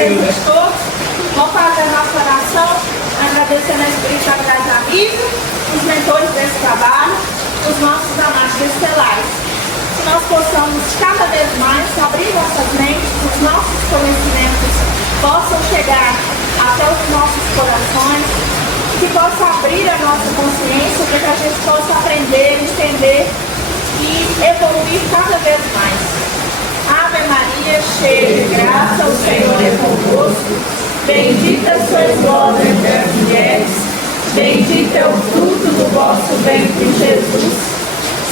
presença de todos. Vamos fazer a nossa oração, agradecendo a espiritualidade amiga, os mentores desse trabalho, os nossos amados estelares. Que nós possamos cada vez mais abrir nossas mentes, os nossos conhecimentos possam chegar até os nossos corações, que possa abrir a nossa consciência para que a gente possa aprender, entender e evoluir cada vez mais. Ave Maria, cheia de graça, o Senhor é convosco. Bendita sois vós entre as mulheres, bendito é o fruto do vosso ventre, Jesus.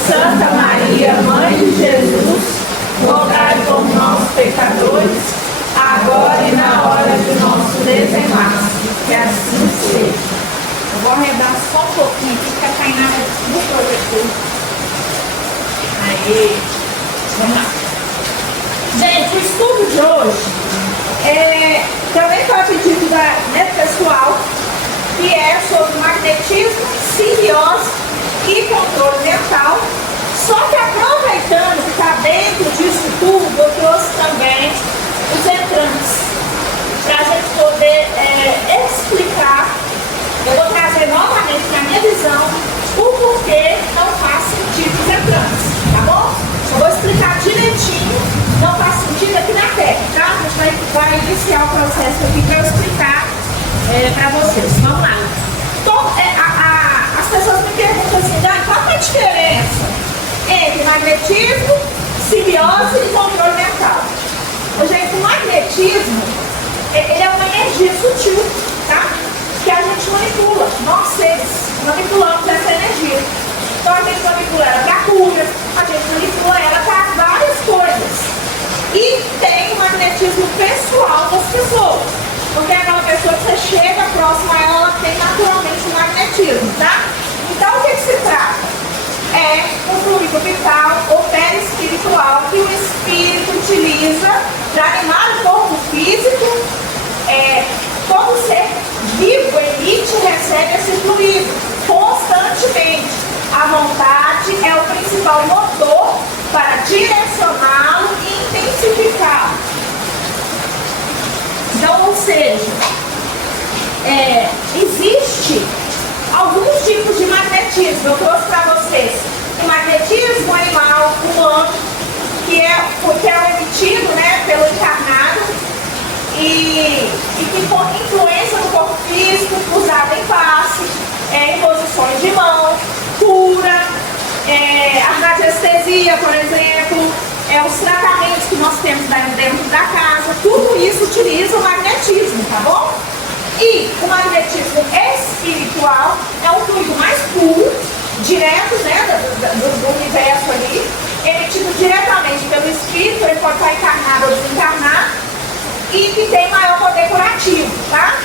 Santa Maria, Mãe de Jesus, rogai por nós, pecadores, agora e na hora de nosso desenlace. Que assim seja. Eu vou arredar só um pouquinho aqui, porque a Tainara no projetor. Aí, vamos lá. Gente, o estudo de hoje também foi a pedido da pessoal, que é sobre magnetismo, simbiose e controle mental. Só que aproveitando que está dentro disso tudo, eu trouxe também os entrantes, para a gente poder explicar. Eu vou trazer novamente na minha visão o porquê não faz sentido os entrantes, tá bom? Eu vou explicar direitinho, não faz sentido aqui na técnica, tá? A gente vai iniciar o processo aqui para eu explicar para vocês. Vamos lá. Então, as pessoas me perguntam assim, qual é a diferença entre magnetismo, simbiose e controle mental? Gente, o magnetismo, ele é uma energia sutil, tá? Que a gente manipula, nós seres manipulamos essa energia. Então a gente manipula ela para cura, a gente manipula ela para várias coisas. E tem o magnetismo pessoal das pessoas. Porque aquela pessoa que você chega próximo a ela, ela tem naturalmente o magnetismo, tá? Então o que se trata? É um fluido vital ou perispiritual que o espírito utiliza para animar o corpo físico. Todo ser vivo emite e recebe esse fluido constantemente. A vontade é o principal motor para direcioná-lo e intensificá-lo. Então, ou seja, existe alguns tipos de magnetismo. Eu trouxe para vocês o magnetismo animal humano, que é emitido, né, pelo encarnado e que influência no corpo físico, usado em passe, em posições de mão, cura, a radiestesia, por exemplo, os tratamentos que nós temos dentro da casa, tudo isso utiliza o magnetismo, tá bom? E o magnetismo espiritual é um fluido mais puro, direto, né, do universo ali, emitido diretamente pelo espírito, ele pode estar encarnado ou desencarnado, e que tem maior poder curativo, tá?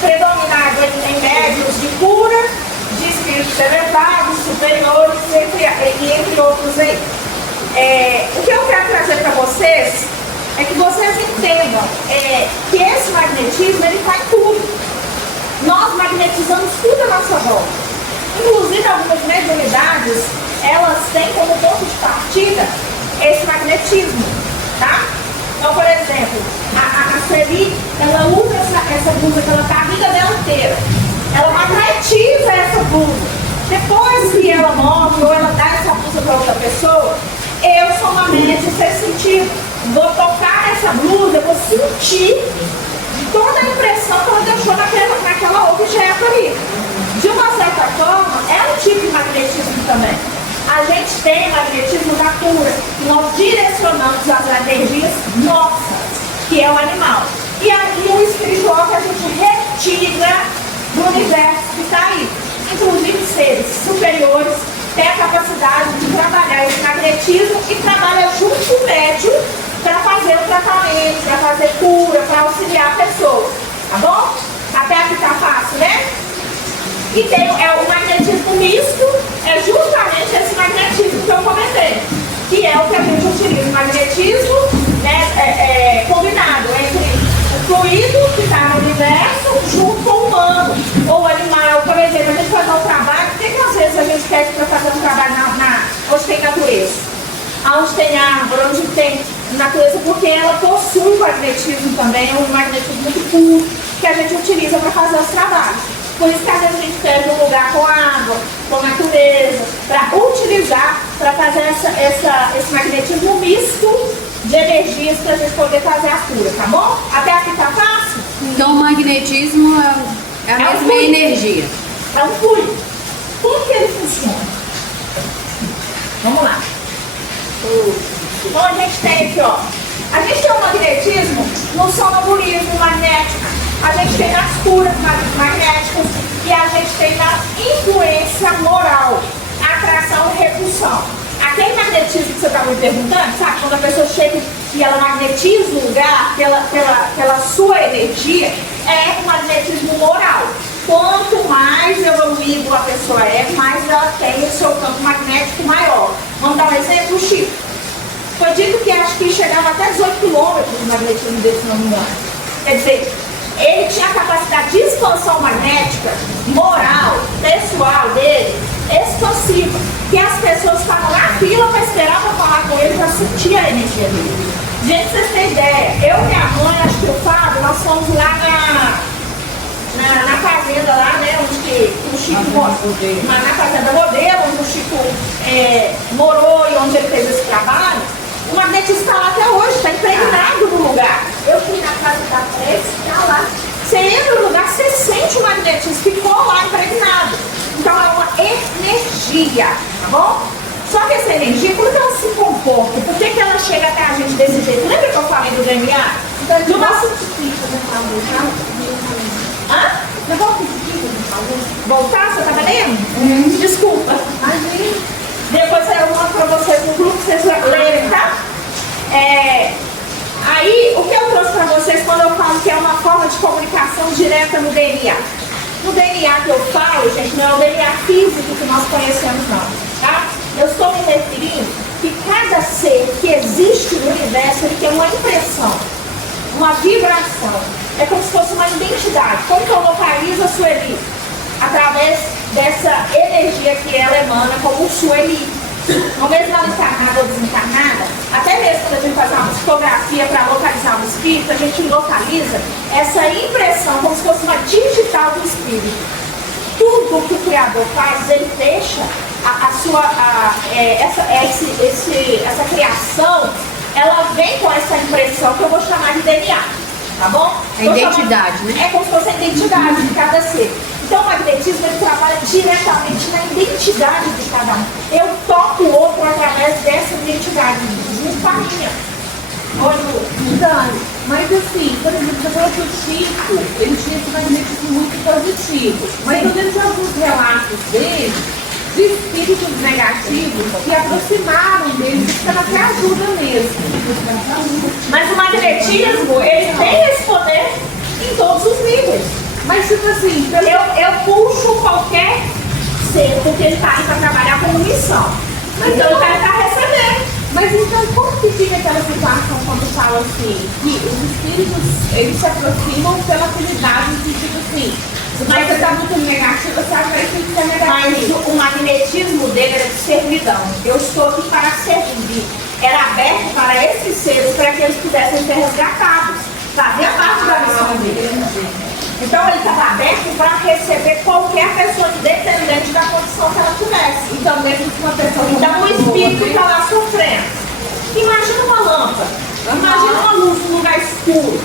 Predominado em médios de cura, de espíritos elevados, superiores, entre outros aí. O que eu quero trazer para vocês é que vocês entendam que esse magnetismo, ele está em tudo. Nós magnetizamos tudo à nossa volta. Inclusive, algumas mediunidades, elas têm como ponto de partida esse magnetismo, tá? Então, por exemplo, a Celi, ela usa essa blusa que ela está a vida dela inteira. Ela magnetiza essa blusa. Depois que ela morre ou ela dá essa blusa para outra pessoa, eu somente, sem sentido, vou tocar essa blusa, eu vou sentir toda a impressão que ela deixou naquela objeto ali. De uma certa forma, é um tipo de magnetismo também. A gente tem magnetismo da cura, que nós direcionamos as energias nossas, que é o animal. E aí o espiritual que a gente retira do universo que está aí. Inclusive seres superiores têm a capacidade de trabalhar esse magnetismo e trabalha junto com o médium para fazer o tratamento, para fazer cura, para auxiliar a pessoa. Tá bom? Até aqui tá fácil, né? E tem o magnetismo misto, é justamente esse magnetismo que eu comentei, que é o que a gente utiliza, o magnetismo, né, combinado entre o fluido que está no universo junto com o humano ou animal. Por exemplo, a gente fazer um trabalho, tem que às vezes a gente quer para fazer um trabalho onde tem natureza. onde tem árvore, onde tem natureza, porque ela possui o magnetismo também, é um magnetismo muito puro, que a gente utiliza para fazer os trabalhos. Por isso que às vezes a gente pega um lugar com água, com natureza, para utilizar, para fazer esse magnetismo misto de energias para a gente poder fazer a cura, tá bom? Até aqui tá fácil? Então o magnetismo é a mesma energia. É um fluido. Como que ele funciona? Vamos lá. Então a gente tem aqui, ó. A gente tem o magnetismo no sonambulismo magnético. A gente tem nas curas magnéticas e a gente tem na influência moral, atração e repulsão. Aquele magnetismo que você estava me perguntando, sabe? Quando a pessoa chega e ela magnetiza o lugar pela sua energia, é o magnetismo moral. Quanto mais evoluído a pessoa é, mais ela tem o seu campo magnético maior. Vamos dar um exemplo, o Chico. Foi dito que acho que chegava até 18 quilômetros de magnetismo desse, se não me engano. Quer dizer, ele tinha a capacidade de expansão magnética, moral, pessoal dele, expansiva, que as pessoas estavam na fila para esperar para falar com ele, para sentir a energia dele. Gente, vocês têm ideia, eu, minha mãe, acho que o Fábio, nós fomos lá na fazenda lá, né, onde que o Chico morou, na fazenda Modelo, onde o Chico morou e onde ele fez esse trabalho. O magnetismo está lá até hoje, está impregnado no lugar. Eu fui na casa da Prece, está lá. Você entra no lugar, você sente o magnetismo, ficou lá impregnado. Então é uma energia, tá bom? Só que essa energia, como que ela se comporta? Por que ela chega até a gente desse jeito? Lembra que eu falei do DNA? Então, Do nosso... Hã? Voltar? Você estava lendo? Desculpa. Depois eu mostro para vocês no grupo, vocês lerem, tá? Aí, o que eu trouxe para vocês quando eu falo que é uma forma de comunicação direta no DNA? No DNA que eu falo, gente, não é o DNA físico que nós conhecemos, não, tá? Eu estou me referindo que cada ser que existe no universo, ele tem uma impressão, uma vibração. É como se fosse uma identidade. Como que eu localizo a Sueli? Através dessa energia que ela emana como Sueli. Não mesmo ela encarnada ou desencarnada, até mesmo quando a gente faz uma fotografia para localizar o espírito, a gente localiza essa impressão como se fosse uma digital do espírito. Tudo que o Criador faz, ele deixa essa criação, ela vem com essa impressão que eu vou chamar de DNA, tá bom? A identidade, né? É como se fosse a identidade de cada ser. Então o magnetismo, ele trabalha diretamente na identidade de cada um. Eu toco o outro através dessa identidade, junto com a minha. Dani, mas assim, por exemplo, você falou que o Chico, ele tinha esse magnetismo muito positivo. Mas eu vejo alguns relatos dele de espíritos negativos que aproximaram dele, buscando até ajuda mesmo. Mas o magnetismo, ele tem esse poder em todos os níveis. Mas tipo assim, eu puxo qualquer ser, porque ele está aí para trabalhar como missão. Mas então ele está aí para receber. Mas então como que fica aquela situação quando fala assim, que os espíritos, eles se aproximam pela afinidade de tipo assim, se você está muito negativo, você acha que tem que ser negativo. Mas o magnetismo dele era de servidão. Eu estou aqui para servir. Era aberto para esses seres, para que eles pudessem ser resgatados. Fazia parte da missão dele. Então ele estava aberto para receber qualquer pessoa, independente da condição que ela tivesse. Então, mesmo que uma pessoa... Então o espírito está lá sofrendo. Imagina uma lâmpada. Imagina uma luz num lugar escuro.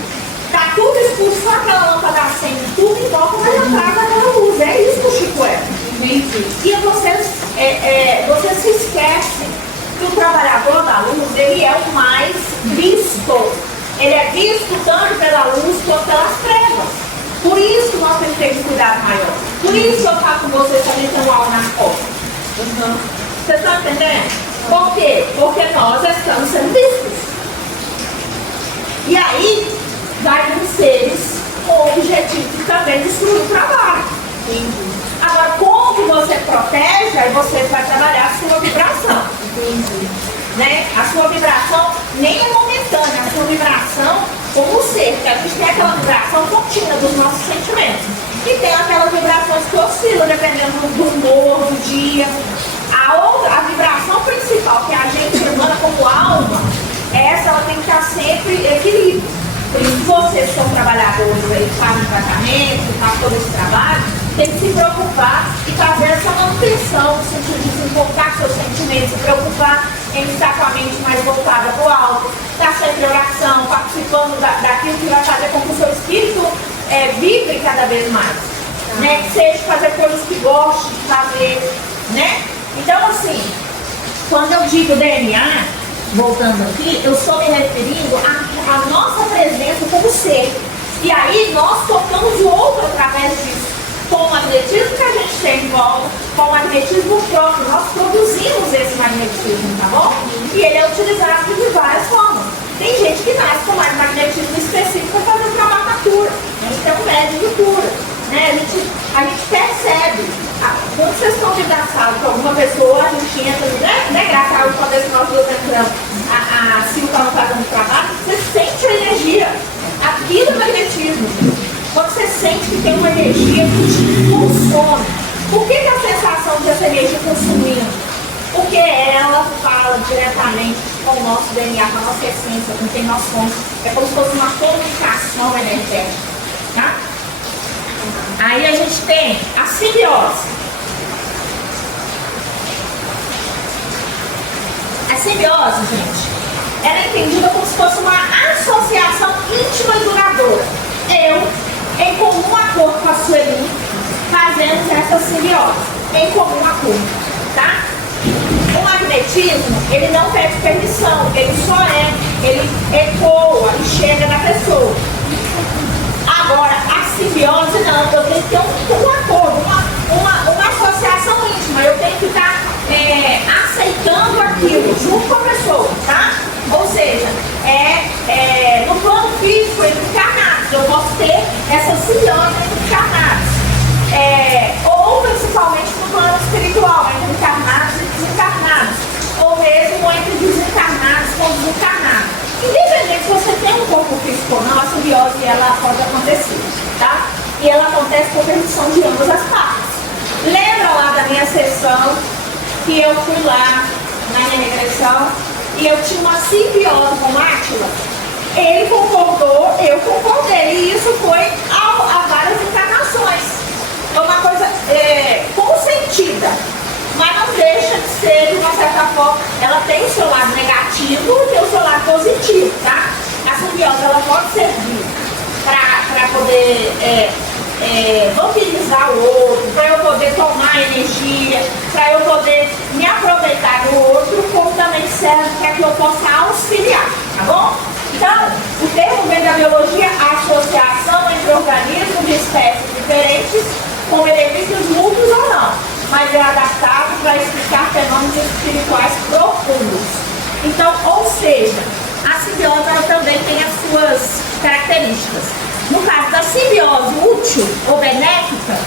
Está tudo escuro, só aquela lâmpada acende, tudo em volta, mas atrás daquela luz. É isso que o Chico é. E vocês se esquecem que o trabalhador da luz, ele é o mais visto. Ele é visto tanto pela luz quanto pelas trevas. Por isso nós temos que ter esse cuidado maior. Por isso eu falo com vocês também tem um algo nas costas. Vocês estão entendendo? Por quê? Porque nós estamos sendo vistos. E aí, vai vir seres com o objetivo de também destruir o trabalho. Entendi. Agora, como você protege, aí você vai trabalhar a sua vibração. Entendi. Né? A sua vibração nem é momentânea, a sua vibração como ser, porque a gente tem aquela vibração contínua dos nossos sentimentos. E tem aquelas vibrações que oscilam dependendo do humor, do dia. A A vibração principal que a gente emana como alma, essa ela tem que estar sempre em equilíbrio. Por isso, vocês que são trabalhadores aí, fazem tratamento, fazem todo esse trabalho, tem que se preocupar e fazer essa manutenção, no sentido de se importar com seus sentimentos, se preocupar em estar com a mente mais voltada para o alto, estar sempre em oração, participando daquilo que vai fazer com que o seu espírito vibre cada vez mais. Né? Que seja fazer coisas que goste de fazer, né? Então, assim, quando eu digo DNA, voltando aqui, eu estou me referindo à nossa presença como ser. E aí nós tocamos o outro através disso. Com o magnetismo que a gente tem em volta, com o magnetismo próprio, nós produzimos esse magnetismo, tá bom? E ele é utilizado de várias formas. Tem gente que nasce com mais magnetismo específico para fazer o trabalho na cura. A gente tem um médico de cura. Né? A gente percebe. Quando vocês estão dentro da sala com alguma pessoa, a gente entra, né, Graça? Quando nós duas entramos, a Silvia não está dando trabalho, você sente a energia. Aquilo é magnetismo. Quando você sente que tem uma energia que te consome. Por que a sensação dessa energia consumindo? Porque ela fala diretamente com o nosso DNA, com a nossa essência, com quem nós somos. É como se fosse uma comunicação energética. Tá? Aí a gente tem a simbiose. A simbiose, gente, ela é entendida como se fosse uma associação íntima e duradoura. Eu, em comum acordo com a Sueli, fazemos essa simbiose. Em comum acordo, tá? O magnetismo, ele não pede permissão, ele só ele ecoa e chega na pessoa. Agora, a simbiose não, eu tenho que ter um acordo, uma associação íntima, eu tenho que estar aceitando aquilo junto com a pessoa, tá? Ou seja, no plano físico, entre encarnados, eu posso ter essa simbiose entre encarnados. Ou principalmente no plano espiritual, entre encarnados e desencarnados, ou mesmo entre desencarnados com desencarnados. Independente se você tem um corpo físico ou não, a simbiose ela pode acontecer, tá? E ela acontece por permissão de ambas as partes. Lembra lá da minha sessão que eu fui lá na minha regressão e eu tinha uma simbiose com o Átila? Ele concordou, eu concordei, e isso foi a várias encarnações. É uma coisa consentida, mas não deixa de ser, de uma certa forma, ela tem o seu lado negativo e tem o seu lado positivo, tá? A simbiose, ela pode servir para poder vampirizar o outro, para eu poder tomar energia, para eu poder me aproveitar do outro, como também serve para que eu possa auxiliar, tá bom? Então, o termo vem da biologia, associação entre organismos de espécies diferentes com benefícios mútuos ou não, mas é adaptado para explicar fenômenos espirituais profundos. Então, ou seja, a simbiose ela também tem as suas características. No caso da simbiose útil ou benéfica,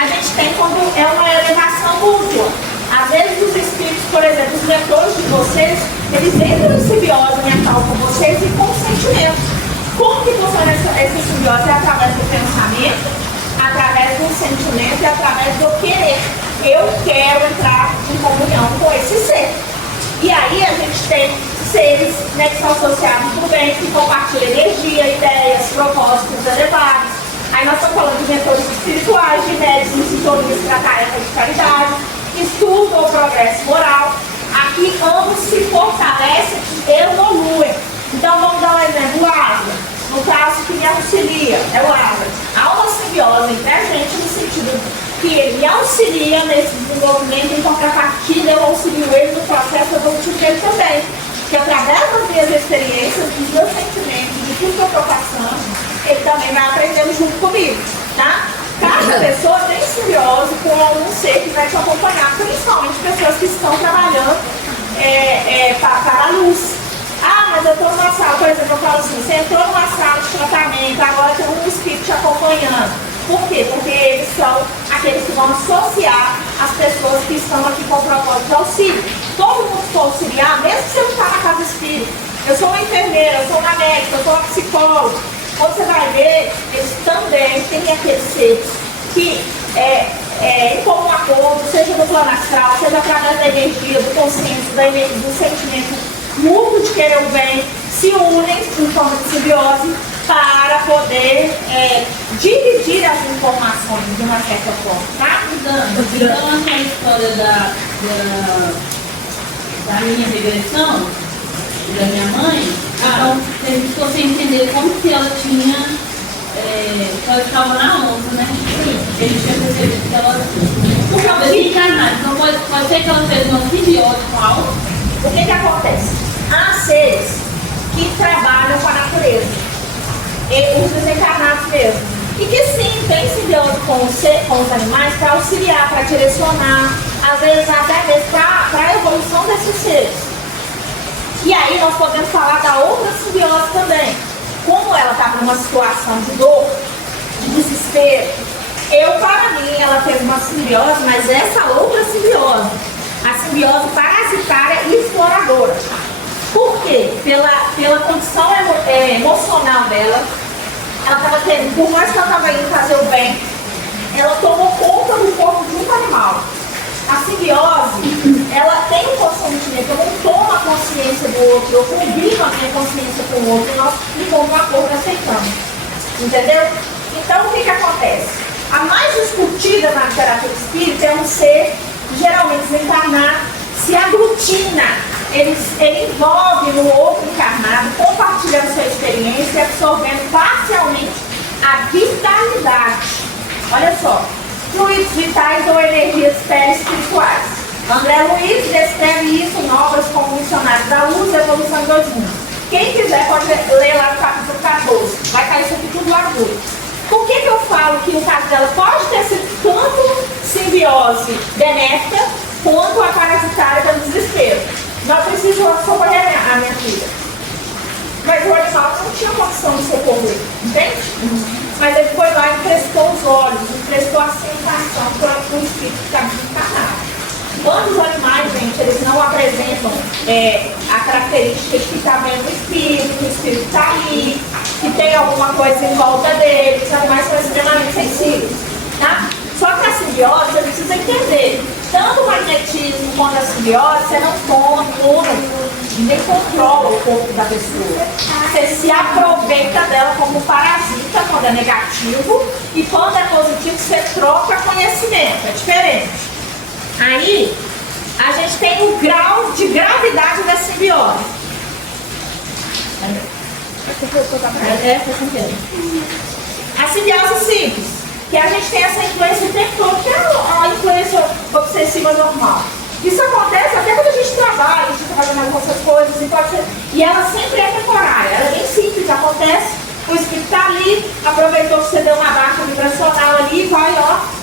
a gente tem quando é uma elevação mútua. Às vezes os espíritos, por exemplo, os mentores de vocês, eles entram em simbiose mental com vocês e com o sentimento. Como que funciona essa simbiose? É através do pensamento, através do sentimento e através do querer. Eu quero entrar em comunhão com esse ser. E aí a gente tem seres, né, que são associados por bem, que compartilham energia, ideias, propósitos elevados. Aí nós estamos falando de mentores espirituais, de médicos em sintonia para tarefa de caridade, estudo ou progresso moral. Aqui ambos se fortalecem e evoluem. Então vamos dar um exemplo, o Asa. No caso que me auxilia, é o Asa. Há uma simbiose entre a gente no sentido que ele me auxilia nesse desenvolvimento, em contrapartida eu auxilio ele no processo evolutivo dele também. Que através das minhas experiências, dos meus sentimentos, de tudo que eu estou passando, ele também vai aprendendo junto comigo, tá? Cada pessoa tem simbiose com algum ser que vai te acompanhar, principalmente pessoas que estão trabalhando para a luz. Ah, mas eu estou numa sala, por exemplo, eu falo assim, você entrou numa sala de tratamento, agora tem um espírito te acompanhando. Por quê? Porque eles são aqueles que vão associar as pessoas que estão aqui com o propósito de auxílio. Todo mundo for auxiliar, mesmo que você não está na casa espírita. Eu sou uma enfermeira, eu sou uma médica, eu sou uma psicóloga. Quando você vai ver, eles também têm aqueles seres que em comum acordo, seja no plano astral, seja através da energia, do consenso, do sentimento mútuo de querer o bem, se unem em forma de simbiose para poder dividir as informações de uma certa forma, tá? Então, essa história da minha regressão, da minha mãe, então, se você entender como que ela tinha, ela estava na onça, né? Ele tinha percebido que ela estava desencarnada. Então, pode ser que ela fez uma simbiose com algo. O que acontece? Há seres que trabalham com a natureza, e os desencarnados mesmo, e que sim, tem simbiose com os animais para auxiliar, para direcionar, às vezes até mesmo para a evolução desses seres. E aí nós podemos falar da outra simbiose também. Como ela estava numa situação de dor, de desespero, para mim, ela fez uma simbiose, mas essa outra simbiose, a simbiose parasitária e exploradora. Por quê? Pela condição emocional dela, ela estava tendo, por mais que ela estava indo fazer o bem, ela tomou conta do corpo de um animal. A simbiose, ela tem um consentimento, eu não tomo a consciência do outro, eu combino a minha consciência com o outro, e nós ficamos um acordo aceitando. Entendeu? Então, o que acontece? A mais discutida na literatura espírita é um ser, geralmente desencarnado, se aglutina, ele envolve no outro encarnado, compartilhando sua experiência e absorvendo parcialmente a vitalidade. Olha só, fluidos vitais ou energias perispirituais. André Luiz descreve isso em obras como Missionários da Luz, Evolução em 2 Mundos. Quem quiser pode ler lá no capítulo 14, vai cair isso aqui tudo lá no. Por que eu falo que no caso dela pode ter sido tanto simbiose benéfica quanto a parasitária pelo desespero? Nós precisamos socorrer a minha filha. Mas o animal não tinha condição de socorrer, entende? Mas ele foi lá e emprestou os olhos, emprestou a sensação para o espírito que está desencarnado. Quando os animais, gente, eles não apresentam a característica de que está vendo o espírito está ali, que tem alguma coisa em volta dele, os animais são extremamente sensíveis, tá? Só que a simbiose, você precisa entender, tanto o magnetismo quanto a simbiose, você não toma tudo, nem controla o corpo da pessoa. Você se aproveita dela como parasita quando é negativo, e quando é positivo, você troca conhecimento, é diferente. Aí, a gente tem o grau de gravidade da simbiose. A simbiose simples, que a gente tem essa influência o tempo todo, que é a influência obsessiva normal. Isso acontece até quando a gente trabalha, a gente está fazendo algumas coisas, e ela sempre é temporária, ela é bem simples, acontece, o espírito está ali, aproveitou que você deu uma baixa vibracional ali, vai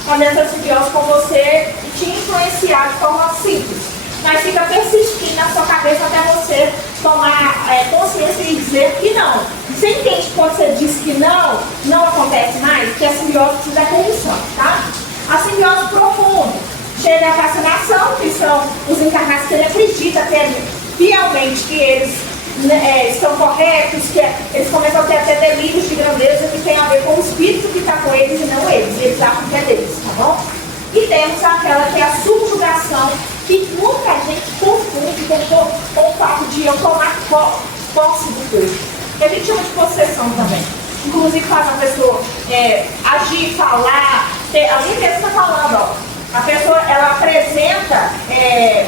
fazer essa simbiose com você e te influenciar de forma simples. Mas fica persistindo na sua cabeça até você tomar consciência e dizer que não. Você entende que quando você diz que não acontece mais, que a simbiose precisa de correção, tá? A simbiose profunda chega à fascinação, que são os encarnados que ele acredita fielmente que eles estão corretos, que eles começam a ter até delírios de grandeza que tem a ver com o espírito que está com eles e não eles. E eles acham que é deles, tá bom? E temos aquela que é a subjugação, que muita gente confunde com o fato de eu tomar posse do corpo. Que a gente chama de possessão também. Inclusive faz a pessoa agir, falar, alguém mesmo está falando, a pessoa ela apresenta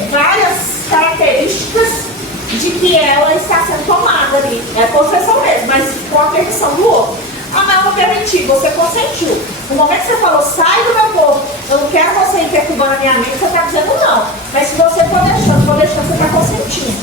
várias características de que ela está sendo tomada ali. É possessão mesmo, mas com a permissão do outro. Ah, mas eu não permiti, você consentiu. No momento que você falou, sai do meu corpo, eu não quero você ir perturbando a minha mente, você está dizendo não. Mas se você for deixando, você está consentindo.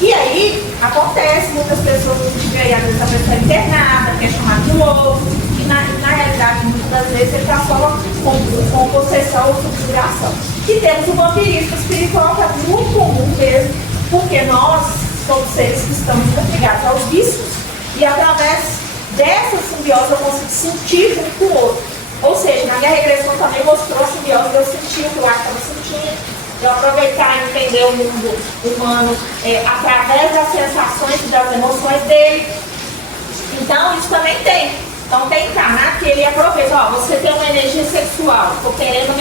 E aí, acontece, muitas pessoas vão aí, às vezes a pessoa é internada, que é chamada de louco, e na realidade, muitas das vezes, ele está só com possessão ou subjugação. E temos o vampirismo espiritual, que é muito comum mesmo, porque nós somos seres que estamos muito ligados aos vícios, e através dessa simbiose eu consigo sentir junto com o outro. Ou seja, na minha regressão também mostrou a simbiose de eu sentir o que o ar estava sentindo, de eu aproveitar e entender o mundo humano através das sensações e das emoções dele. Então, isso também tem. Então, tem encarnado que ele aproveita. Você tem uma energia sexual, estou querendo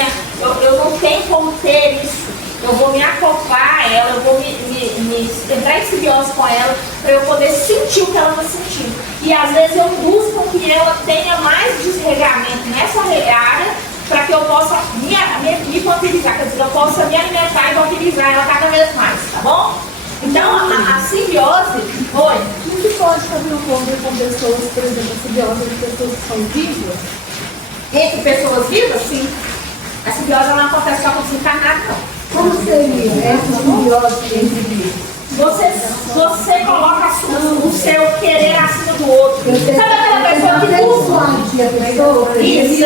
eu não tenho como ter isso. Eu vou me acoplar a ela, eu vou entrar em simbiose com ela para eu poder sentir o que ela está sentindo. E às vezes eu busco que ela tenha mais desregamento nessa área para que eu possa me vampirizar, quer dizer, eu possa me alimentar e vampirizar ela cada vez mais, tá bom? Então a simbiose, oi. Não se pode fazer um convívio com pessoas, por exemplo, a simbiose de pessoas que são vivas? Entre pessoas vivas, sim. A simbiose ela não acontece só com os encarnados, não. Como seria essa simbiose entre vivos? Você coloca o seu querer acima do outro. Sabe aquela pessoa que Isso,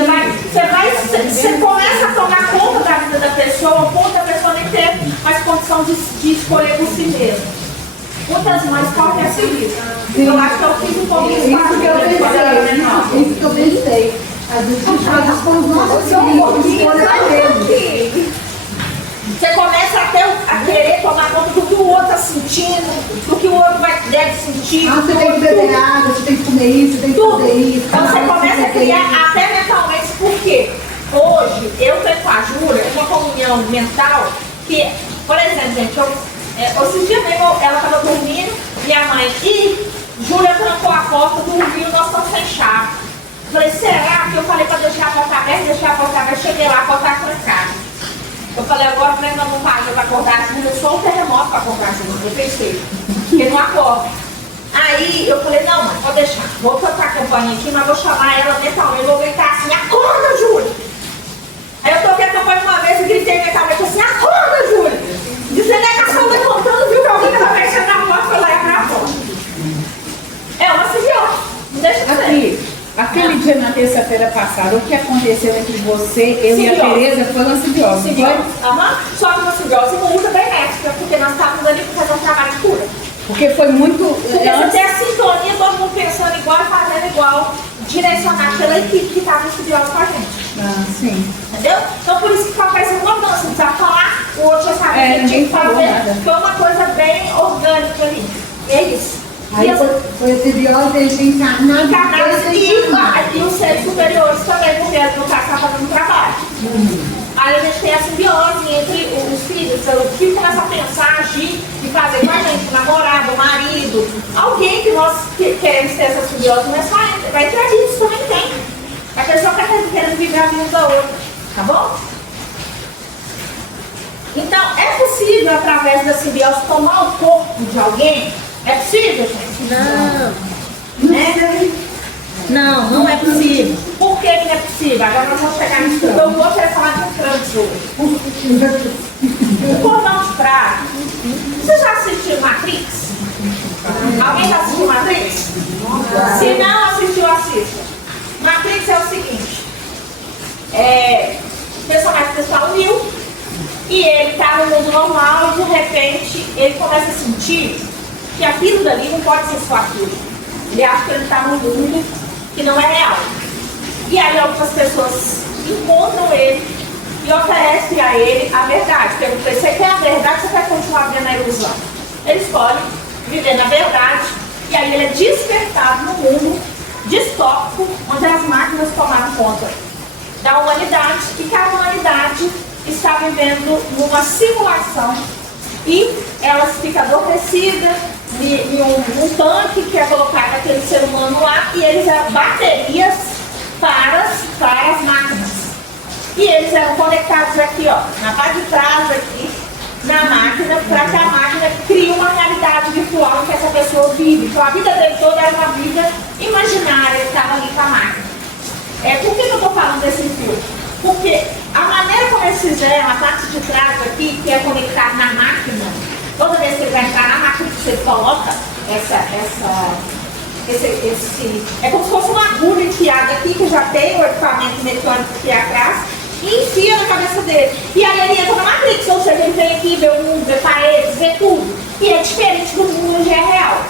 você começa a tomar conta da vida da pessoa, ao ponto da pessoa nem ter mais condição de escolher por si mesma. Muitas mães correm a seguir. Eu acho que eu fiz um pouco isso quando eu era menor. Isso que eu pensei. Às vezes a gente faz isso com os nossos filhos. Você começa a querer tomar conta do que o outro está sentindo, do que o outro deve sentir. Você tem que beber água, você tem que comer isso, você tem que fazer isso. Então você começa a criar até mentalmente, por quê? Hoje, eu tenho com a Júlia uma comunhão mental que, por exemplo, gente, esses dias mesmo ela estava dormindo, minha mãe, Júlia trancou a porta, dormiu, nós estamos sem chave. Falei, será que eu falei para deixar a porta aberta, cheguei lá, a porta estava trancada. Eu falei, agora como é que nós vamos fazer para acordar a Júlia? Eu sou um terremoto para acordar a Júlia, eu pensei, porque não acorda. Aí eu falei, não, mãe, pode deixar, vou tocar a campanha aqui, mas vou chamar ela mentalmente, vou gritar assim, acorda, Júlia! Aí eu toquei a campanha uma vez e gritei mentalmente assim, acorda, Júlia! Dizendo que a sua levantando, viu que alguém estava mexendo na porta, foi lá e abrir a porta. É uma simbiose, não deixa de ser. Aquele dia na terça-feira passada, o que aconteceu entre você, eu e a Tereza foi uma simbiose. Só que uma simbiose muito benéfica, porque nós estávamos ali para fazer um trabalho de cura. Porque foi muito... Porque você tem a sintonia, todo mundo pensando igual e fazendo igual, direcionado pela equipe que estava em simbiose com a gente. Ah, sim. Entendeu? Então por isso que faz uma mudança, não precisa falar, o outro já sabe o que tinha que fazer. Foi uma coisa bem orgânica ali. E é isso. Aí foi a simbiose entre encarnados e os seres superiores também, porque no caso está fazendo um trabalho. Aí a gente tem a simbiose entre os filhos, o filho começa a pensar, agir e fazer com a gente, namorado, marido, alguém que nós queremos ter essa simbiose, mas vai ter isso também tem. A pessoa está querendo viver a vida da outra, tá bom? Então, é possível, através da simbiose, tomar o corpo de alguém? É possível, gente? Não. Né? Não é possível. Por que não é possível? Agora nós vamos chegar nisso. Eu vou falar de um trânsito hoje. O cordão de prata. Você já assistiu Matrix? Alguém já assistiu Matrix? Se não assistiu, assista. Matrix é o seguinte. O personagem principal Neo, e ele está no mundo normal e de repente ele começa a sentir que aquilo dali não pode ser só aquilo. Ele acha que ele está num mundo que não é real. E aí algumas pessoas encontram ele e oferecem a ele a verdade. Perguntam, você quer a verdade ou você quer continuar vivendo a ilusão? Ele escolhe viver na verdade e aí ele é despertado no mundo distópico, onde as máquinas tomaram conta da humanidade e que a humanidade está vivendo numa simulação e ela fica adormecida em um tanque que é colocado aquele ser humano lá e eles eram baterias para as máquinas. E eles eram conectados aqui, ó, na parte de trás aqui, na máquina, para que a máquina crie uma realidade virtual em que essa pessoa vive. Então a vida dele toda era uma vida imaginária que estava ali com a máquina. Por que eu estou falando desse filme? Porque a maneira como eles fizeram, a parte de trás aqui, que é conectar na máquina, toda vez que ele vai entrar na máquina, você coloca é como se fosse uma agulha enfiada aqui, que já tem o equipamento mecânico aqui atrás, e enfia na cabeça dele. E aí ele entra na Matrix, ou seja, ele vem aqui, vê o mundo, vê paredes, vê tudo. E é diferente do mundo onde é real.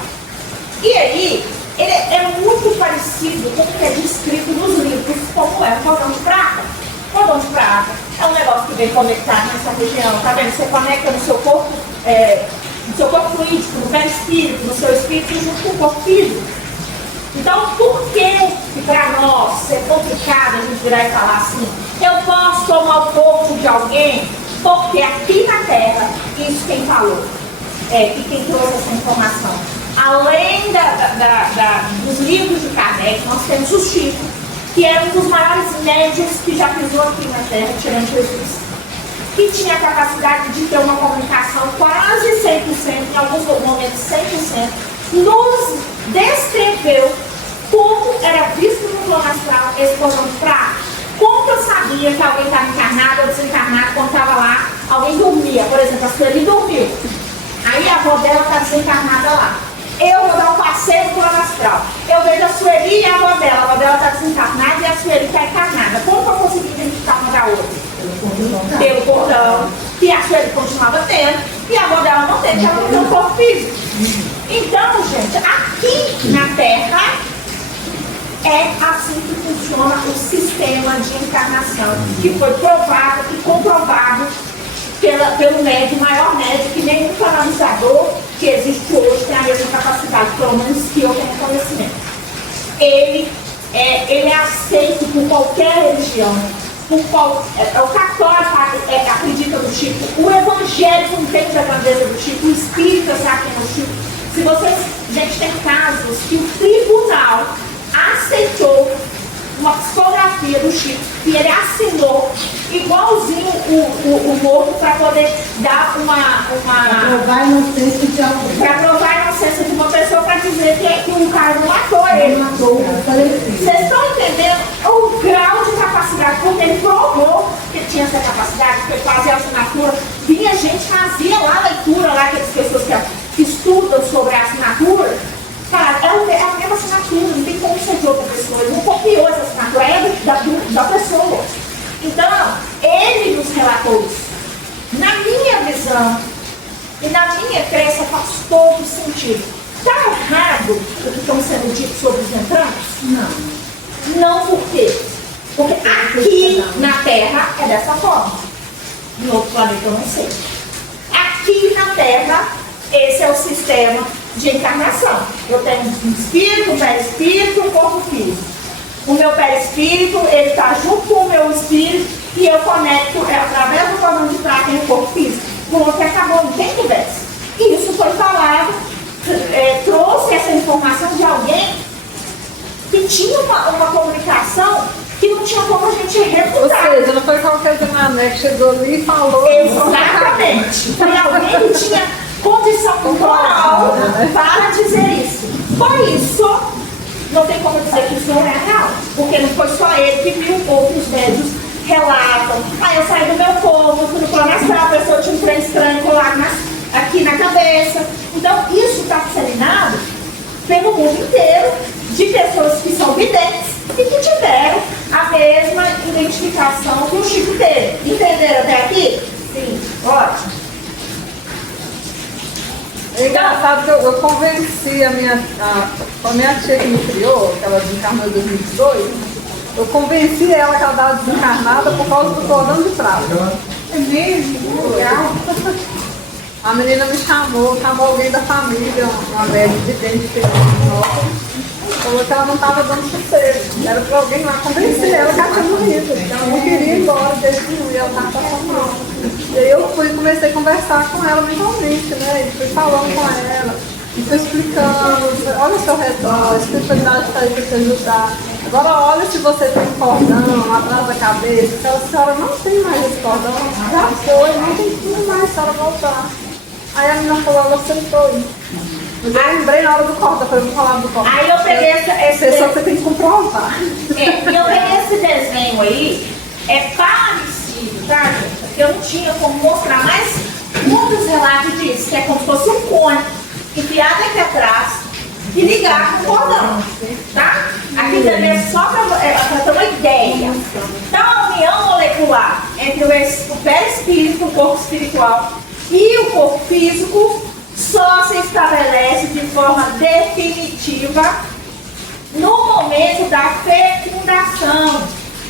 E aí, ele é muito parecido com o que é descrito nos livros, como é o cordão de prata. O cordão de prata é um negócio que vem conectado nessa região, tá vendo? Você conecta no seu corpo, fluídico, no perispírito, no seu espírito, junto com o corpo físico. Então, por que para nós é complicado a gente virar e falar assim? Eu posso tomar o corpo de alguém, porque aqui na Terra, isso quem falou, e quem trouxe essa informação. Além dos livros de Kardec, nós temos o Chico, que era um dos maiores médios que já pisou aqui na Terra, tirando Jesus, que tinha a capacidade de ter uma comunicação quase 100%, em alguns momentos 100%, nos descreveu como era visto no plano astral esse cordão de prata. Como eu sabia que alguém estava encarnado ou desencarnado quando estava lá, alguém dormia, por exemplo, a Sueli dormiu. Aí a avó dela está desencarnada lá. Eu vou dar um passeio no plano astral. Eu vejo a Sueli e a avó dela está desencarnada e a Sueli está encarnada. Como que eu consegui identificar uma da outra? Pelo cordão, que a Sueli continuava tendo e a avó dela não teve, ela não tem um corpo físico. Então, gente, aqui na Terra, é assim que funciona o sistema de encarnação, que foi provado e comprovado pelo médium, maior médium, que nenhum canalizador que existe hoje tem a mesma capacidade, pelo menos que eu tenho conhecimento. Ele é aceito por qualquer religião, o católico acredita no Chico, o evangélico entende a grandeza do Chico, o espírita sabe quem é o Chico. Se vocês, gente, tem casos que o tribunal aceitou uma psicografia do Chico, que ele assinou igualzinho o morto para poder dar Para provar a inocência de alguém. para provar a inocência de uma pessoa, para dizer que o cara não matou ele. Matou o falecido. Vocês estão entendendo o grau de capacidade? Porque ele provou que ele tinha essa capacidade, porque fazia a assinatura, vinha gente, fazia lá a leitura, lá aquelas pessoas que estudam sobre a assinatura. Cara, é a mesma assinatura, não tem como ser de outra pessoa, ele não copiou essa assinatura, é da pessoa. Então, ele nos relatou isso. Na minha visão e na minha crença faz todo sentido. Está errado o que estão sendo dito sobre os entrantes? Não. Não por quê? Porque aqui na Terra é dessa forma. No outro planeta eu não sei. Aqui na Terra, esse é o sistema de encarnação. Eu tenho um espírito, um perispírito, um corpo físico. O meu perispírito, ele está junto com o meu espírito e eu conecto através do cordão de prata no corpo físico. Pronto, acabou, não tem conversa. E isso foi falado, trouxe essa informação de alguém que tinha uma comunicação que não tinha como a gente refutar. Ou seja, não foi qualquer mané que chegou ali e falou. Exatamente. Foi alguém que tinha condição moral para dizer isso. Por isso, não tem como dizer que isso não é real, porque não foi só ele que viu, outros médios relatam. Aí eu saí do meu corpo, fui no plano astral, a pessoa tinha um trem estranho colado aqui na cabeça. Então, isso está disseminado pelo mundo inteiro, de pessoas que são videntes e que tiveram a mesma identificação que o Chico teve. Entenderam até aqui? Sim, ótimo. É engraçado que eu convenci a minha tia que me criou, que ela desencarnou em 2018, eu convenci ela que ela estava desencarnada por causa do cordão de prata. É mesmo? Legal. A menina me chamou alguém da família, uma médica de dente que falou que ela não estava dando sossego. Era para alguém lá convencer ela que ela tinha morrido. Ela não queria ir embora, desde que ela estava passando mal. E aí eu comecei a conversar com ela mentalmente, né? E fui falando com ela, e fui explicando, olha o seu retorno, a espiritualidade está aí para te ajudar. Agora olha se você tem cordão atrás da cabeça, se a senhora não tem mais esse cordão, já foi, não tem tudo mais, a senhora voltar. Aí a menina falou, ela aceitou isso. Mas eu lembrei na hora do cordão, eu falei, vou falar do cordão. Aí eu peguei esse Só você tem que comprovar. eu peguei esse desenho aí, é parecido, tá, gente? Eu não tinha como mostrar, mas muitos relatos dizem que é como se fosse um cone enfiado aqui atrás e ligar com o cordão, tá? Aqui também é só para ter uma ideia. Então, a união molecular entre o perispírito, o corpo espiritual e o corpo físico só se estabelece de forma definitiva no momento da fecundação.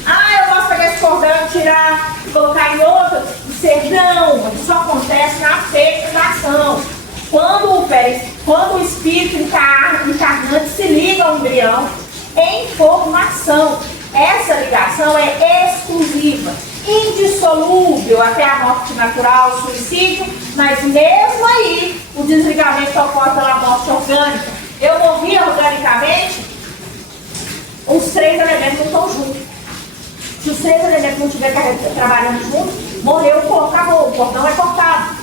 Eu posso pegar esse cordão, tirar, colocar em outro ser. Não, isso acontece na fecundação. Quando o espírito encarnante se liga ao embrião em formação. Essa ligação é exclusiva. indissolúvel até a morte natural, o suicídio, mas mesmo aí o desligamento ocorre pela morte orgânica. Eu morri organicamente, os 3 elementos não estão juntos. Se os 3 elementos não estiverem trabalhando juntos, morreu o corpo, acabou, o cordão é cortado.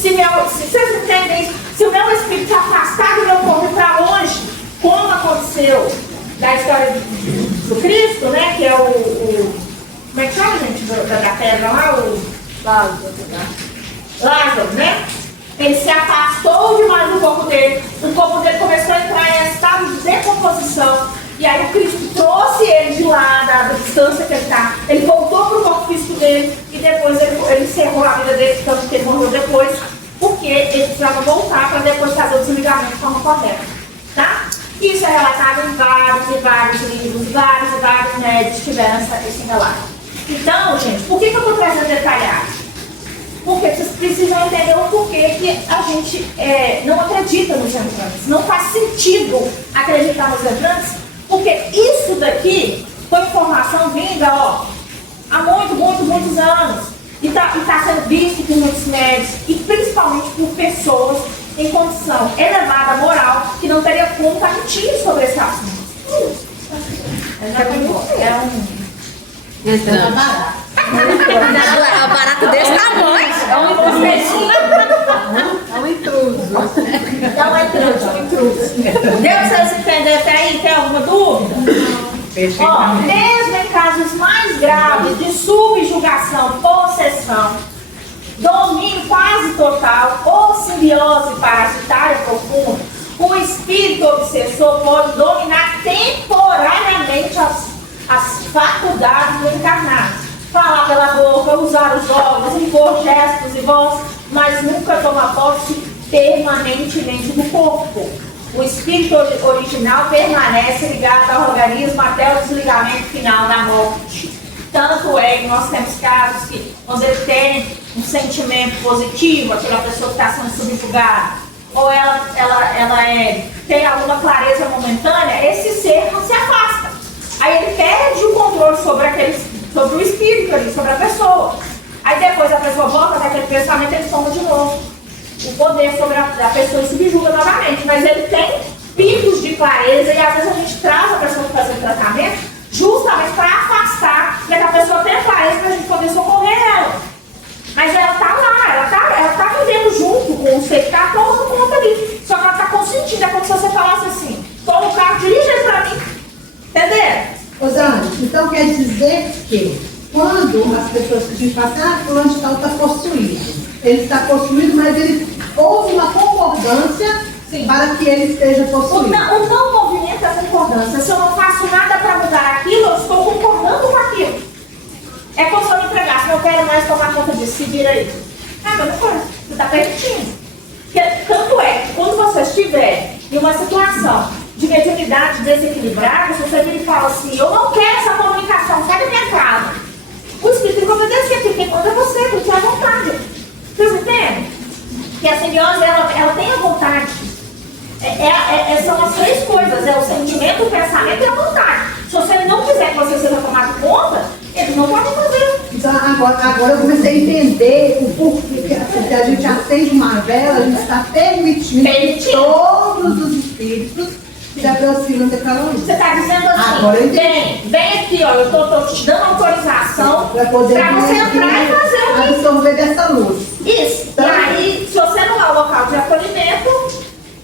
Se vocês entendem isso, se o meu espírito se afastar do meu corpo e para longe, como aconteceu na história do Cristo, né, que é como é que chama, gente, da pedra lá, o Lázaro, né? Ele se afastou demais do corpo dele, o corpo dele começou a entrar em estado de decomposição, e aí o Cristo trouxe ele de lá, da distância que ele está, ele voltou para o corpo físico dele, e depois ele encerrou a vida dele, tanto que ele morreu depois, porque ele precisava voltar para depois fazer o desligamento de forma correta, tá? Isso é relatado em vários livros, vários médicos tiveram esse relato. Então, gente, por que eu estou trazendo detalhado? Porque vocês precisam entender o porquê que a gente não acredita nos entrantes. Não faz sentido acreditar nos entrantes, porque isso daqui foi informação vinda, há muitos anos. E está sendo visto por muitos médicos, e principalmente por pessoas em condição elevada moral, que não teria como estar mentindo sobre esse assunto. É um barato desse tamanho. É um intruso. Deu pra vocês entenderem até aí? Tem alguma dúvida? Mesmo em casos mais graves de subjugação, possessão, domínio quase total ou simbiose parasitária profunda, o espírito obsessor pode dominar temporariamente as faculdades do encarnado. Falar pela boca, usar os órgãos, impor gestos e voz, mas nunca toma posse permanentemente do corpo. O espírito original permanece ligado ao organismo até o desligamento final da morte. Tanto é que nós temos casos que, quando ele tem um sentimento positivo, aquela pessoa que está sendo subjugada, ou ela tem alguma clareza momentânea, esse ser não se afasta. Aí ele perde o controle sobre o espírito ali, sobre a pessoa. Aí depois a pessoa volta daquele pensamento, ele toma de novo o poder sobre a pessoa e subjuga novamente. Mas ele tem picos de clareza, e às vezes a gente traz a pessoa para fazer o tratamento justamente para afastar, para que a pessoa tenha clareza para a gente poder socorrer ela. Mas ela está lá, ela tá vivendo junto com o ser que está tomando conta ali. Só que ela está consentindo. É como se você falasse assim: toma o carro, dirige ele para mim. Entendeu? Dani, então quer dizer que quando as pessoas que dizem assim, fulano de tal está possuído, ele está possuído, mas houve uma concordância para que ele esteja possuído. O não movimento é concordância. Se eu não faço nada para mudar aquilo, eu estou concordando com aquilo. É como se eu me entregasse, não quero mais tomar conta disso, se vira aí. Mas não foi, você está permitindo. Tanto é que quando você estiver em uma situação de mediunidade desequilibrada, se você vir e fala assim: eu não quero essa comunicação, sai da minha casa. O espírito vai obedecer, porque quem manda é você, porque é a vontade. Vocês entendem? Que a simbiose, ela tem a vontade. São as 3 coisas: é o sentimento, o pensamento e a vontade. Se você não quiser que você seja tomado conta, ele não pode fazer. Então agora eu comecei a entender o porquê que a gente acende uma vela, a gente está permitindo que todos os espíritos se aproximam daquela luz. Você está dizendo assim: vem aqui, ó, eu estou te dando autorização para você entrar e fazer absorver dessa luz. Isso. Então, e aí, se você não é o local de acolhimento,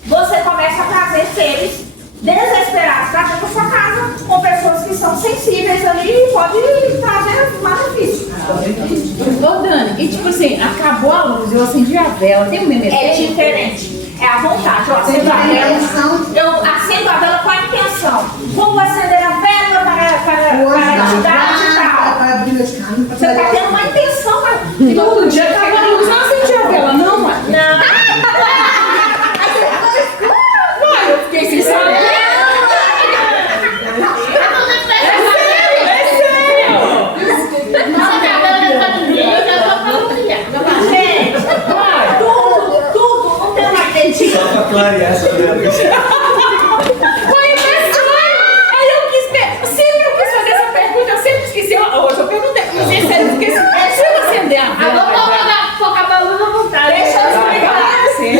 você começa a trazer seres desesperados para dentro da sua casa, com pessoas que são sensíveis ali e pode trazer malefício. Ô Dani, e tipo assim, acabou a luz, eu acendi a vela, tem um memeteiro? É diferente. É a vontade. Eu acendo a vela com a intenção. Vou acender a vela para a entidade e tal. Você está tendo uma intenção. E todo dia acaba a luz, não acendi a vela, não, mãe? Não. Eu fiquei sem saber. Tudo, não tem uma acredita. Só pra clarear essa pergunta. Foi professora! Aí eu quis fazer essa pergunta, eu sempre esqueci. Hoje eu perguntei, mas esse a vela Agora vai vamos dar. focar a luz à vontade. Deixa eu explicar. Sim.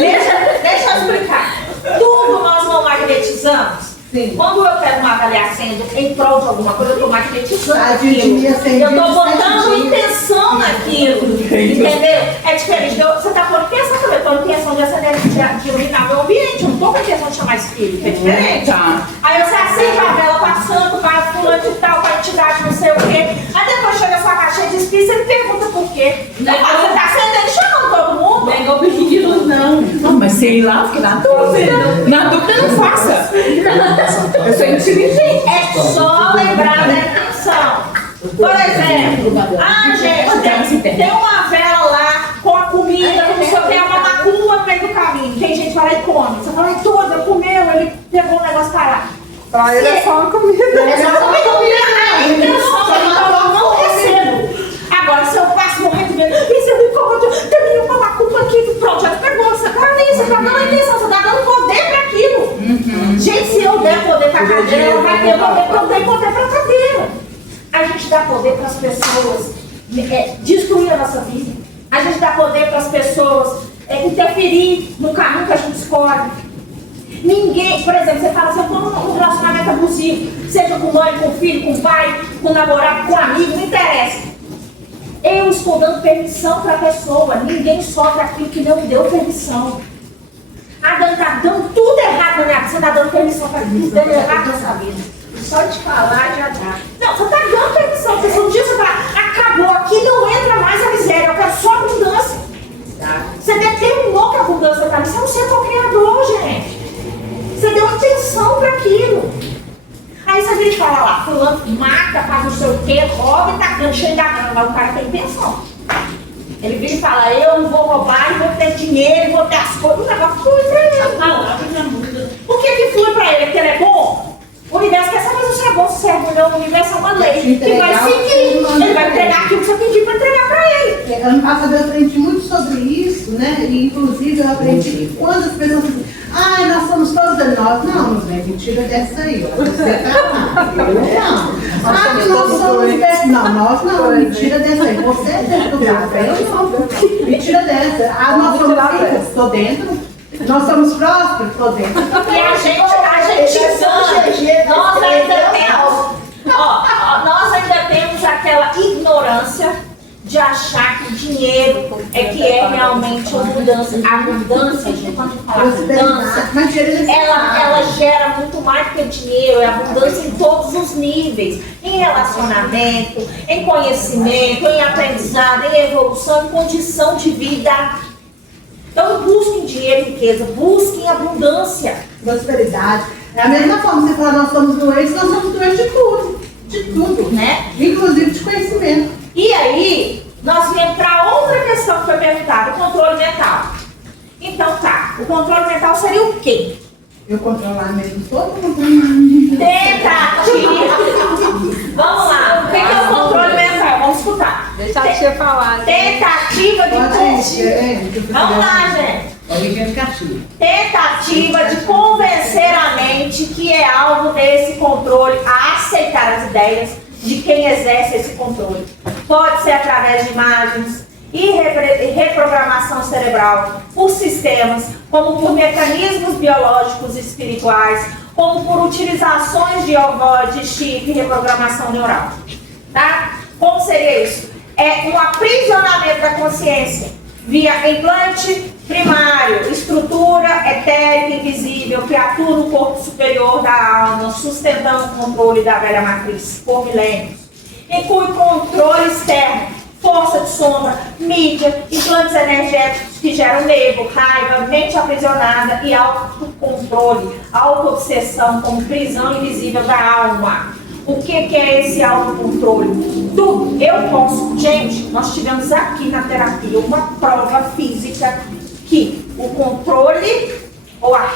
Deixa eu explicar. Tudo nós não magnetizamos. Sim. Quando eu quero uma avaliação em prol de alguma coisa, eu estou magnetizando A aquilo. dias, sem Eu estou dias, botando 7 dias. intenção naquilo. Entendeu? É diferente. Você está pondo intenção também. Estou intenção de acender, de iluminar meu ambiente. Eu não estou com intenção de chamar espírito. É diferente. Tá. Aí você acende a vela para santo, para fulano de tal, para entidade, não sei o quê. Aí depois chega a sua caixinha de espírito, você me pergunta por quê. Você está acendendo e chamando todo mundo? Não é igual bicho de luz, não. Não, mas sei lá, fiquei na dúvida. Na dúvida não faça. Eu sou inteligente. É só lembrar da intenção. Por exemplo, gente, tem uma vela lá com a comida, como se eu tenho uma macumba no meio do caminho. Tem gente que vai lá e come. Você fala, ai, toda, comeu, ele pegou um negócio para lá. Pra ele é só uma comida. É só comida. A intenção, então eu não recebo. Agora, se eu passo morrendo de medo, e se eu me incomodo, tem uma macumba aqui, pronto, já pegou, você tá ali, você tá dando a intenção, você tá dando poder para aquilo. Gente, se eu der poder para a cadeira, ela vai ter poder, porque eu dei poder para a cadeira. A gente dá poder para as pessoas destruir a nossa vida. A gente dá poder para as pessoas interferir no caminho que a gente escolhe. Ninguém, por exemplo, você fala assim, eu estou num relacionamento abusivo, seja com mãe, com filho, com pai, com namorado, com amigo, não interessa. Eu estou dando permissão para a pessoa. Ninguém sofre aquilo que não me deu permissão. A Dani está dando tudo errado na minha vida. Você está dando permissão para mim. Dando errado na sua vida. Só de falar já dá. Não, você está dando permissão. Porque um dia você fala, acabou aqui, não entra mais a miséria. Eu quero só abundância. Você determinou que a abundância está ali. Você é um ser co-criador, gente. Você deu atenção para aquilo. Aí se a gente fala lá, fulano mata, faz não sei o quê, rouba e tá cheio da grana, mas o cara tem intenção. Ele vira e fala, eu não vou roubar, eu vou ter dinheiro, vou ter as coisas, o negócio flui pra ele. A palavra já muda. Por que flui pra ele? Porque ele é bom? O universo quer saber se você é bom, se você é ruim, não. O universo é uma lei que vai seguir. Ele vai entregar aquilo que você pediu pra entregar pra ele. Ano passado eu aprendi muito sobre isso, né? E inclusive eu aprendi quando as pessoas dizem, ai, nós somos todos nós. Não, mentira dessa aí, ó. Você tá lá. Não. Ah, que nós somos dessa. Não, nós não, mentira dessa aí. Você é dentro do café, eu não. Mentira dessa. Ah, nós somos ricos, estou dentro. Nós somos prósperos, estou dentro. E a gente nós ainda temos, nós ainda temos aquela ignorância de achar que dinheiro é que é realmente abundância. A abundância, gente, quando eu falo abundância, ela gera muito mais do que dinheiro, é abundância em todos os níveis, em relacionamento, em conhecimento, em aprendizado, em evolução, em condição de vida. Então busquem dinheiro e riqueza, busquem abundância. Prosperidade. É a mesma forma que você fala, nós somos doentes de tudo, Né? Inclusive de conhecimento. E aí, nós viemos para outra questão que foi perguntada, o controle mental. Então tá, o controle mental seria o quê? Eu controlar mesmo todo mundo. Tentativa. Vamos lá, o que é o controle mental? Vamos escutar. Deixa a tia falar. Tentativa de Vamos lá, gente. Tentativa de convencer a mente que é alvo desse controle a aceitar as ideias de quem exerce esse controle. Pode ser através de imagens e reprogramação cerebral, por sistemas, como por mecanismos biológicos e espirituais, como por utilizações de chip e reprogramação neural. Tá? Como seria isso? É um aprisionamento da consciência via implante primário, estrutura etérica invisível que atua no corpo superior da alma, sustentando o controle da velha matriz por milênios. Inclui controle externo, força de sombra, mídia, implantes energéticos que geram medo, raiva, mente aprisionada e autocontrole, autoobsessão como prisão invisível da alma. O que é esse autocontrole? Tudo. Eu posso. Gente, nós tivemos aqui na terapia uma prova física que o controle ou a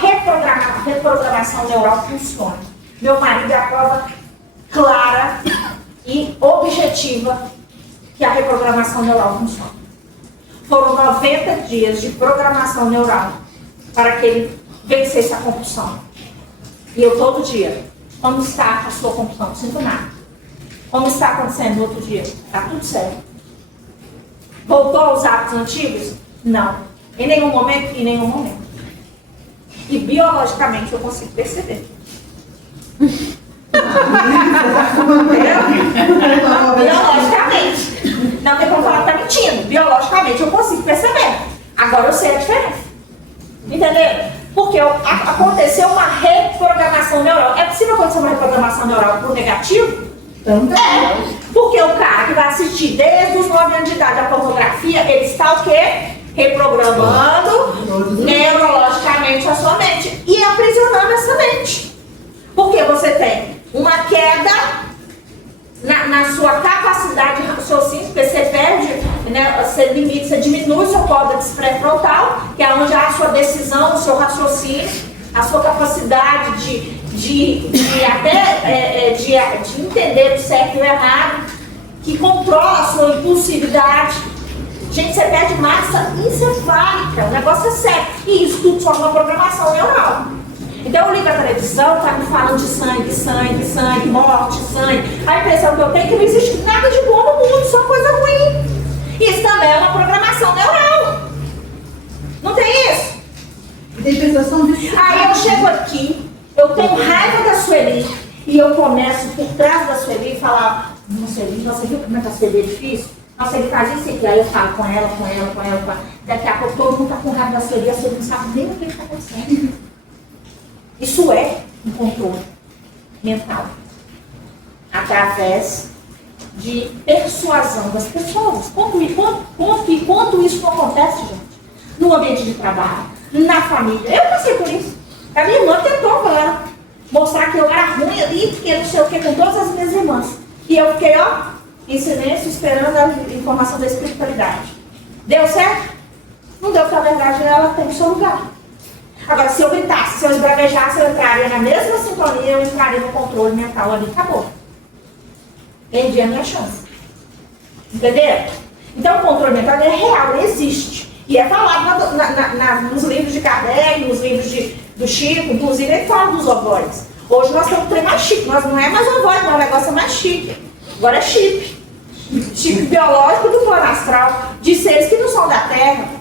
reprogramação neural funciona. Meu marido é a prova clara e objetiva que a reprogramação neural funciona. Foram 90 dias de programação neural para que ele vencesse a compulsão. E eu todo dia, como está a sua compulsão? Não sinto nada. Como está acontecendo no outro dia? Está tudo certo. Voltou aos hábitos antigos? Não. Em nenhum momento? Em nenhum momento. E biologicamente eu consigo perceber. Biologicamente. Não tem como falar que tá mentindo. Biologicamente eu consigo perceber. Agora eu sei a diferença. Entendeu? Porque aconteceu uma reprogramação neural. É possível acontecer uma reprogramação neural por negativo? É. Porque o cara que vai assistir desde os 9 anos de idade a pornografia, ele está o quê? Reprogramando neurologicamente a sua mente. E aprisionando essa mente. Porque você tem uma queda na sua capacidade de raciocínio, porque você perde, né, você limita, você diminui o seu córtex pré-frontal, que é onde há a sua decisão, o seu raciocínio, a sua capacidade de entender o certo e o errado, que controla a sua impulsividade. Gente, você perde massa encefálica, o negócio é sério. E isso tudo só uma programação neural. Então eu ligo a televisão, tá me falando de sangue, sangue, sangue, morte, sangue. A impressão que eu tenho é que não existe nada de bom no mundo, só coisa ruim. Isso também é uma programação neural. Não tem isso? Tem pessoas que são viciadas. Aí eu chego aqui, eu tenho raiva da Sueli e eu começo por trás da Sueli e falar: nossa, Sueli, você viu como é que a Sueli é difícil? Nossa, ele faz isso aqui. Aí eu falo com ela. Daqui a pouco todo mundo tá com raiva da Sueli e a Sueli não sabe nem o que está acontecendo. Isso é um controle mental através de persuasão das pessoas. Quanto isso não acontece, gente? No ambiente de trabalho, na família. Eu passei por isso. A minha irmã tentou mostrar que eu era ruim ali, porque não sei o que, com todas as minhas irmãs. E eu fiquei, em silêncio, esperando a informação da espiritualidade. Deu certo? Não deu, porque a verdade ela tem o seu lugar. Agora, se eu gritasse, se eu esbravejasse, eu entraria na mesma sintonia, eu entraria no controle mental ali, acabou. Perdi a minha chance. Entendeu? Então, o controle mental é real, ele existe. E é falado nos livros de Kardec, nos livros do Chico, inclusive ele fala dos ovoides. Hoje nós temos um trem mais chique, nós não é mais ovoide, não, o negócio é mais chique. Agora é chip. Chip biológico do plano astral, de seres que não são da Terra.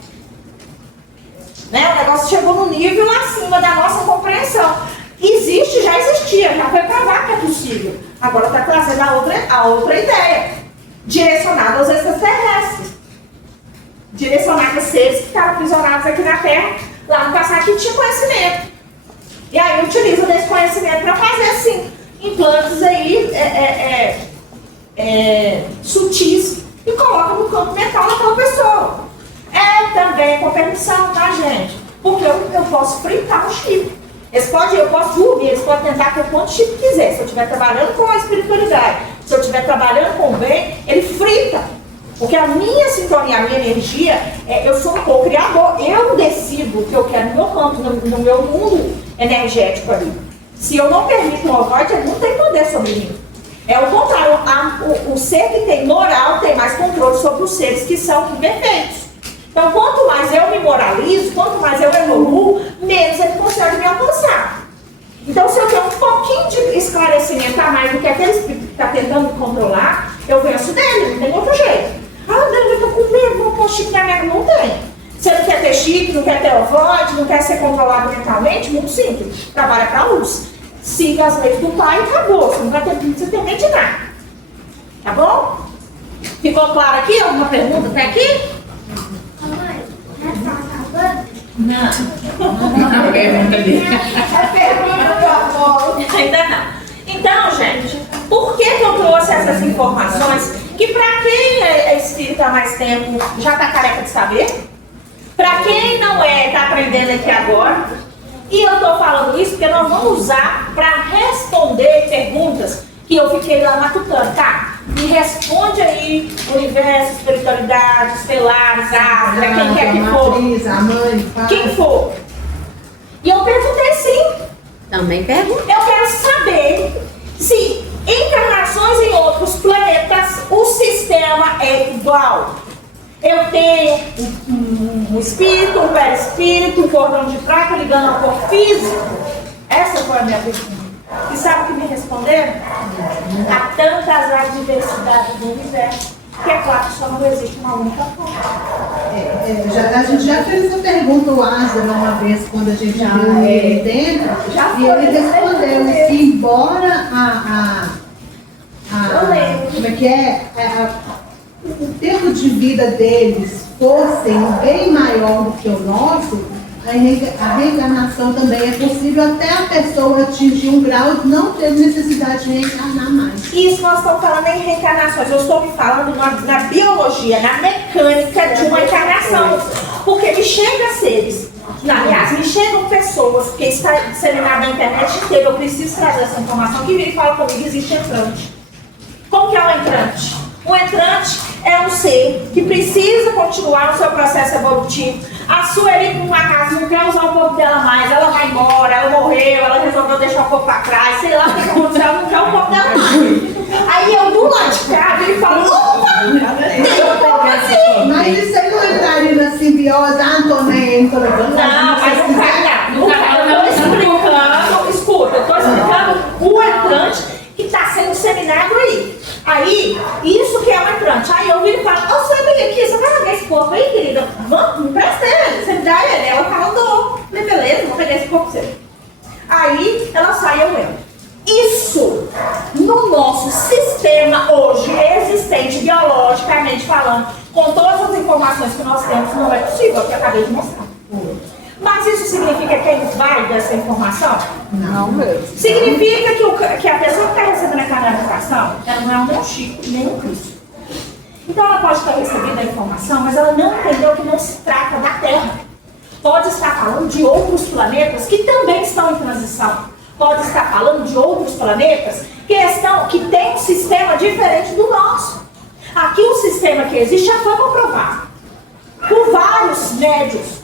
Né? O negócio chegou no nível acima da nossa compreensão. Existe, já existia, já foi provado que é possível. Agora está trazendo a outra ideia, direcionada aos extraterrestres. Direcionada a seres que estavam aprisionados aqui na Terra, lá no passado que tinha conhecimento. E aí utiliza desse conhecimento para fazer assim, implantes aí sutis e coloca no campo mental daquela pessoa. É também com permissão, tá, gente? Porque eu posso fritar o chip. Eu posso dormir, eles podem tentar ter quanto chip quiser. Se eu estiver trabalhando com a espiritualidade, se eu estiver trabalhando com o bem, ele frita. Porque a minha sintonia, a minha energia, eu sou um co-criador. Eu decido o que eu quero no meu campo, no meu mundo energético ali. Se eu não permito um ovoide, ele não tem poder sobre mim. É o contrário, o ser que tem moral tem mais controle sobre os seres que são perfeitos. Então, quanto mais eu me moralizo, quanto mais eu evoluo, menos ele consegue me alcançar. Então, se eu tenho um pouquinho de esclarecimento a mais do que aquele espírito que está tentando me controlar, eu venço dele, não tem outro jeito. Eu estou com medo, não posso chip na minha... Não tem. Você não quer ter chip, não quer ter ovoide, não quer ser controlado mentalmente, muito simples. Trabalha para a luz. Siga as leis do pai e acabou. Você não vai ter que ter medo de nada. Tá bom? Ficou claro aqui? Alguma pergunta até aqui? Não, a pergunta dele. Ainda não. Então, gente, por que eu trouxe essas informações que para quem é espírita há mais tempo já está careca de saber? Para quem não está aprendendo aqui agora? E eu estou falando isso porque nós vamos usar para responder perguntas que eu fiquei lá matutando, tá? Me responde aí, universo, espiritualidade, estelares, árvore, quem quer que for. A mãe, pai. Quem for. E eu perguntei sim. Também pergunto. Eu quero saber se encarnações em outros planetas o sistema é igual. Eu tenho um espírito, um perispírito, um cordão de prata ligando ao corpo físico. Essa foi a minha pergunta. E sabe o que me responderam? Há tantas adversidades do universo. que é claro que só não existe uma única forma. A gente já fez essa pergunta ao Ázaro uma vez, quando a gente viu ele dentro, e ele respondeu que embora como é que o tempo de vida deles fossem bem maior do que o nosso, a reencarnação também é possível até a pessoa atingir um grau de não ter necessidade de reencarnar mais. Isso nós estamos falando em reencarnações, eu estou falando na biologia, na mecânica de uma encarnação. Porque me chega seres, aliás, me chegam pessoas, porque está disseminado na internet inteira, eu preciso trazer essa informação, que vem e fala comigo, existe entrante. Como que é um entrante? O entrante é um ser que precisa continuar o seu processo evolutivo. A sua ali com uma casa não quer usar o corpo dela mais, ela vai embora, ela morreu, ela resolveu deixar o corpo pra trás, sei lá o que aconteceu, ela não quer o corpo dela mais. Aí eu do lado de cá, ele fala, opa, tem um corpo assim. Mas isso aí não entraria na simbiose Antonento? Não, mas não cai, não. Eu estou explicando, escuta, eu estou explicando o entrante que está sendo seminado aí. Aí, isso que é um entrante. Aí eu viro e falo, ô, você vem aqui, você vai largar esse corpo aí, querida? Vamos, me presta ele, você me dá ele. Ela fala, dou. Falei, beleza, vou pegar esse corpo pra você. Aí, ela sai, eu entro. Isso, no nosso sistema hoje, existente, biologicamente falando, com todas as informações que nós temos, não é possível, que eu acabei de mostrar. Mas isso significa que é inválido essa informação? Não mesmo. Significa que a pessoa que está recebendo a canalização, ela não é um Dom Chico nem um Cristo. Então ela pode estar recebendo a informação, mas ela não entendeu que não se trata da Terra. Pode estar falando de outros planetas que também estão em transição. Pode estar falando de outros planetas que têm um sistema diferente do nosso. Aqui o sistema que existe já foi comprovado por vários médios,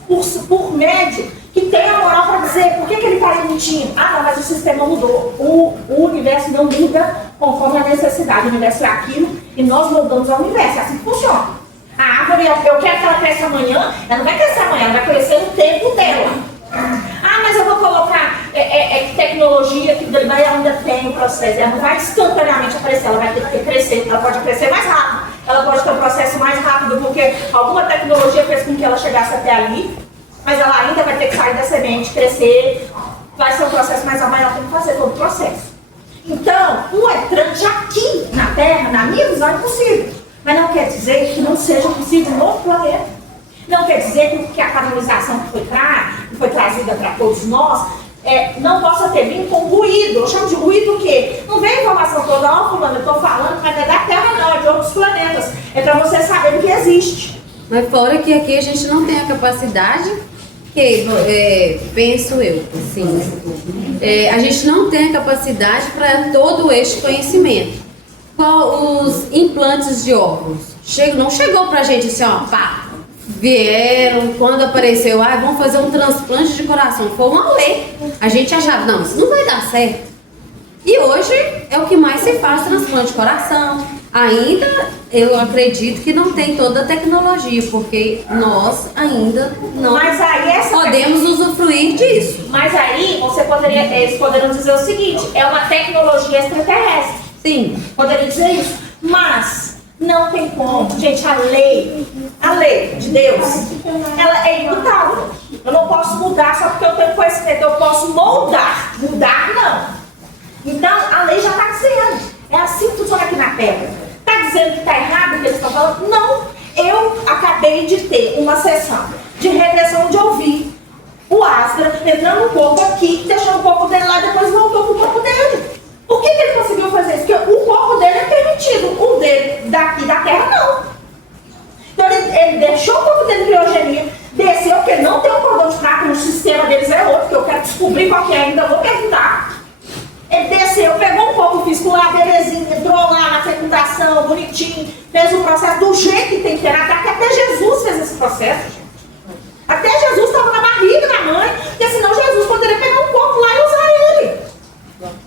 por médio que tem a moral para dizer por que ele está emitindo. Ah, não, mas o sistema mudou. O universo não muda conforme a necessidade. O universo é aquilo e nós mudamos ao universo. É assim que funciona. A árvore, eu quero que ela cresça amanhã, ela não vai crescer amanhã, ela vai crescer no tempo dela. Ah, mas eu vou colocar tecnologia que ainda tem o processo. Ela não vai instantaneamente aparecer, ela vai ter que crescer. Ela pode crescer mais rápido, ela pode ter um processo mais rápido, porque alguma tecnologia fez com que ela chegasse até ali, mas ela ainda vai ter que sair da semente, crescer. Vai ser um processo mais amanhã, tem que fazer todo o processo. Então, o entrante aqui na Terra, na minha visão, é possível. Mas não quer dizer que não seja possível no outro planeta. Não quer dizer que a canalização que foi trazida para todos nós não possa ter vindo com ruído. Eu chamo de ruído o quê? Não vem informação toda, ó, fulano, eu estou falando, mas não é da Terra não, é de outros planetas. É para você saber o que existe. Mas fora que aqui a gente não tem a capacidade, penso eu, assim, a gente não tem a capacidade para todo este conhecimento. Os implantes de órgãos, não chegou pra gente assim, ó, pá, vieram, quando apareceu, vamos fazer um transplante de coração, foi uma lei. A gente achava, não, isso não vai dar certo. E hoje é o que mais se faz, transplante de coração. Ainda, eu acredito que não tem toda a tecnologia, porque nós ainda não podemos usufruir disso. Mas aí, eles poderiam dizer o seguinte, é uma tecnologia extraterrestre. Sim. Poderia dizer isso, mas não tem como. Gente, a lei de Deus, ela é imutável. Eu não posso mudar só porque eu tenho conhecimento, eu posso moldar. Mudar, não. Então, a lei já está dizendo. É assim que funciona aqui na Terra. Está dizendo que está errado o que eles estão falando? Não. Eu acabei de ter uma sessão de regressão de ouvir o Astra entrando no corpo aqui, deixando o corpo dele lá e depois voltou pro corpo dele. Por que ele conseguiu fazer isso? Porque o corpo dele é permitido, o dele daqui da Terra não. Então ele deixou o corpo dele em criogenia, desceu, porque ele não tem um cordão de prata, no sistema deles é outro, que eu quero descobrir qual que é, ainda vou perguntar. Ele desceu, pegou um corpo físico lá, belezinha, entrou lá na fecundação, bonitinho, fez o processo do jeito que tem que ter na Terra, que até Jesus fez esse processo, gente. Até Jesus estava na barriga da mãe, porque senão Jesus poderia pegar um corpo lá e usar ele.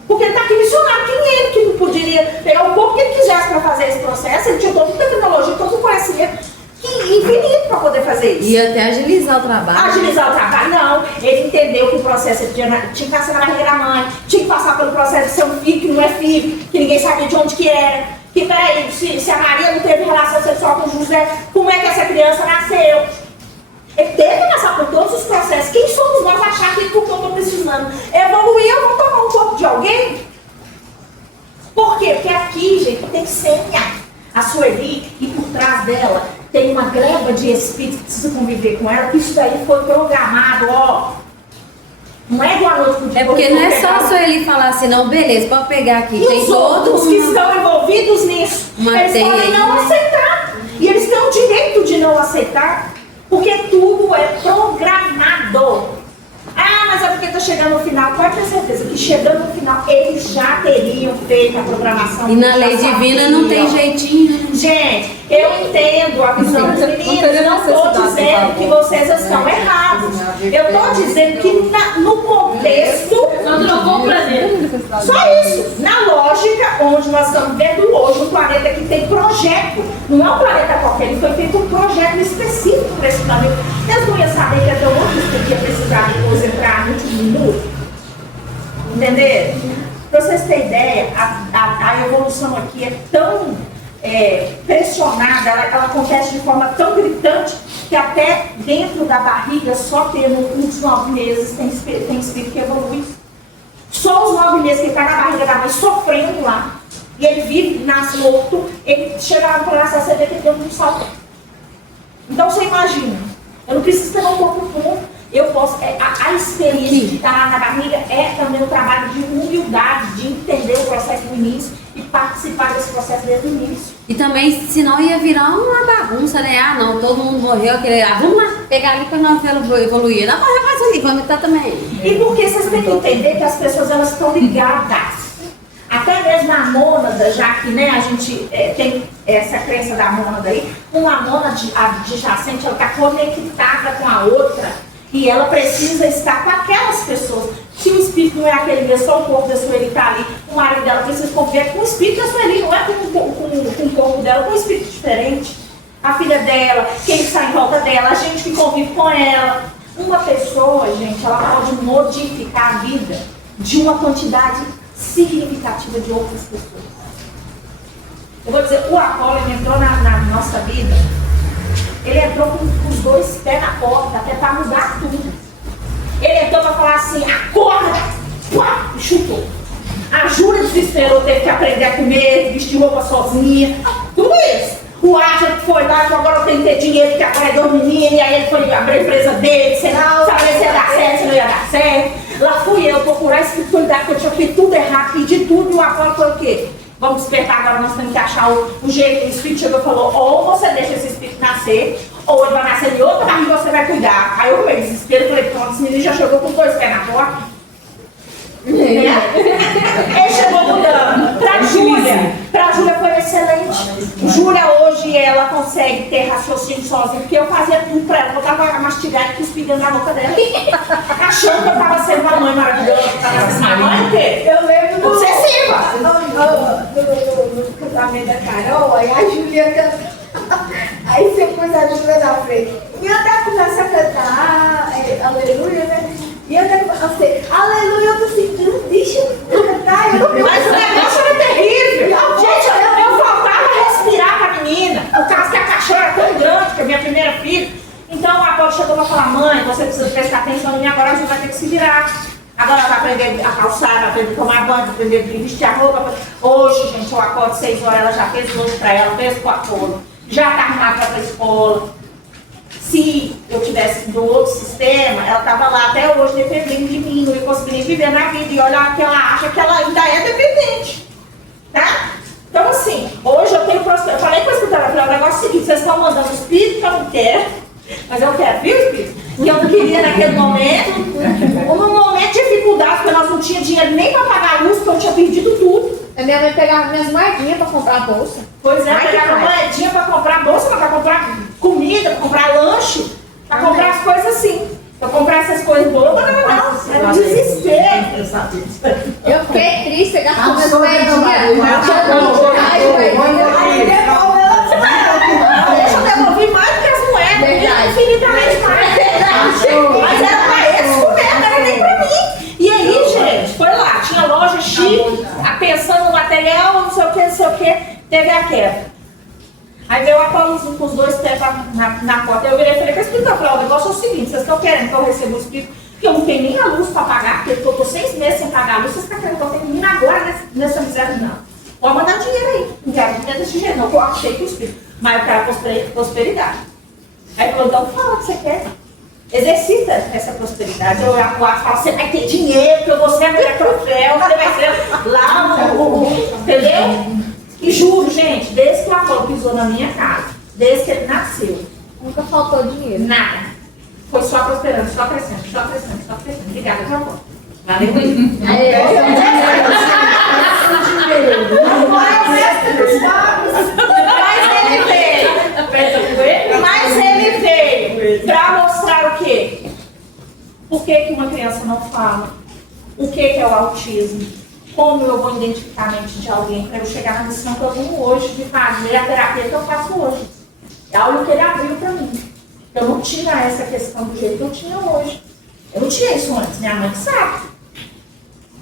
Porque ele está aqui missionário, quem ele que não poderia pegar o corpo que ele quisesse para fazer esse processo, ele tinha toda a tecnologia, todo o conhecimento infinito para poder fazer isso. E até agilizar o trabalho. Agilizar o trabalho, não. Ele entendeu que o processo ele tinha que passar na barriga da mãe, tinha que passar pelo processo de ser um filho que não é filho, que ninguém sabia de onde que era. Que peraí, se a Maria não teve relação sexual com o José, como é que essa criança nasceu? Ele teve que passar por todos os processos. Quem somos nós achar que porque eu estou precisando evoluir, eu vou tomar um corpo de alguém? Por quê? Porque aqui, gente, tem senha. A Sueli, e por trás dela, tem uma greva de espírito que precisa conviver com ela, que isso daí foi programado, ó. Não é igual a noite pro dia. É porque não é só a Sueli falar assim, não, beleza, pode pegar aqui. E Tem os outros que estão envolvidos nisso, eles podem não aceitar. E eles têm o direito de não aceitar, porque tudo é programado. Ah, mas é porque está chegando no final. Pode ter certeza que chegando no final, eles já teriam feito a programação. E na lei divina não tem jeitinho. Gente, eu entendo a visão dos meninos. Não estou dizendo que vocês estão errados. Eu estou dizendo que no contexto... Só trocou o planeta. Só isso. Na lógica, onde nós estamos vendo hoje, um planeta que tem projeto. Não é um planeta qualquer, ele foi feito um projeto específico para esse planeta. Eles não iam saber que até o outro que ia precisar depois entrar no último minuto. Entenderam? Para vocês terem ideia, a evolução aqui é tão pressionada, ela acontece de forma tão gritante que até dentro da barriga, só tendo uns 9 meses, tem espírito que evolui. Só os 9 meses que ele está na barriga da mãe sofrendo lá, e ele vive, nasce morto, ele chega lá para nascer, você vê que ele deu um salto. Então você imagina, eu não preciso ter um corpo pronto. Eu posso, a experiência de estar lá na barriga é também um trabalho de humildade, de entender o processo do início e participar desse processo desde o início. E também, senão ia virar uma bagunça, né? Ah, não, todo mundo morreu, vamos lá, pegar ali para nós evoluir. Não, mas faz ali, vamos estar também. E porque vocês têm que entender que as pessoas elas estão ligadas. Até mesmo a mônada, já que né, a gente tem essa crença da mônada aí, uma mônada adjacente, ela está conectada com a outra. E ela precisa estar com aquelas pessoas. Se o espírito não é aquele mesmo, só o corpo da Sueli está ali, o marido dela precisa conviver com o espírito da Sueli, não é com o corpo dela, com um espírito diferente. A filha dela, quem está em volta dela, a gente que convive com ela. Uma pessoa, gente, ela pode modificar a vida de uma quantidade significativa de outras pessoas. Eu vou dizer, o Apolo entrou na nossa vida. Ele entrou com os 2 pés na porta, até para mudar tudo. Ele entrou para falar assim, acorda! Pá, e chutou. A Júlia desesperou, teve que aprender a comer, vestir roupa sozinha. Tudo isso. O Átila foi lá, falou, agora eu tenho que ter dinheiro, porque agora é 2 meninos, e aí ele foi abrir a empresa dele, sei lá, saber se ia dar certo, se não ia dar certo. Lá fui eu procurar espiritualidade, porque eu tinha feito tudo errado, pedi tudo, e o Apolo foi o quê? Vamos despertar, agora nós temos que achar o jeito. O espírito chegou e falou, ou você deixa esse espírito nascer, ou ele vai nascer de outra barriga e você vai cuidar. Aí eu com esse desespero, falei, pronto, esse menino já chegou com 2 pés na porta. Ele chegou mudando. Pra Júlia foi excelente. Júlia hoje, ela consegue ter raciocínio sozinha, porque eu fazia tudo pra ela. Eu tava mastigando e cuspindo na boca dela. Achando que eu tava sendo uma mãe maravilhosa. Tava sendo uma mãe o quê? Eu lembro obsessiva. No casamento da Carol, aí a Julia aí você pôs a Júlia na frente. E eu até começo a cantar aleluia, né? E eu até começo a dizer, aleluia, eu tô sentindo, deixa eu cantar. Mas o negócio era terrível. Gente, eu faltava respirar pra menina. Por causa que a cachorra era tão grande, que é a minha primeira filha. Então a Paula chegou pra falar, mãe, você precisa prestar atenção em mim, agora a gente vai ter que se virar. Agora ela vai aprender a calçar, vai aprender a tomar banho, vai aprender a vestir a roupa. Hoje, gente, eu acordo 6 horas, ela já fez lanche pra ela, fez com a Apolo. Já tá arrumada pra ir pra escola. Se eu tivesse do outro sistema, ela estava lá até hoje dependendo de mim, não ia conseguir viver na vida. E olha que ela acha que ela ainda é dependente. Tá? Então assim, hoje eu tenho processo. Eu falei com a escritora, eu falei, o negócio é o seguinte, vocês estão mandando o espírito que eu não quero, mas eu quero, viu, espírito? Que eu não queria naquele momento. Um momento de dificuldade, porque nós não tínhamos dinheiro nem para pagar a luz, porque eu tinha perdido tudo. A minha mãe pegava minhas moedinhas para comprar a bolsa. Pois é, pegava moedinha para comprar bolsa, para comprar comida, para comprar lanche, para comprar as coisas assim. Para comprar essas coisas boas, não, era um desespero. Eu fiquei triste, você gastou minhas moedinhas. Eu devolvi mais do que as moedas, infinitamente mais. Mas era para eles comer, não era nem para mim. E aí, gente, foi lá, tinha loja chique, pensando no material, não sei o que, teve a queda. Aí veio a Paulinho com os 2 pés na porta. Eu virei e falei, explica pra ela, o negócio é o seguinte, vocês estão querendo que eu receba o espírito, que eu não tenho nem a luz para pagar, porque eu tô 6 meses sem pagar a luz, vocês estão querendo que eu tenha menina agora nessa miséria? Não. Pode mandar dinheiro aí. Não quero dinheiro desse dinheiro, não, que eu achei que o espírito. Mas eu quero prosperidade. Aí falou, então fala o que você quer. Exercita essa prosperidade. Eu falo, você vai ter dinheiro, porque você vai ter troféu, você vai ser lá, entendeu? E juro, gente, desde que o Apolo pisou na minha casa, desde que ele nasceu, Nunca faltou dinheiro. nada. Foi só prosperando, só crescendo, só crescendo, só crescendo. Obrigada, meu amor. Valeu. Mas ele veio para mostrar o quê? Por que uma criança não fala? O que é o autismo? Como eu vou identificar a mente de alguém para eu chegar na missão que eu tenho hoje de fazer a terapia que eu faço hoje? É algo que ele abriu para mim. Eu não tinha essa questão do jeito que eu tinha hoje. Eu não tinha isso antes, minha mãe sabe.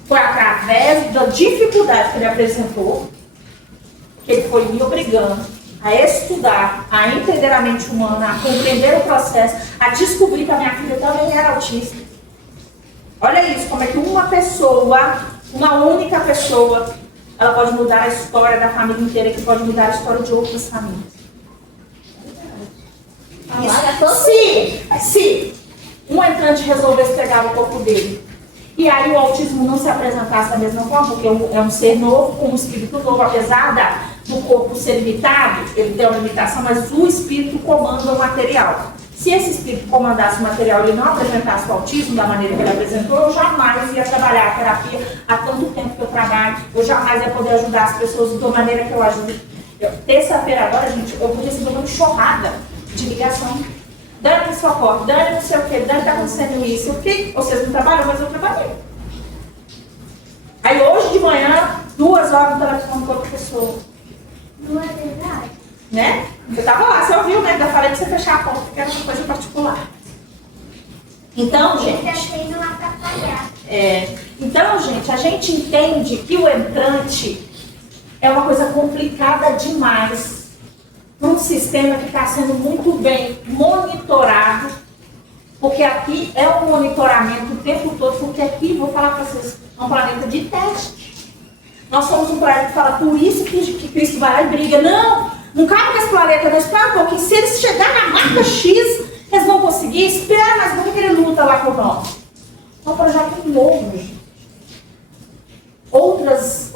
Foi através da dificuldade que ele apresentou que ele foi me obrigando a estudar, a entender a mente humana, a compreender o processo, a descobrir que a minha filha também era autista. Olha isso, como é que uma pessoa, uma única pessoa, ela pode mudar a história da família inteira, que pode mudar a história de outras famílias. Se um entrante resolvesse pegar o corpo dele, e aí o autismo não se apresentasse da mesma forma, porque é um ser novo, com um espírito novo, apesar do corpo ser limitado, ele tem uma limitação, mas o espírito comanda o material. Se esse espírito comandasse o material e não apresentasse o autismo da maneira que ele apresentou, eu jamais ia trabalhar a terapia há tanto tempo que eu trabalho, eu jamais ia poder ajudar as pessoas da maneira que eu ajudo. Terça-feira agora, gente, eu vou receber uma enxurrada de ligação. Dani me socorre, Dani não sei o que, Dani está acontecendo isso, o que? Vocês não trabalham, mas eu trabalhei. Aí hoje de manhã, 2 horas no telefone com outra pessoa. Não é verdade? Né? Você estava lá, você ouviu, né? Ainda falei de você fechar a porta, que era uma coisa particular. Então, gente. Está tendo uma atrapalhada. Então, gente, a gente entende que o entrante é uma coisa complicada demais. Num sistema que está sendo muito bem monitorado, porque aqui é um monitoramento o tempo todo, porque aqui, vou falar para vocês, é um planeta de teste. Nós somos um planeta que fala, por isso que Cristo vai lá e briga. Não cabe com esse planeta, não, espera um pouquinho. Se eles chegarem na marca X, eles vão conseguir, espera, mas não que ele luta lá por nós. É um projeto novo, gente. Outras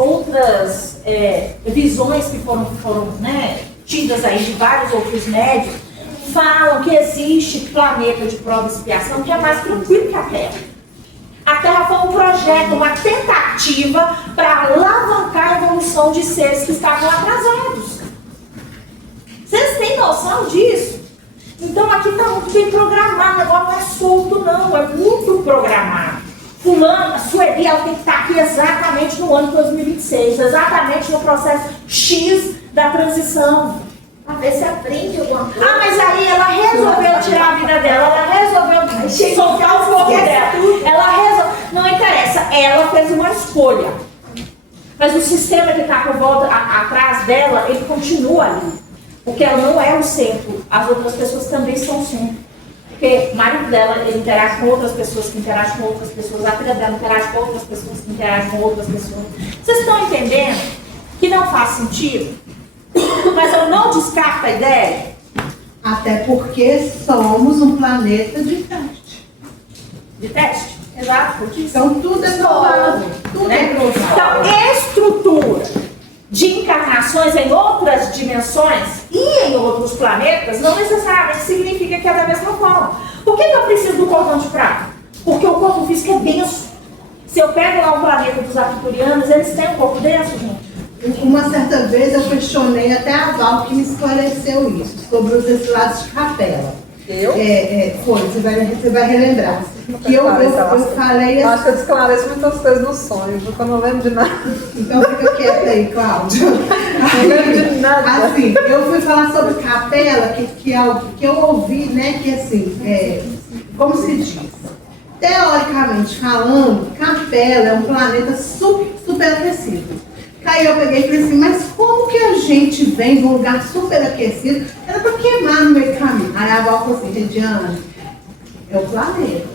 visões que foram né, tidas aí de vários outros médios, falam que existe planeta de prova e expiação que é mais tranquilo que a Terra. A Terra foi um projeto, uma tentativa para alavancar a evolução de seres que estavam atrasados. Vocês têm noção disso? Então aqui está muito bem programado, o negócio não é solto não, é muito programado. Fulano, a Sueli, ela tem que estar aqui exatamente no ano de 2026, exatamente no processo X da transição. Pra ver se aprende alguma coisa. Ah, mas aí ela resolveu tirar a vida dela, ela resolveu soltar o corpo dela. Ela resolveu, não interessa, ela fez uma escolha. Mas o sistema que está por volta, atrás dela, ele continua ali. Porque ela não é o centro, as outras pessoas também são o centro. Porque o marido dela, ele interage com outras pessoas que interagem com outras pessoas, a filha dela interage com outras pessoas que interagem com outras pessoas. Vocês estão entendendo que não faz sentido? Mas eu não descarto a ideia. Até porque somos um planeta de teste. De teste? Exato. Então tudo é provável. Tudo é provável. Então, estrutura de encarnações em outras dimensões e em outros planetas não necessariamente significa que é da mesma forma. Por que eu preciso do cordão de prata? Porque o corpo físico é denso. Se eu pego lá um planeta dos arcturianos, eles têm um corpo denso, gente. Uma certa vez eu questionei até a Val que me esclareceu isso, sobre os exilados de capela. Foi, você vai relembrar. Que eu falei assim. Acho que eu esclareço muitas coisas no sonho, porque eu não lembro de nada. Então fica quieta aí, Cláudia. Não lembro de nada. Assim, eu fui falar sobre capela, que eu ouvi, né, que assim, como se diz? Teoricamente falando, Capela é um planeta superaquecido. Aí eu peguei e falei assim, mas como que a gente vem de um lugar super aquecido? Era para queimar no meio do caminho. Aí a avó falou assim, Regiane, é o planeta.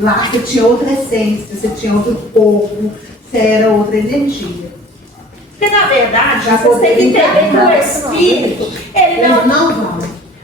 Lá você tinha outra essência, você tinha outro corpo, você era outra energia. Porque na verdade, Já vocês têm que entender que o poderia espírito, ele Eles não. não vão.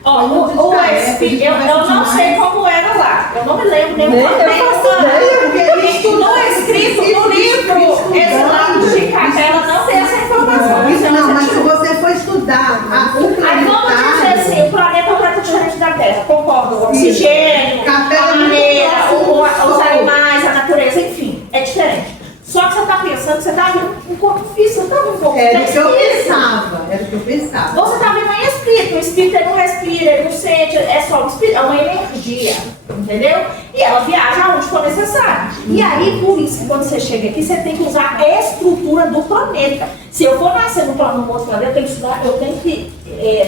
Ó, o espírito, eu não sei como era lá. Eu não me lembro nem Eu faço ideia, porque eles no escrito, no livro, esse lado de Capela não tem essa informação. Isso não, mas se você for estudar o Aí vamos dizer assim, o planeta é um planeta diferente da Terra, concordo. O oxigênio, Capela a maneira, os é animais, a natureza, enfim, é diferente. Só que você está pensando que você está vendo um corpo físico, você está vendo um corpo Era o que eu espírito. pensava, era o que eu pensava. Você está vendo em espírito, o espírito ele não respira, ele não sente, é só um espírito, é uma energia, entendeu? E ela viaja aonde for necessário. E aí, por isso que quando você chega aqui, você tem que usar a estrutura do planeta. Se eu for nascer num outro planeta, eu tenho que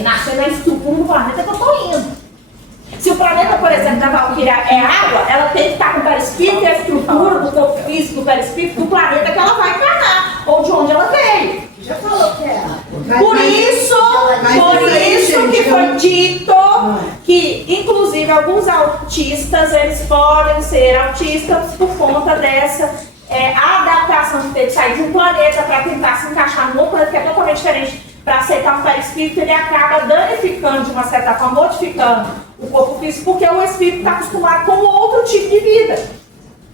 nascer na estrutura do planeta que eu estou indo. Se o planeta, por exemplo, da Valquíria é água, ela tem que estar com o perispírito e a estrutura do corpo físico do perispírito do planeta que ela vai encarnar, ou de onde ela veio. Já falou que é. Por isso que foi dito que, inclusive, alguns autistas, eles podem ser autistas por conta dessa adaptação de ter que sair de um planeta para tentar se encaixar num outro planeta que é totalmente diferente. Para aceitar um perispírito, ele acaba danificando, de uma certa forma, modificando o corpo físico, porque o espírito está acostumado com outro tipo de vida.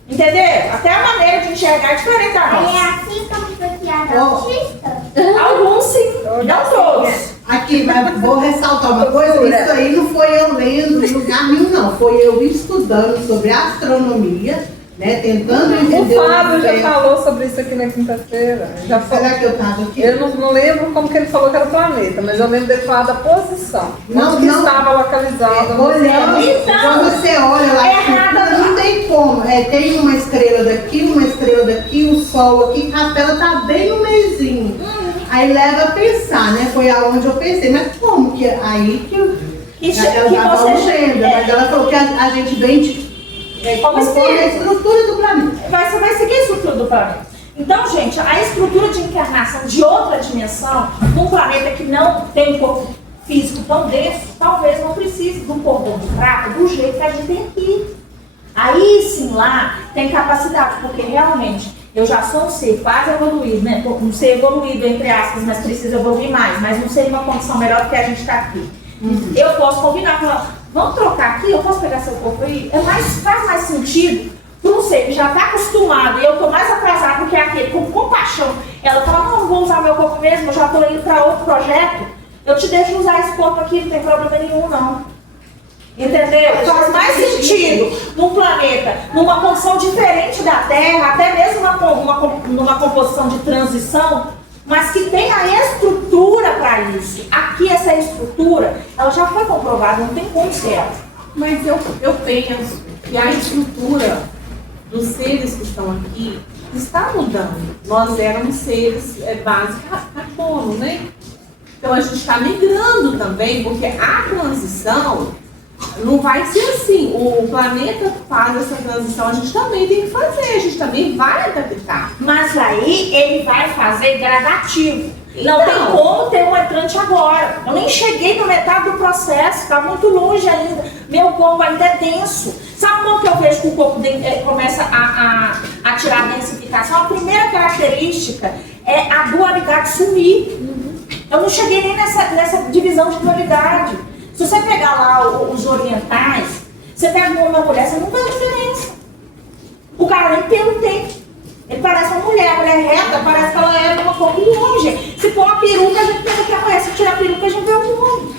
Entendeu? Até a maneira de enxergar é diferente da Aí é nossa. assim como foi criada autista? Alguns sim, não todos. Aqui, mas vou ressaltar uma coisa, isso aí não foi eu lendo em lugar nenhum, não. Foi eu estudando sobre astronomia, né, tentando entender O Fábio já universo. falou sobre isso aqui na quinta-feira. Já falou. Será que eu estava aqui? Eu não lembro como que ele falou que era o planeta, mas eu lembro dele falar da posição. Não, onde não. estava localizado. Olhando, Então, quando você olha lá, é errada, não tem como. Tem uma estrela daqui, o sol aqui, Capela tá bem no meiozinho. Aí leva a pensar, né? Foi aonde eu pensei, mas como que aí que ela estava você mas ela falou que a gente vem de conforme a estrutura do planeta. Você vai seguir a estrutura do planeta. Então, gente, a estrutura de encarnação de outra dimensão, num planeta que não tem um corpo físico tão denso, talvez não precise do cordão de prata do jeito que a gente tem aqui. Aí sim lá tem capacidade, porque realmente eu já sou um ser quase evoluído, né? Um ser evoluído, entre aspas, mas precisa evoluir mais, mas um ser em uma condição melhor do que a gente está aqui. Eu posso combinar com ela, vamos trocar aqui, eu posso pegar seu corpo aí? Faz mais sentido para um ser que já está acostumado, e eu estou mais atrasado do que aquele, com compaixão. Ela fala, não vou usar meu corpo mesmo, eu já estou indo para outro projeto, eu te deixo usar esse corpo aqui, não tem problema nenhum não. Entendeu? Faz mais sentido num planeta, numa condição diferente da Terra, até mesmo numa composição de transição, mas que tem a estrutura para isso. Aqui essa estrutura, ela já foi comprovada, não tem como ser. Mas eu penso que a estrutura dos seres que estão aqui está mudando. Nós éramos seres básicos carbono, né? Então a gente está migrando também, porque a transição não vai ser assim. O planeta faz essa transição, a gente também tem que fazer, a gente também vai adaptar. Mas aí ele vai fazer gradativo. Não tem como ter um entrante agora. Eu nem cheguei na metade do processo, está muito longe ainda. Meu corpo ainda é denso. Sabe como que eu vejo que o corpo começa a tirar a densificação? A primeira característica é a dualidade sumir. Eu não cheguei nem nessa divisão de dualidade. Se você pegar lá os orientais, você pega uma mulher, você não vê a diferença. O cara nem pelo tem. Ele parece uma mulher, a mulher reta, parece que ela é uma cor do homem. Se pôr uma peruca, a gente pensa que ela é. Se tirar a peruca, a gente vê o homem.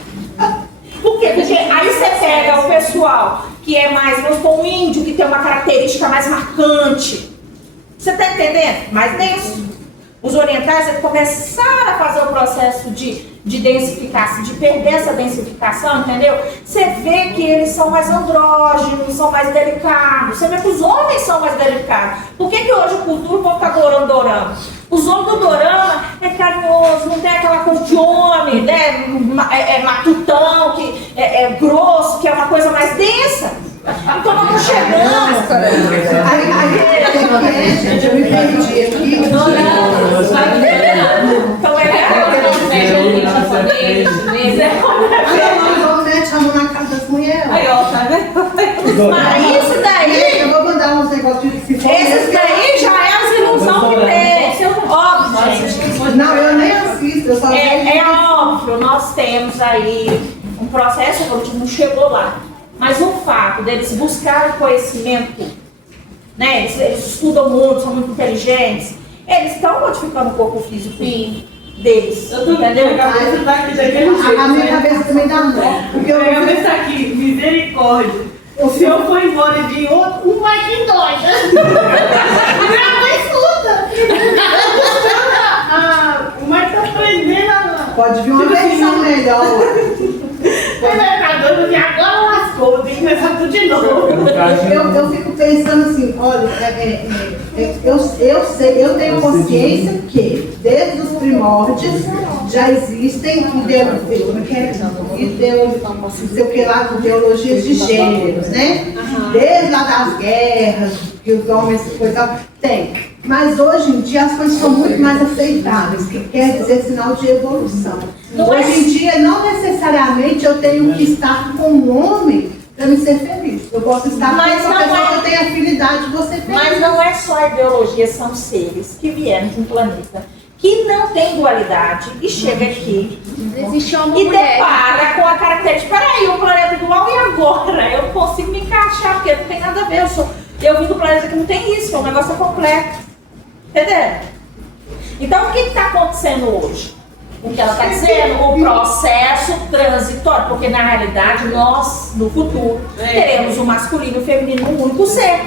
Por quê? Porque aí você pega o pessoal que é mais, vamos supor, um índio, que tem uma característica mais marcante. Você está entendendo? Mais denso. Os orientais, eles começaram a fazer o processo de densificação, de perder essa densificação, entendeu? Você vê que eles são mais andrógenos, são mais delicados. Você vê que os homens são mais delicados. Por que hoje o cultura vão ficar adorando dorama? Os homens do dorama é carinhoso, não tem aquela coisa de homem, né? Matutão, que é grosso, que é uma coisa mais densa. Então nós estamos chegando. Eu me perdi aqui. Eu só É óbvio, nós temos aí um processo evolutivo, não chegou lá. Mas o fato deles buscarem conhecimento, né? Eles estudam muito, são muito inteligentes, eles estão modificando o corpo físico deles. Eu tô entendendo, a cabeça tá aqui daquele jeito. A minha cabeça também dá nó. Porque eu Minha cabeça tá aqui, misericórdia. Se eu for embora e vir outro, um vai que doida. Minha mãe escuta. Mas tá aprendendo a... pode vir uma versão melhor. E agora lascou, tem que começar tudo de novo. Eu fico pensando assim, olha, eu tenho consciência que desde os primórdios já existem ideologias de gêneros, né? Desde lá das guerras, que os homens coisa tem. Mas hoje em dia as coisas são muito mais aceitáveis, que quer dizer sinal de evolução. Hoje em dia, não necessariamente eu tenho que estar com um homem para me ser feliz. Eu posso estar com uma pessoa que eu tenho afinidade de você feliz. Mas não é só ideologia, são seres que vieram de um planeta que não tem dualidade e chega aqui e depara com a característica. Peraí, o planeta dual e agora? Eu consigo me encaixar, porque não tem nada a ver. Eu vim do planeta que não tem isso, que é um negócio completo. Entendeu? Então, o que está acontecendo hoje? O que ela está dizendo? O processo transitório. Porque, na realidade, nós, no futuro, teremos o masculino e o feminino num único ser.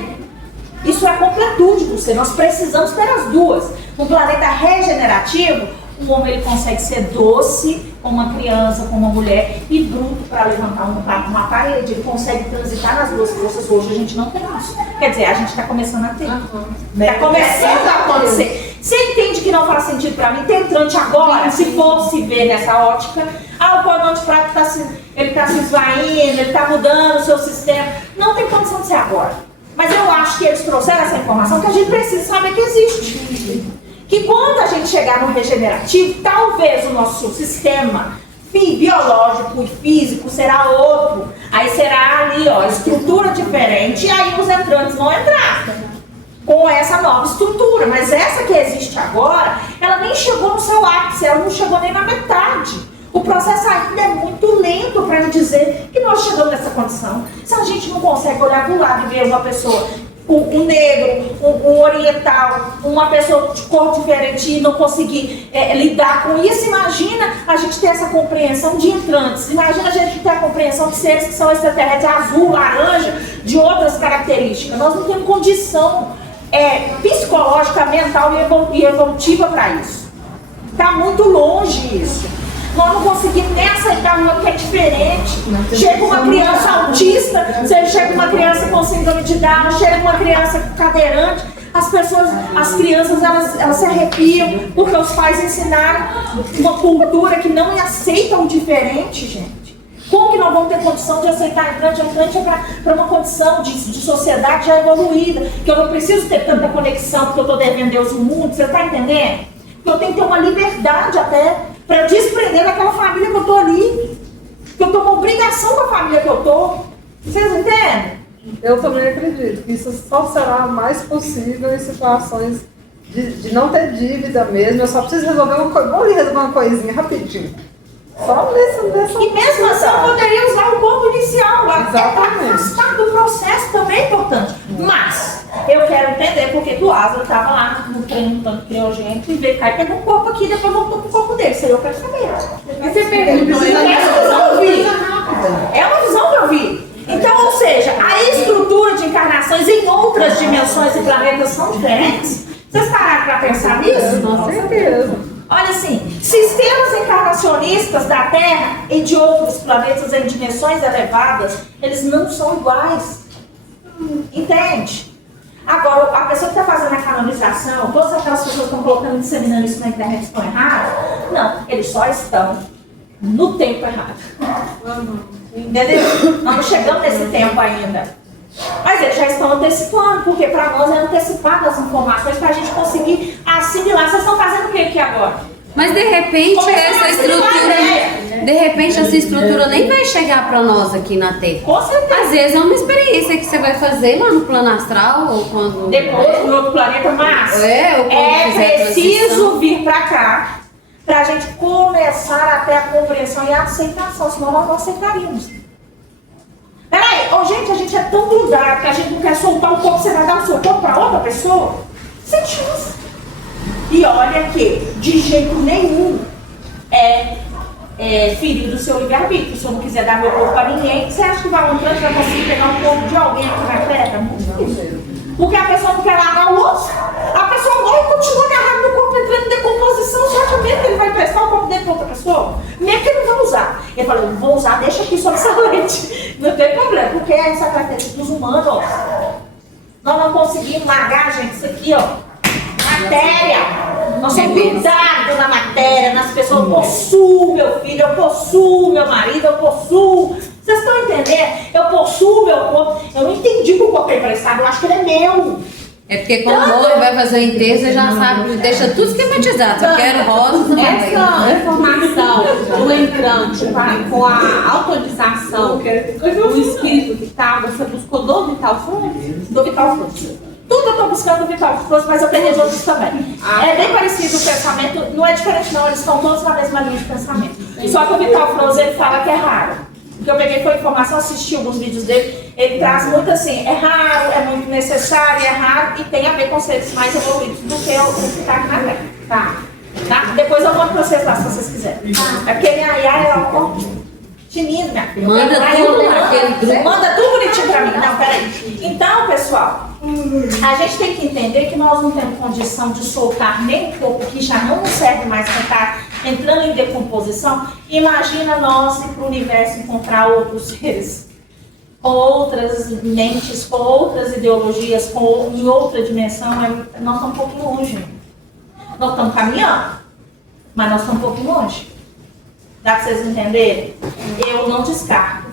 Isso é a completude do ser. Nós precisamos ter as duas. Um planeta regenerativo, o homem ele consegue ser doce com uma criança, com uma mulher, e bruto para levantar uma parede. Ele consegue transitar nas duas forças. Hoje a gente não tem isso. Quer dizer, a gente está começando a ter. Está começando a acontecer. Você entende que não faz sentido para mim? Tem entrante agora, se for se ver nessa ótica, o cordão de prata está se esvaindo, ele está mudando o seu sistema. Não tem condição de ser agora. Mas eu acho que eles trouxeram essa informação que a gente precisa saber que existe. Que quando a gente chegar no regenerativo, talvez o nosso sistema biológico e físico será outro. Aí será ali, ó, estrutura diferente, e aí os entrantes vão entrar com essa nova estrutura. Mas essa que existe agora, ela nem chegou no seu ápice, ela não chegou nem na metade. O processo ainda é muito lento para dizer que nós chegamos nessa condição. Se a gente não consegue olhar do lado e ver uma pessoa, um negro, um oriental, uma pessoa de cor diferente e não conseguir lidar com isso, imagina a gente ter essa compreensão de entrantes. Imagina a gente ter a compreensão de seres que são extraterrestres, azul, laranja, de outras características. Nós não temos condição psicológica, mental e evolutiva para isso. Está muito longe isso. Nós não conseguimos nem aceitar uma que é diferente. Chega uma criança autista, chega uma criança com síndrome de Down, chega uma criança cadeirante, as crianças, elas se arrepiam porque os pais ensinaram uma cultura que não aceita o diferente, gente. Como que nós vamos ter condição de aceitar entrante? Entrante é para uma condição de sociedade já evoluída, que eu não preciso ter tanta conexão porque eu estou devendo Deus o mundo, você está entendendo? Que eu tenho que ter uma liberdade até para desprender daquela família que eu estou ali. Que eu estou com obrigação com a família que eu estou. Vocês entendem? Eu também acredito que isso só será mais possível em situações de não ter dívida mesmo. Eu só preciso resolver uma coisa. Vou ali resolver uma coisinha rapidinho. Só nessa E mesmo assim eu poderia usar o corpo inicial lá. Exatamente. Faz parte do processo também é importante. Mas eu quero entender porque que o Lázaro estava lá no treino tanto criogênico e veio cá e pegou um corpo aqui e depois voltou pro corpo dele. Isso aí eu quero saber. Mas você perguntou, Essa visão eu vi. É uma visão que eu vi. Então, ou seja, a estrutura de encarnações em outras dimensões e planetas são diferentes. Vocês pararam para pensar nisso? Com certeza. Olha assim, sistemas encarnacionistas da Terra e de outros planetas em dimensões elevadas, eles não são iguais. Entende? Agora, a pessoa que está fazendo a canonização, todas aquelas pessoas que estão colocando, disseminando isso na internet estão erradas? Não, eles só estão no tempo errado. Entendeu? Nós não chegamos nesse tempo ainda. Mas eles já estão antecipando, porque para nós é antecipado as informações para a gente conseguir assimilar. Vocês estão fazendo o que aqui agora? Mas de repente essa estrutura nem vai chegar para nós aqui na Terra. Com certeza. Às vezes é uma experiência que você vai fazer lá no plano astral ou quando depois no outro planeta, mas ou quando fizer preciso transição. vir para cá para a gente começar a ter a compreensão e a aceitação, senão nós não aceitaríamos. Peraí, gente, a gente é tão grudado que a gente não quer soltar o corpo, você vai dar o seu corpo para outra pessoa? Sem chance. E olha que, de jeito nenhum, ferir o seu livre-arbítrio. Se eu não quiser dar meu corpo para ninguém, você acha que vai conseguir pegar o corpo de alguém que vai preta? Muito difícil. Porque a pessoa não quer largar o osso, a pessoa morre e continua agarrado no corpo, entrando em decomposição. Você acha mesmo que ele vai emprestar o corpo dele para outra pessoa? Mesmo que ele não vai usar. Ele falou, vou usar, deixa aqui sobre essa lente. Não tem problema, porque essa é a característica dos humanos, ó. Nós não conseguimos largar, gente, isso aqui, ó. Matéria. Nós somos grudados na matéria, nas pessoas. Eu possuo meu filho, eu possuo meu marido, eu possuo. Vocês estão entendendo? Eu possuo meu corpo. Eu não entendi que o corpo é emprestado, eu acho que ele é meu. É porque quando morre vai fazer o enterro, você já sabe, deixa tudo esquematizado. Eu quero rosa, essa informação do entrante com a autorização do espírito que estava, você buscou do Vital Froze? Do Vital Froze. Tudo eu estou buscando do Vital Froze, mas eu peguei de outros também. É bem parecido o pensamento, não é diferente não, eles estão todos na mesma linha de pensamento. Só que o Vital Froze, ele fala que é raro. O que eu peguei foi informação, assisti alguns vídeos dele, ele traz muito assim, é raro, é muito necessário, é raro e tem a ver com seres mais evoluídos do que o que está aqui na Terra. Tá? Depois eu mando para vocês lá, se vocês quiserem. É porque minha Yara, ela é um tinindo, minha filha. Manda tudo naquele grupo. Manda tudo bonitinho para mim. Não, peraí. Então, pessoal, a gente tem que entender que nós não temos condição de soltar nem um corpo que já não nos serve mais para estar entrando em decomposição. Imagina nós ir para o universo encontrar outros seres, com outras mentes, com outras ideologias, em outra dimensão. Nós estamos um pouco longe. Nós estamos caminhando, mas nós estamos um pouco longe. Dá para vocês entenderem? Eu não descarto,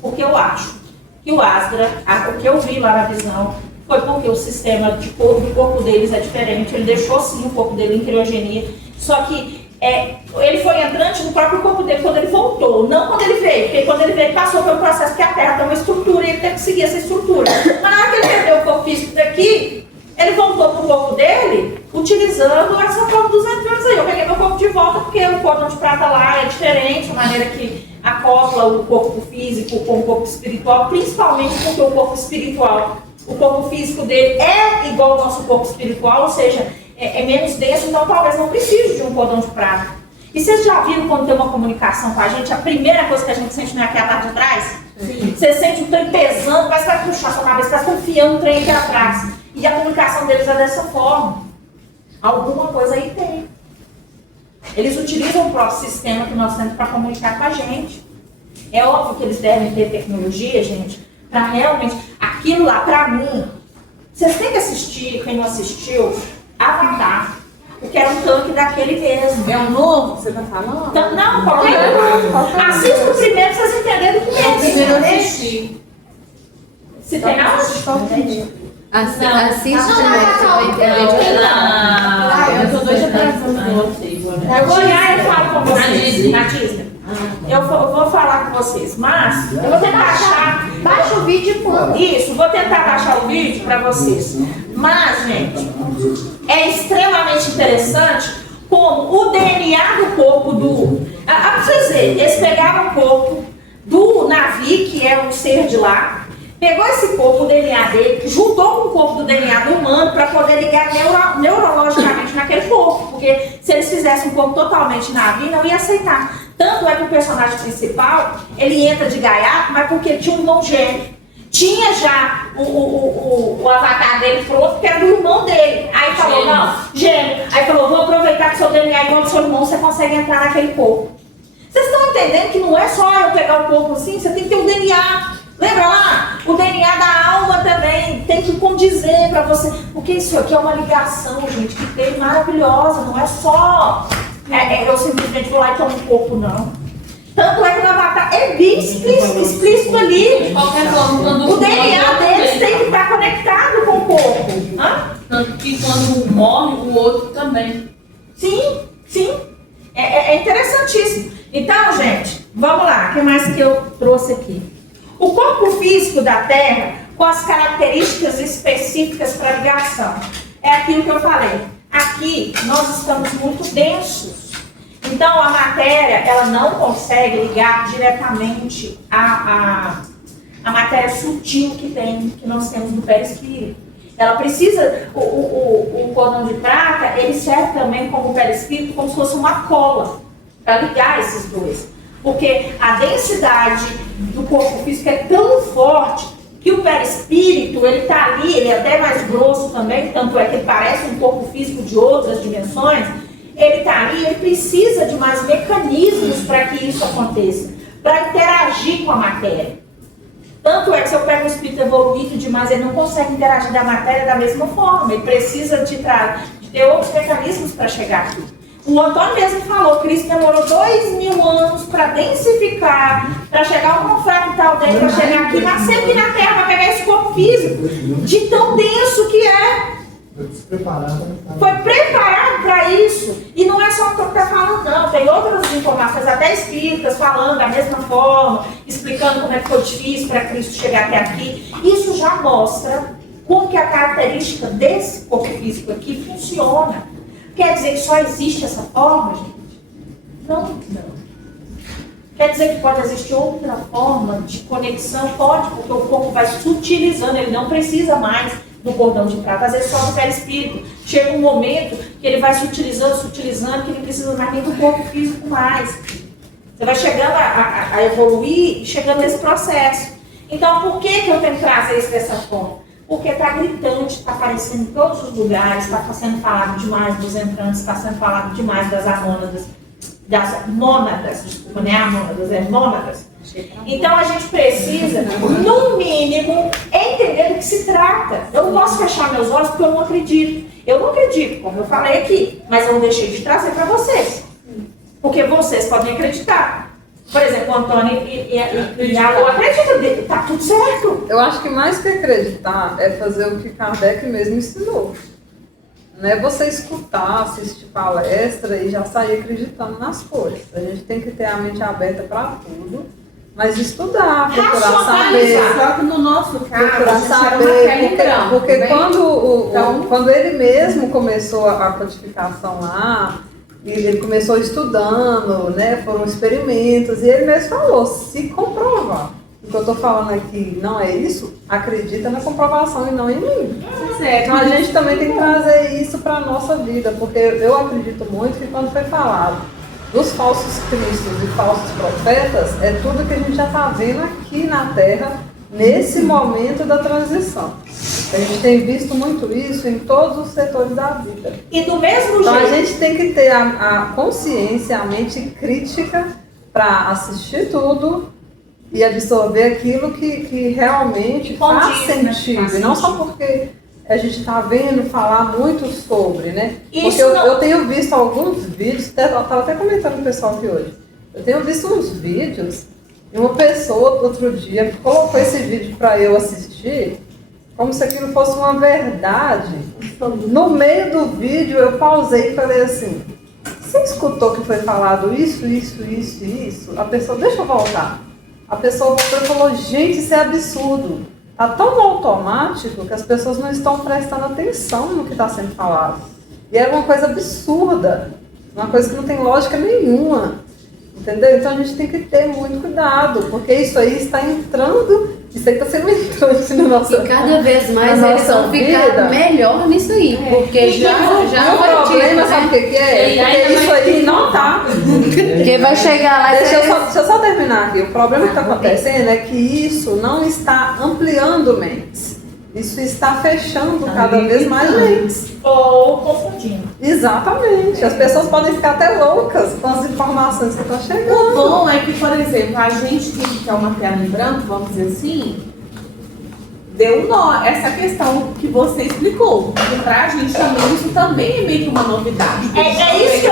porque eu acho que o Asgra, o que eu vi lá na visão, foi porque o sistema do corpo deles é diferente. Ele deixou sim o corpo dele em criogenia, só que ele foi entrante no próprio corpo dele quando ele voltou, não quando ele veio, porque quando ele veio passou pelo processo que a Terra tem uma estrutura e ele teve que seguir essa estrutura. Mas na hora que ele perdeu o corpo físico daqui, ele voltou para o corpo dele utilizando essa forma dos entrantes aí. Eu peguei meu corpo de volta porque o cordão de prata lá é diferente, a maneira que acopla o corpo físico com o corpo espiritual, principalmente porque o corpo espiritual, o corpo físico dele é igual ao nosso corpo espiritual, ou seja, é menos denso, então talvez não precise de um cordão de prata. E vocês já viram quando tem uma comunicação com a gente, a primeira coisa que a gente sente não é aqui a parte de trás? Sim. Você sente um trem pesando, parece que vai puxar sua cabeça, parece que tá enfiando um trem aqui atrás. E a comunicação deles é dessa forma. Alguma coisa aí tem. Eles utilizam o próprio sistema que nós temos para comunicar com a gente. É óbvio que eles devem ter tecnologia, gente, para realmente... Aquilo lá, para mim, vocês têm que assistir, quem não assistiu, Avatar, porque era um tanque daquele mesmo. É um novo que você está falando? Não, qualquer um. Assista o primeiro para vocês entenderem do que é. Primeiro eu assisti. Se tem nada, assiste. Assiste, né? Você vai entender de outra. Eu tô doida pra vocês. Eu vou olhar e falo com vocês. Na Disney. Eu vou falar com vocês, mas eu vou tentar achar. Baixa o vídeo e põe. Isso, vou tentar baixar o vídeo para vocês. Mas, gente, é extremamente interessante como o DNA do corpo do... Pra vocês verem, eles pegaram o corpo do Navi, que é um ser de lá, pegou esse corpo, o DNA dele, juntou com o corpo do DNA do humano para poder ligar neurologicamente naquele corpo. Porque se eles fizessem um corpo totalmente Navi, não ia aceitar. Tanto é que o personagem principal, ele entra de gaiato, mas porque tinha um irmão gêmeo. Tinha já o avatar dele pronto, que era do irmão dele. Aí falou, não, gêmeo. Aí falou, vou aproveitar que seu DNA é igual do seu irmão, você consegue entrar naquele corpo. Vocês estão entendendo que não é só eu pegar o corpo assim, você tem que ter o DNA. Lembra lá? O DNA da alma também tem que condizer para você. Porque isso aqui é uma ligação, gente, que tem maravilhosa. Não é só eu simplesmente vou lá e tomo um corpo, não. Tanto é que no Avatar é bem explícito ali. De qualquer forma, quando o DNA deles tem que estar conectado com o corpo. Tanto que quando um morre, o outro também. Sim, sim. É interessantíssimo. Então, gente, vamos lá. O que mais que eu trouxe aqui? O corpo físico da Terra, com as características específicas para ligação, é aquilo que eu falei. Aqui, nós estamos muito densos. Então, a matéria, ela não consegue ligar diretamente a matéria sutil que nós temos no perispírito. Ela precisa, o cordão de prata, ele serve também como perispírito, como se fosse uma cola, para ligar esses dois. Porque a densidade do corpo físico é tão forte que o perispírito, ele está ali, ele é até mais grosso também, tanto é que ele parece um corpo físico de outras dimensões, ele está ali, ele precisa de mais mecanismos para que isso aconteça, para interagir com a matéria. Tanto é que se eu pego um espírito evoluído demais, ele não consegue interagir da matéria da mesma forma, ele precisa de ter outros mecanismos para chegar aqui. O Antônio mesmo falou, Cristo demorou 2000 anos para densificar, para chegar um fractal dele, para chegar aqui, nascer aqui na Terra, para pegar esse corpo físico, de tão denso que é. Foi preparado para isso. E não é só o que eu estou falando, não. Tem outras informações, até espíritas, falando da mesma forma, explicando como é que foi difícil para Cristo chegar até aqui. Isso já mostra como que a característica desse corpo físico aqui funciona. Quer dizer que só existe essa forma, gente? Não. Quer dizer que pode existir outra forma de conexão? Pode, porque o corpo vai sutilizando, ele não precisa mais do cordão de prata, às vezes só do perispírito. Chega um momento que ele vai sutilizando, que ele não precisa mais nem do corpo físico mais. Você vai chegando a evoluir e chegando nesse processo. Então, por que eu tenho que trazer isso dessa forma? Porque está gritante, está aparecendo em todos os lugares, está sendo falado demais dos entrantes, está sendo falado demais das amônadas, das mônadas, desculpa, não é amônadas, é mônadas. Então a gente precisa, no mínimo, entender do que se trata. Eu não posso fechar meus olhos porque eu não acredito. Eu não acredito, como eu falei aqui, mas eu não deixei de trazer para vocês. Porque vocês podem acreditar. Por exemplo, o Antônio e a Lu acreditam, está tudo certo. Eu acho que mais que acreditar é fazer o que Kardec mesmo ensinou. Não é você escutar, assistir palestra e já sair acreditando nas coisas. A gente tem que ter a mente aberta para tudo, mas estudar, procurar saber. Só que no nosso caso, Procurar saber, porque quando ele mesmo começou a codificação lá, ele começou estudando, né, foram experimentos, e ele mesmo falou, se comprovar o que eu estou falando aqui não é isso, acredita na comprovação e não em mim. Então a gente também tem que trazer isso para a nossa vida, porque eu acredito muito que quando foi falado dos falsos cristos e falsos profetas, é tudo que a gente já está vendo aqui na Terra, nesse momento da transição. A gente tem visto muito isso em todos os setores da vida. E do mesmo então, jeito... a gente tem que ter a consciência, a mente crítica para assistir tudo e absorver aquilo que realmente faz sentido. E não só porque a gente está vendo falar muito sobre, né? Porque eu tenho visto alguns vídeos, eu estava até comentando com o pessoal aqui hoje, eu tenho visto uns vídeos e uma pessoa outro dia colocou esse vídeo para eu assistir como se aquilo fosse uma verdade. No meio do vídeo eu pausei e falei assim, você escutou que foi falado isso? A pessoa, deixa eu voltar. A pessoa voltou e falou, gente, isso é absurdo. Está tão automático que as pessoas não estão prestando atenção no que está sendo falado. E é uma coisa absurda, uma coisa que não tem lógica nenhuma. Entendeu? Então a gente tem que ter muito cuidado, porque isso aí está entrando, isso aí está sendo entrante na nossa vida. E cada vez mais eles vão ficar melhor nisso aí, porque já o problema, sabe o que é? Porque isso aí não está. Porque vai chegar lá e deixa eu só terminar aqui. O problema que está acontecendo é que isso não está ampliando mentes. Isso está fechando cada vez mais mentes. Ou confundindo. Exatamente. As pessoas podem ficar até loucas com as informações que estão chegando. O bom é que, por exemplo, a gente que é uma tela em branco, vamos dizer assim, deu nó. Essa questão que você explicou. Porque pra gente também, isso também é meio que uma novidade. É isso que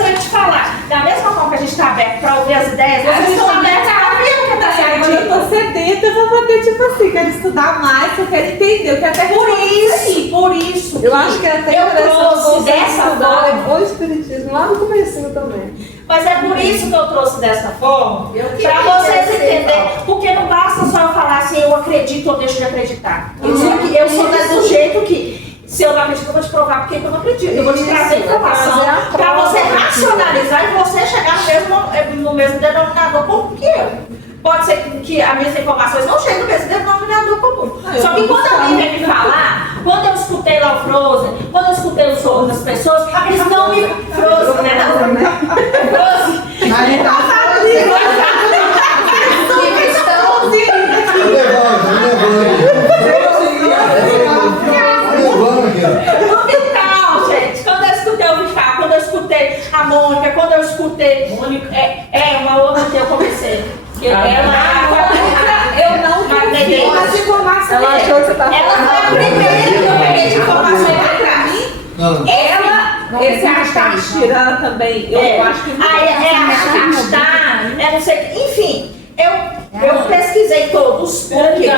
eu ia te falar. Da mesma forma que a gente está aberto para ouvir as ideias, vocês estão abertos para ouvir o que está sendo dito. Eu tô sedenta, eu vou poder, tipo assim, quero estudar mais, eu quero entender o que até por isso. Eu acho que até eu trouxe dessa forma o espiritismo lá no comecinho também. Mas é por isso que eu trouxe dessa forma, para vocês entenderem, porque não basta só eu falar assim, eu acredito ou deixo de acreditar. Eu sou do jeito que, se eu não acredito, eu vou te provar porque eu não acredito. Eu vou te trazer informação para você racionalizar e você mesmo denominador comum que eu. Pode ser que as minhas informações não cheguem no mesmo denominador comum. Só que quando alguém vem me falar, quando eu escutei lá o Frozen, quando eu escutei os outros das pessoas, eles não me... Frozen, né? Frozen. Então, gente, quando eu escutei o Vicar, quando eu escutei a Mônica, quando eu escutei... uma outra que eu comecei. Eu não peguei as informações. Ela achou que você estava falando. Ela foi a primeira que eu peguei de informações pra mim. Esse Arastashira também, eu acho que não não sei, enfim, eu pesquisei todos, porque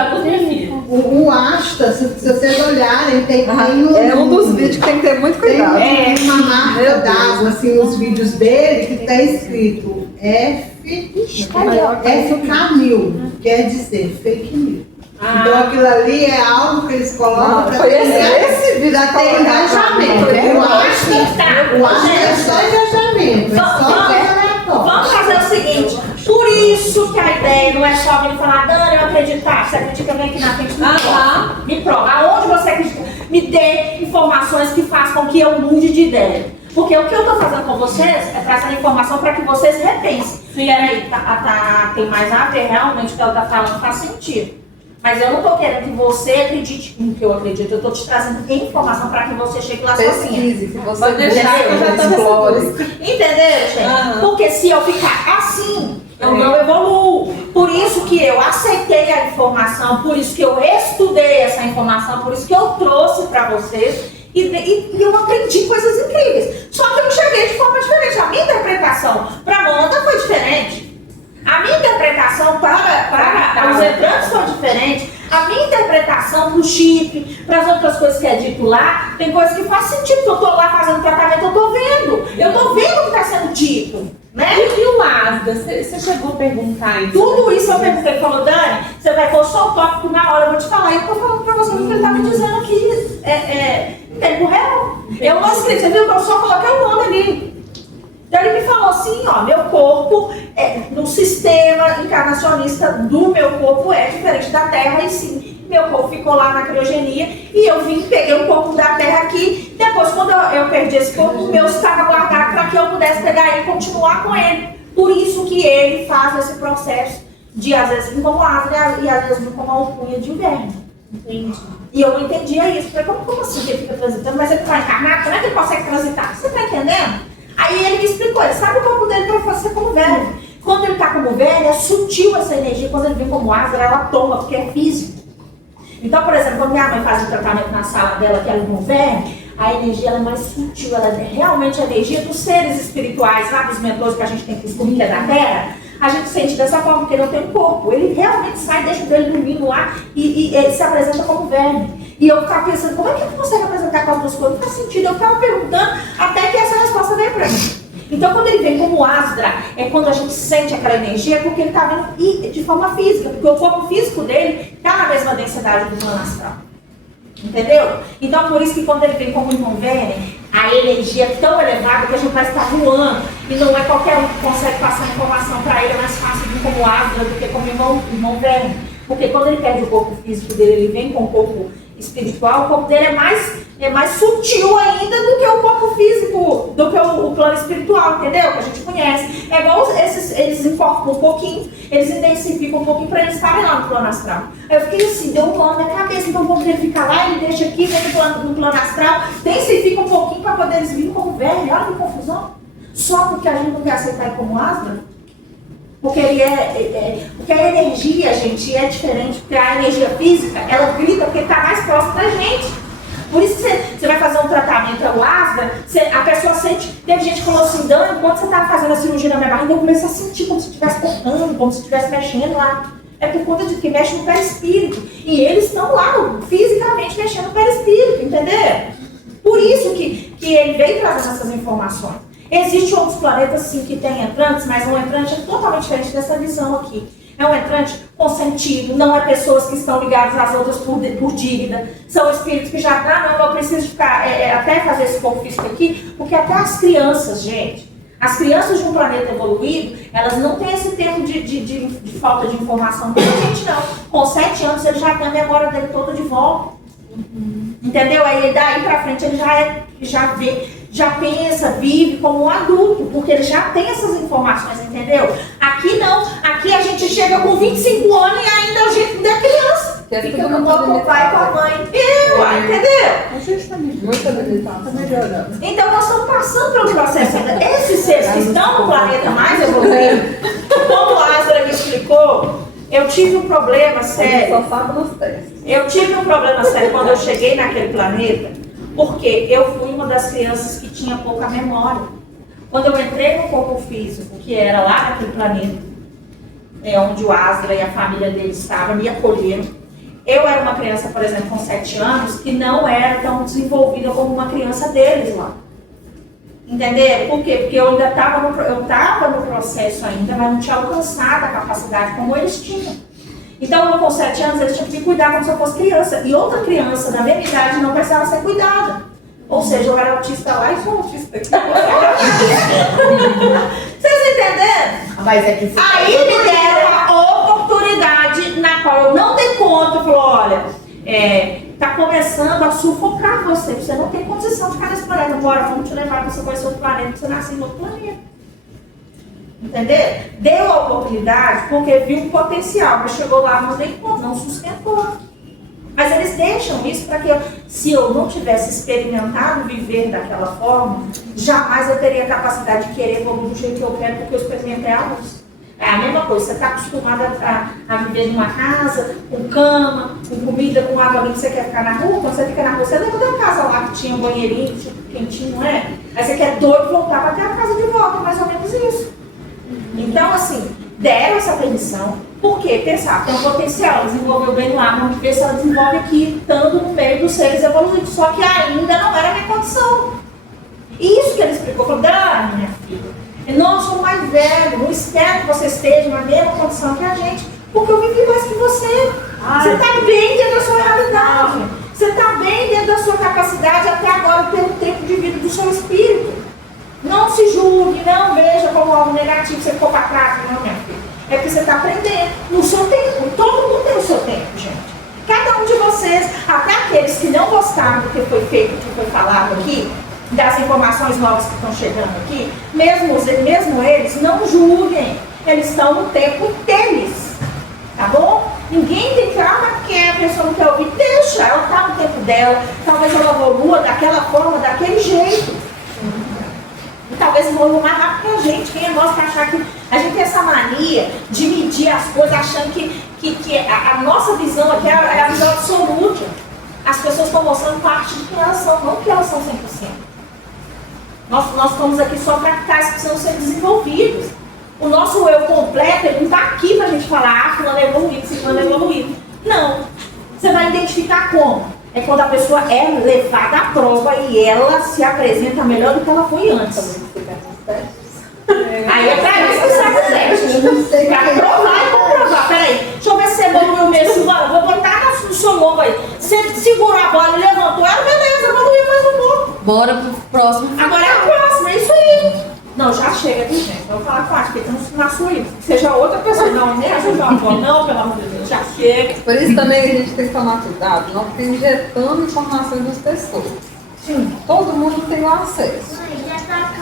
o Asta, se vocês olharem, tem é um dos vídeos que tem que ter muito cuidado. Tem uma marca d'água, assim, nos vídeos dele, que está escrito FK1000, quer dizer fake news. Então aquilo ali é algo que eles colocam para ter engajamento. O Asta é só engajamento, é só vamos fazer o seguinte, por isso que a ideia não é só vir falar, Dani, eu acreditar, você acredita, vem aqui na frente, me prova, aonde você acredita, me dê informações que façam com que eu mude de ideia. Porque o que eu estou fazendo com vocês é trazendo informação para que vocês repensem. Peraí, tem mais a ver, realmente o que ela está falando faz sentido. Mas eu não estou querendo que você acredite no que eu acredito, eu estou te trazendo informação para que você chegue lá sozinha. Pesquise, que você deixar, eu já estou nessa. Entenderam, gente? Porque se eu ficar assim, eu não evoluo. Por isso que eu aceitei a informação, por isso que eu estudei essa informação, por isso que eu trouxe para vocês. E eu aprendi coisas incríveis. Só que eu cheguei de forma diferente. A minha interpretação para a Amanda foi diferente. A minha interpretação para os entrantes foi diferente. A minha interpretação para o chip, para as outras coisas que é dito lá, tem coisas que faz sentido. Eu estou lá fazendo tratamento, eu estou vendo. Eu estou vendo o que está sendo dito. Né? E o Asda, você chegou a perguntar isso? Tudo isso eu perguntei. Ele falou, Dani, você vai pôr só o tópico na hora, eu vou te falar. E eu estou falando para você o que ele está me dizendo aqui em tempo real. Eu não escrevi, você viu que eu só coloquei o nome ali. Então ele me falou assim, ó, meu corpo, no sistema encarnacionista do meu corpo é diferente da Terra, e sim, meu corpo ficou lá na criogenia, e eu vim, peguei um pouco da Terra aqui, depois quando eu perdi esse corpo, o meu estava guardado para que eu pudesse pegar ele e continuar com ele. Por isso que ele faz esse processo de, às vezes, vir como árvore e às vezes vir como uma alcunha de inverno. Entendi. E eu não entendia isso. Falei, como assim que ele fica transitando? Mas ele está encarnado, como é que ele consegue transitar? Você está entendendo? Aí ele me explicou, ele sabe o corpo dele para fazer como velho. Quando ele está como velho, é sutil essa energia. Quando ele vem como árvore, ela toma, porque é físico. Então, por exemplo, quando minha mãe faz o tratamento na sala dela, que ela não velho, a energia ela é mais sutil, ela é realmente a energia dos seres espirituais, lá dos mentores que a gente tem que descobrir que é da Terra. A gente sente dessa forma, porque ele não tem um corpo. Ele realmente sai, deixa dele dormindo lá e ele se apresenta como verme. E eu ficava pensando, como é que ele consegue apresentar com as duas coisas? Não faz sentido. Eu ficava perguntando até que essa resposta veio pra mim. Então, quando ele vem como Asdra, é quando a gente sente aquela energia, porque ele está vindo de forma física, porque o corpo físico dele está na mesma densidade do plano astral. Entendeu? Então, por isso que quando ele vem como irmão Vênus, a energia é tão elevada que a gente vai estar voando. E não é qualquer um que consegue passar informação para ele, é mais fácil vir como Asdra do que como irmão Vênus. Porque quando ele perde o corpo físico dele, ele vem com o corpo espiritual, o corpo dele é mais sutil ainda do que o corpo físico, do que o plano espiritual, entendeu? Que a gente conhece. É igual eles enforcam um pouquinho, eles intensificam um pouquinho para eles estarem lá no plano astral. Aí eu fiquei assim, deu um nó na minha cabeça, então o corpo dele fica lá, ele deixa aqui, vem no plano astral, intensifica um pouquinho para poder eles virem como velho. Olha que confusão. Só porque a gente não quer aceitar ele como Asdra. Porque ele porque a energia, gente, é diferente, porque a energia física, ela grita porque está mais próximo da gente. Por isso que você vai fazer um tratamento ao Asdra, a pessoa sente, teve gente que falou assim, Dani, quando você estava fazendo a cirurgia na minha barriga, eu comecei a sentir como se estivesse cortando, como se estivesse mexendo lá. É por conta de que mexe no perispírito. E eles estão lá, fisicamente mexendo no perispírito, entendeu? Por isso que ele veio trazendo essas informações. Existem outros planetas, sim, que têm entrantes, mas um entrante é totalmente diferente dessa visão aqui. É um entrante com sentido, não é pessoas que estão ligadas às outras por dívida. São espíritos que já, não, eu preciso ficar, até fazer esse corpo físico aqui, porque até as crianças, gente, As crianças de um planeta evoluído, elas não têm esse tempo de falta de informação. Não, gente, não. Com 7 anos, ele já tem a memória dele toda de volta. Entendeu? Aí daí pra frente ele já pensa, vive como um adulto, porque ele já tem essas informações, entendeu? Aqui não. Aqui a gente chega com 25 anos e ainda a gente não é criança. Fica com o pai e com a mãe. Entendeu? A gente está muito habilitado, está melhorando. Então nós estamos passando pelo processo ainda. Esses seres que estão no planeta mais evoluído, como a Astra me explicou, eu tive um problema sério. Só sabe nos testes. Eu tive um problema sério quando eu cheguei naquele planeta, porque eu fui uma das crianças que tinha pouca memória. Quando eu entrei no corpo físico, que era lá naquele planeta, onde o Astra e a família dele estavam, me acolheram. Eu era uma criança, por exemplo, com 7 anos, que não era tão desenvolvida como uma criança deles lá. Entendeu? Por quê? Porque eu ainda estava no processo ainda, mas não tinha alcançado a capacidade como eles tinham. Então, eu com 7 anos, eles tinham que me cuidar como se eu fosse criança. E outra criança da mesma idade não precisava ser cuidada. Ou seja, eu era autista lá e sou autista aqui. Vocês entenderam? Mas é que Aí me deram a oportunidade na qual eu não dei conta. Falou, olha, tá começando a sufocar você. Você não tem condição de ficar nesse planeta. Bora, vamos te levar para você conhecer outro planeta, para você nascer em outro planeta. Entendeu? Deu a oportunidade porque viu um potencial, mas chegou lá, não dei conta, não sustentou. Mas eles deixam isso para que se eu não tivesse experimentado viver daquela forma, jamais eu teria capacidade de querer evoluir do jeito que eu quero, porque eu experimentei a luz. É a mesma coisa, você está acostumado a viver numa casa, com cama, com comida, com água limpa, você quer ficar na rua, quando você fica na rua, você lembra da casa lá que tinha um banheirinho, tipo, quentinho, não é? Aí você quer doido voltar para ter a casa de volta, mais ou menos isso. Então, assim, deram essa permissão, porque pensar, tem um potencial, ela desenvolveu bem lá, vamos ver se ela desenvolve aqui, estando no meio dos seres evoluídos, só que ainda não era a minha condição. Isso que ele explicou, falou, Dani, minha filha, nós somos mais velhos, não espero que você esteja na mesma condição que a gente, porque eu vivi mais que você. Você está bem dentro da sua realidade, você está bem dentro da sua capacidade até agora pelo tempo de vida do seu espírito. Não se julgue, não veja como algo negativo, você ficou para trás, não, minha filha. É porque você está aprendendo no seu tempo. Todo mundo tem o seu tempo, gente. Cada um de vocês, até aqueles que não gostaram do que foi feito, do que foi falado aqui, das informações novas que estão chegando aqui, mesmo eles, não julguem. Eles estão no tempo deles. Tá bom? Ninguém tem que porque a pessoa não quer ouvir. Deixa, ela está no tempo dela. Talvez ela evolua daquela forma, daquele jeito. E talvez evolua mais rápido que a gente. Quem é nós para achar que a gente tem essa mania de medir as coisas, achando que a nossa visão aqui é a visão absoluta. As pessoas estão mostrando parte de quem elas são, não que elas são 100%. Nós estamos aqui só para tais que precisam ser desenvolvidos. O nosso eu completo, ele não está aqui para a gente falar, fulano é evoluído, ciclano é evoluído. Não. Você vai identificar como? É quando a pessoa é levada à prova e ela se apresenta melhor do que ela foi antes. Aí é para isso que serve o teste. Para provar e comprovar. Peraí, deixa eu ver se você evoluiu mesmo. Vou botar no seu logo aí. Você segurou a bola e levantou ela, beleza, evoluiu mais um pouco. Bora pro próximo. Agora é a próxima, é isso aí. Não, já chega, viu, gente? Eu vou falar com a porque estamos na sua vida. Seja outra pessoa. Não, nem ajudar a bola. Não, pelo amor de Deus, já chega. Por isso também a gente tem que tomar cuidado, não ficar injetando informações nas pessoas. Sim, todo mundo tem o acesso.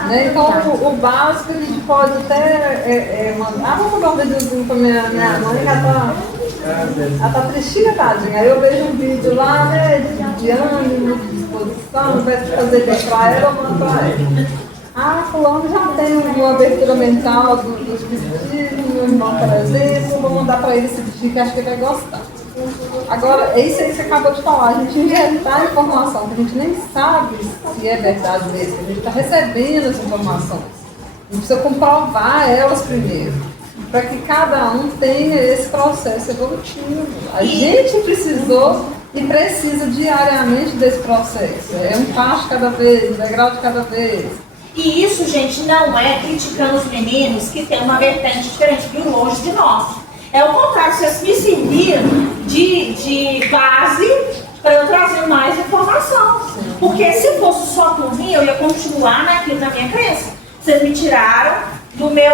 Né? Então o básico a gente pode até mandar. Vamos dar um videozinho pra minha mãe, ela tá tristinha, tadinha. Aí eu vejo um vídeo lá, né, de ânimo, de disposição, ao invés de fazer bem pra ela, eu mando pra ela. Ah, fulano já tem uma abertura mental dos vestidos, meu irmão, por exemplo, vou mandar para ele esse vestido que acho que ele vai gostar. Agora, é isso aí que você acabou de falar, a gente inventar informação que a gente nem sabe se é verdade mesmo, a gente está recebendo as informações. A gente precisa comprovar elas primeiro, para que cada um tenha esse processo evolutivo. A gente precisou e precisa diariamente desse processo. É um passo de cada vez, um degrau de cada vez. E isso, gente, não é criticando os meninos que têm uma vertente diferente de longe de nós. É o contrário, vocês me serviram de base para eu trazer mais informação. Porque se fosse só por mim, eu ia continuar naquilo da minha crença. Vocês me tiraram do meu.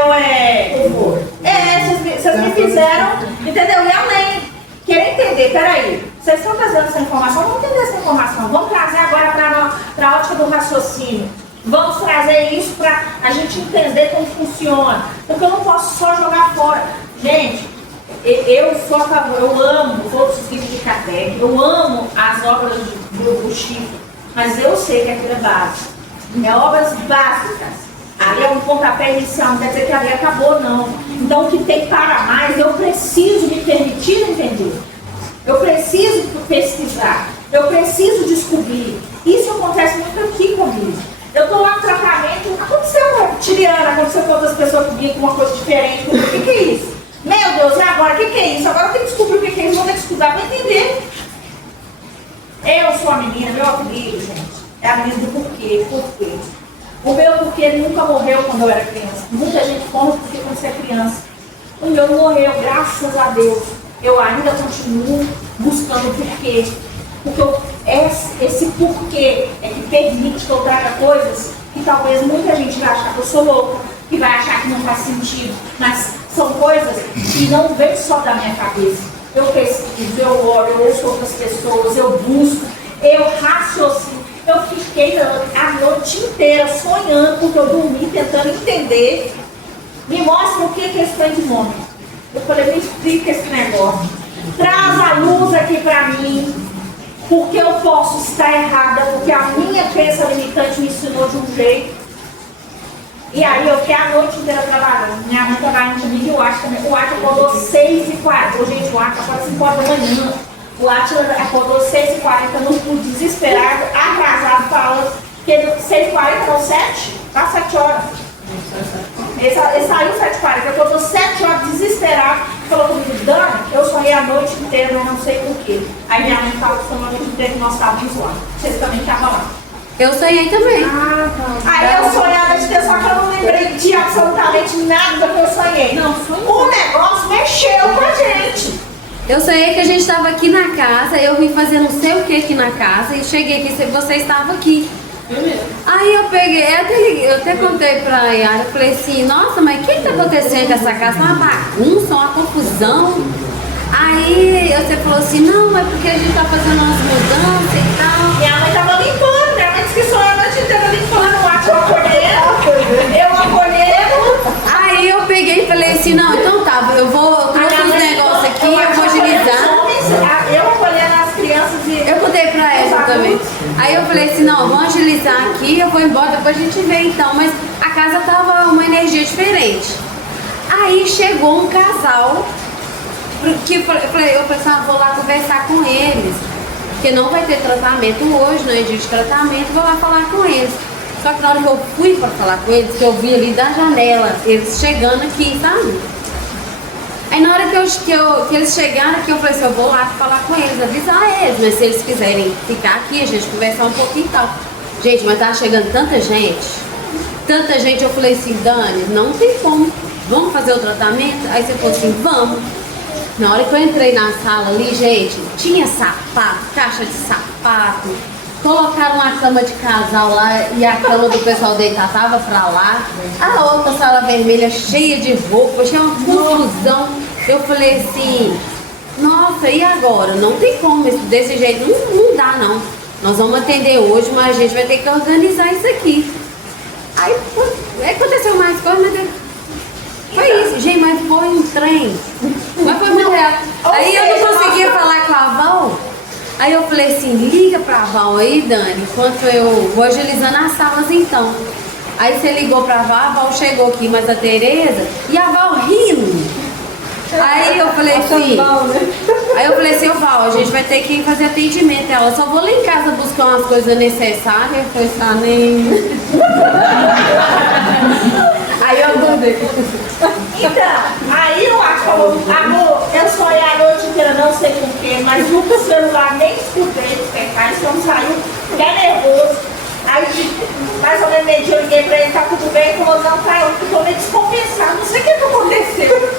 Vocês me fizeram, entendeu? E além, querer entender, peraí, vocês estão trazendo essa informação, vamos entender essa informação, vamos trazer agora para a ótica do raciocínio. Vamos trazer isso para a gente entender como funciona. Porque eu não posso só jogar fora. Gente, eu sou a favor, eu amo os outros tipos de Kardec, eu amo as obras do Chico, mas eu sei que aquilo é básico. É obras básicas. Ali é um pontapé inicial, não quer dizer que ali acabou, não. Então, o que tem para mais, eu preciso me permitir entender. Eu preciso pesquisar. Eu preciso descobrir. Isso acontece muito aqui comigo. Eu estou lá no tratamento, aconteceu com a Tiriana, aconteceu com outras pessoas comigo, com uma coisa diferente. O que é isso? Meu Deus, e agora? O que é isso? Agora eu tenho que descobrir o que é isso, vou ter que estudar para entender. Eu sou a menina, meu apelido, gente, é a menina do porquê, por quê. O meu porquê nunca morreu quando eu era criança. Muita gente conta porque quando você é criança. O meu morreu, graças a Deus. Eu ainda continuo buscando porquê. Porque esse porquê é que permite que eu traga coisas que talvez muita gente vai achar que eu sou louca, que vai achar que não faz sentido. Mas são coisas que não vêm só da minha cabeça. Eu pesquiso, eu olho, eu ouço outras pessoas, eu busco, eu raciocino. Eu fiquei a noite inteira sonhando, porque eu dormi tentando entender. Me mostra o que é esse trem de nome. Eu falei, me explica esse negócio. Traz a luz aqui pra mim, porque eu posso estar errada, porque a minha crença limitante me ensinou de um jeito. E aí eu fiquei a noite inteira trabalhando. Minha mãe trabalhando comigo e o Átila também. O Átila acordou 6h40. Gente, o Átila acordou 5 horas da manhã. O Átila acordou 6h40 no desesperado, atrasado, falando que 6h40 não 7? Tá 7 horas. Ele saiu 7h40, acordou 7 horas desesperado, falou comigo, Dani, eu sonhei a noite inteira, mas não sei porquê. Aí minha mãe falou que foi a noite inteira que nós estávamos lá. Vocês também estavam lá. Eu sonhei também. Aí eu sonhei a noite inteira, só que eu não lembrei de absolutamente nada do que eu sonhei. Não, o negócio mexeu com a gente. Eu sonhei que a gente estava aqui na casa, eu vim fazer não sei o que aqui na casa e cheguei aqui, você estava aqui. Aí eu peguei, eu até contei pra Yara, eu falei assim, nossa, mas o que está acontecendo com essa casa? Uma bagunça, uma confusão. Aí você falou assim, não, mas porque a gente tá fazendo umas mudanças e tal. Minha mãe tava limpando, minha mãe disse que sonhou a noite inteira limpando, o Átila acolhendo, eu acolhendo. Aí eu peguei e falei assim, não, então tá, eu trouxe uns negócios aqui, eu vou agilizar. Eu acolhendo as crianças e... Eu contei pra ela também. Aí eu falei assim, não, vamos agilizar aqui, eu vou embora, depois a gente vê então. Mas a casa tava uma energia diferente. Aí chegou um casal, que eu falei assim, vou lá conversar com eles. Porque não vai ter tratamento hoje, não existe tratamento, vou lá falar com eles. Só que na hora que eu fui pra falar com eles, que eu vi ali da janela, eles chegando aqui, sabe? Aí na hora que eles chegaram aqui, eu falei assim, eu vou lá falar com eles, avisar eles, mas se eles quiserem ficar aqui, a gente conversar um pouquinho e tal. Gente, mas tá chegando tanta gente, eu falei assim, Dani, não tem como, vamos fazer o tratamento? Aí você falou assim, vamos. Na hora que eu entrei na sala ali, gente, tinha sapato, caixa de sapato, colocaram uma cama de casal lá e a cama do pessoal deitar tava pra lá. A outra sala vermelha cheia de roupa, tinha uma confusão. Eu falei assim, nossa, e agora? Não tem como, desse jeito não dá não. Nós vamos atender hoje, mas a gente vai ter que organizar isso aqui. Aí aconteceu mais coisa, mas foi isso, gente, mas foi um trem. Mas foi muito real. Aí eu não conseguia falar com a Val. Aí eu falei assim, liga pra Val aí, Dani, enquanto eu vou agilizando as salas então. Aí você ligou pra Val, a Val chegou aqui, mas a Tereza, e a Val rindo. Aí eu falei assim, ô Val, a gente vai ter que fazer atendimento. Ela, só vou lá em casa buscar umas coisas necessárias. Eu falei assim, nem... Aí eu mandei. Então, aí o Átila falou, amor, eu sonhei a noite inteira, não sei porquê, mas no celular nem escutei de pecar, então saiu, fiquei nervoso. Aí, mais ou menos meio-dia, eu liguei pra ele, tá tudo bem? Ele falou, não, tá, eu tô meio descompensado, não sei o que aconteceu.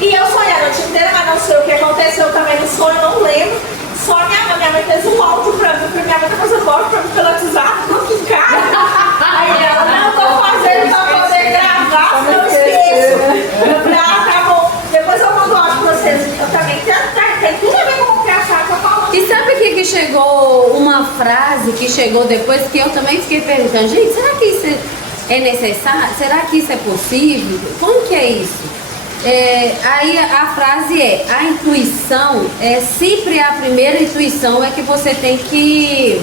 E eu sonhei a noite inteira, mas não sei o que aconteceu também no sonho, não lembro. Só minha mãe fez um áudio pra mim, porque minha mãe tá fazendo áudio pra mim pelo WhatsApp, não ficar. Aí ela, não, tô fazendo frase que chegou depois que eu também fiquei perguntando, gente, será que isso é necessário? Será que isso é possível? Como que é isso? Aí a frase é, a intuição, sempre a primeira intuição é que você tem que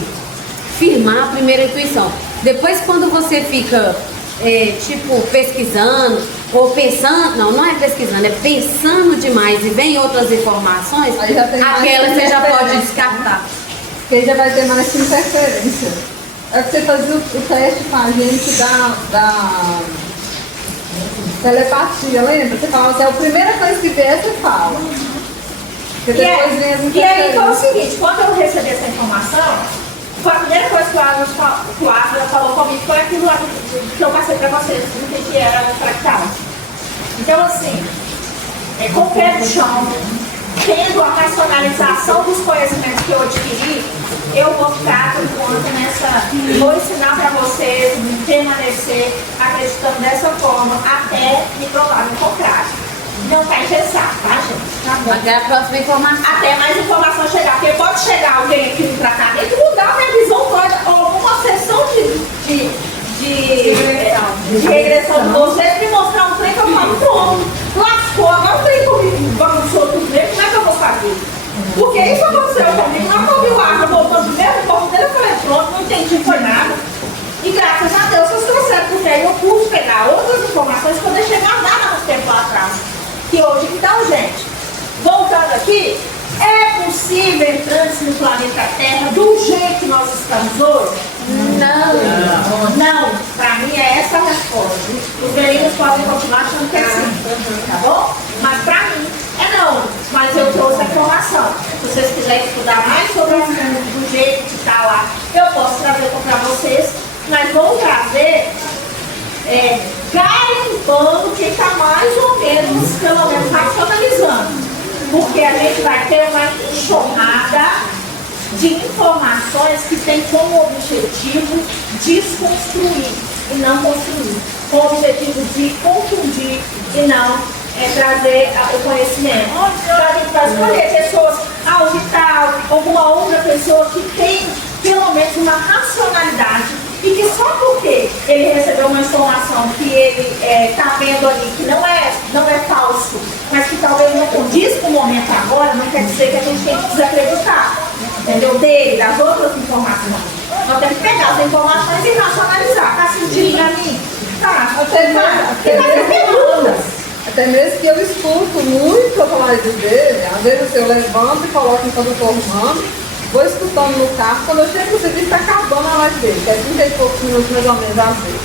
firmar a primeira intuição. Depois quando você fica, pesquisando, ou pensando, não é pesquisando, é pensando demais e vem outras informações, Aí já tem mais aquela você já pode interferência. descartar. Porque aí já vai ter mais interferência. É que você fazia o teste com a gente da telepatia, lembra? Você falava assim, a primeira coisa que vier, você fala. Porque depois vem as E aí foi o interferências. seguinte, quando eu recebi essa informação, foi a primeira coisa que o Ávila falou comigo, foi aquilo lá que eu passei para vocês, o que era o fractal. Então assim, com o pé no chão, tendo a racionalização dos conhecimentos que eu adquiri, eu vou ficar por conta vou ensinar para vocês permanecer acreditando dessa forma até me provar o contrário. Não tá engessado, tá, gente? Tá bom. Até a próxima informação. Até mais informação chegar, porque pode chegar alguém aqui pra cá dentro e mudar a minha visão toda, ou alguma sessão de regressão de vocês, me mostrar um trem que eu falo, pronto, lascou, agora o trem comigo, bagunçou tudo mesmo, como é que eu vou fazer? Porque isso aconteceu comigo, lá quando o Arma voltou do mesmo corpo dele, eu falei, pronto, não entendi, foi nada. E graças a Deus vocês trouxeram, porque aí eu pude pegar outras informações que eu deixei guardadas há um tempo lá atrás. Que hoje, então, gente, voltando aqui, é possível entrantes no planeta Terra do jeito que nós estamos hoje? Não. Pra mim é essa a resposta. Os meninos podem continuar achando que é sim, tá bom? Mas pra mim é não. Mas eu trouxe a informação. Se vocês quiserem estudar mais sobre o assunto, do jeito que tá lá, eu posso trazer pra vocês, mas vou trazer garimpando que está mais ou menos, pelo menos racionalizando. Porque a gente vai ter uma enxurrada de informações que tem como objetivo desconstruir e não construir. Com o objetivo de confundir e não trazer o conhecimento. Então a gente vai escolher pessoas, o tal, alguma outra pessoa que tem pelo menos uma racionalidade e que só porque ele recebeu uma informação que ele está vendo ali que não é falso, mas que talvez não condiz com o momento agora, não quer dizer que a gente tem que desacreditar, entendeu? Dele, das outras informações. Nós temos que pegar as informações e racionalizar. Tá sentindo pra mim? Tá. Até mesmo que eu escuto muito a live dele, às vezes eu levanto e coloco enquanto eu estou arrumando, vou escutando no carro, quando eu chego no serviço está acabando a live dele, que é 30 e poucos minutos mais ou menos às vezes.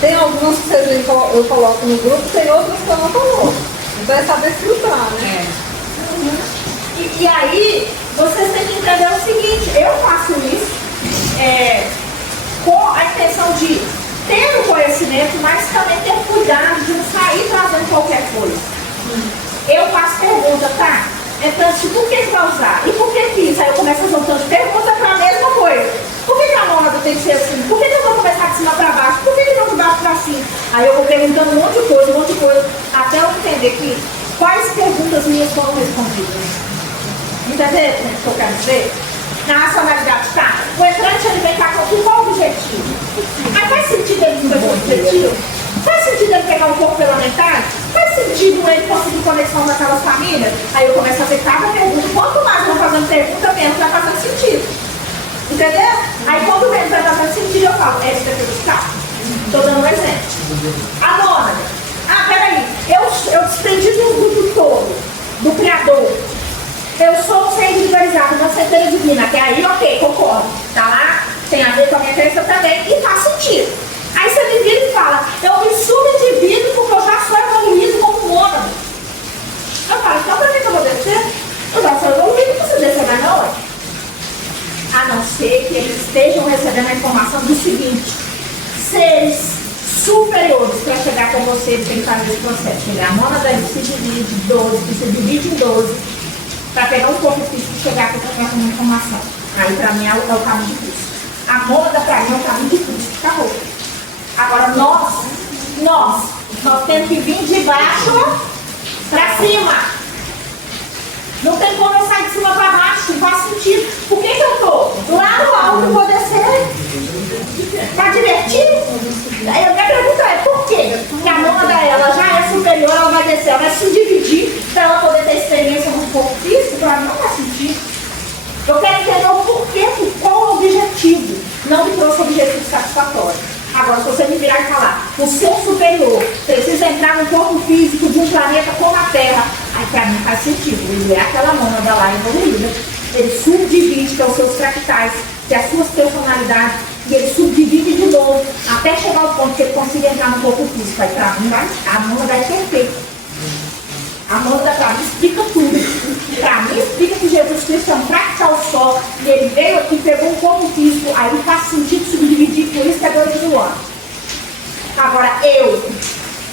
Tem algumas que vocês veem, eu coloco no grupo, tem outras que eu não coloco. Então é saber filtrar, né? E aí, vocês têm que entender o seguinte, eu faço isso com a intenção de ter o conhecimento, mas também ter cuidado de não sair trazendo qualquer coisa. Eu faço pergunta, tá? Então, por que vai usar? E por que isso? Aí eu começo a fazer um tanto de perguntas para a mesma coisa. Por que a mônada tem que ser assim? Por que eu vou começar de cima para baixo? Por que não de baixo para cima? Aí eu vou perguntando um monte de coisa, até eu entender que quais perguntas minhas foram respondidas. Entendeu o que eu quero dizer? Na racionalidade, tá? O entrante ele vem cá com qual objetivo? Mas faz sentido ele não ter objetivo? Faz sentido ele pegar um pouco pela metade? Faz sentido ele conseguir conexão com aquelas famílias? Aí eu começo a fazer cada pergunta. Quanto mais eu vou fazendo pergunta, menos vai fazendo sentido. Entendeu? Aí quando menos vai fazendo sentido, eu falo, esse daqui do carro. Estou dando um exemplo. A mônada. Peraí, eu desprendi do todo, do Criador. Eu sou ser individualizado, não centelha divina. Até aí, ok, concordo. Tá lá, tem a ver com a minha crença também e faz sentido. Aí você me vira e fala, eu me subdivido porque eu já sou evoluído como mônada. Eu falo, então pra mim que eu vou descer? Eu já sou evoluído, não preciso descer mais não. A não ser que eles estejam recebendo a informação do seguinte, seres superiores para chegar com você, ele tem que estar nesse processo. Chegar a mônada se divide em 12, que se divide em 12, para pegar um pouco difícil e chegar com essa informação. Aí para mim é o caminho difícil. A mônada para mim é o caminho difícil. Acabou. Agora nós temos que vir de baixo para cima. Não tem como eu sair de cima para baixo, não faz sentido. Por que eu estou lá no alto e vou descer? Está divertido? Aí a minha pergunta é, por quê? Porque a mônada ela já é superior, ela vai descer, ela vai se dividir para ela poder ter experiência no corpo físico, para mim não faz sentido. Eu quero entender o porquê, qual o objetivo. Não me trouxe objetivo satisfatório. Agora, se você me virar e falar, o seu superior precisa entrar no corpo físico de um planeta como a Terra, aí pra mim faz sentido. Ele é aquela mônada lá evoluída. Ele subdivide, que é os seus fractais, que é as suas personalidades, e ele subdivide de novo, até chegar ao ponto que ele consiga entrar no corpo físico. Aí pra mim, a mônada é perfeita. A mônada pra mim explica tudo. Pra mim explica que Jesus Cristo é um fractal só, e ele veio aqui, pegou um corpo físico, aí faz sentido subdividir, por isso que é 2.000 anos. Agora, eu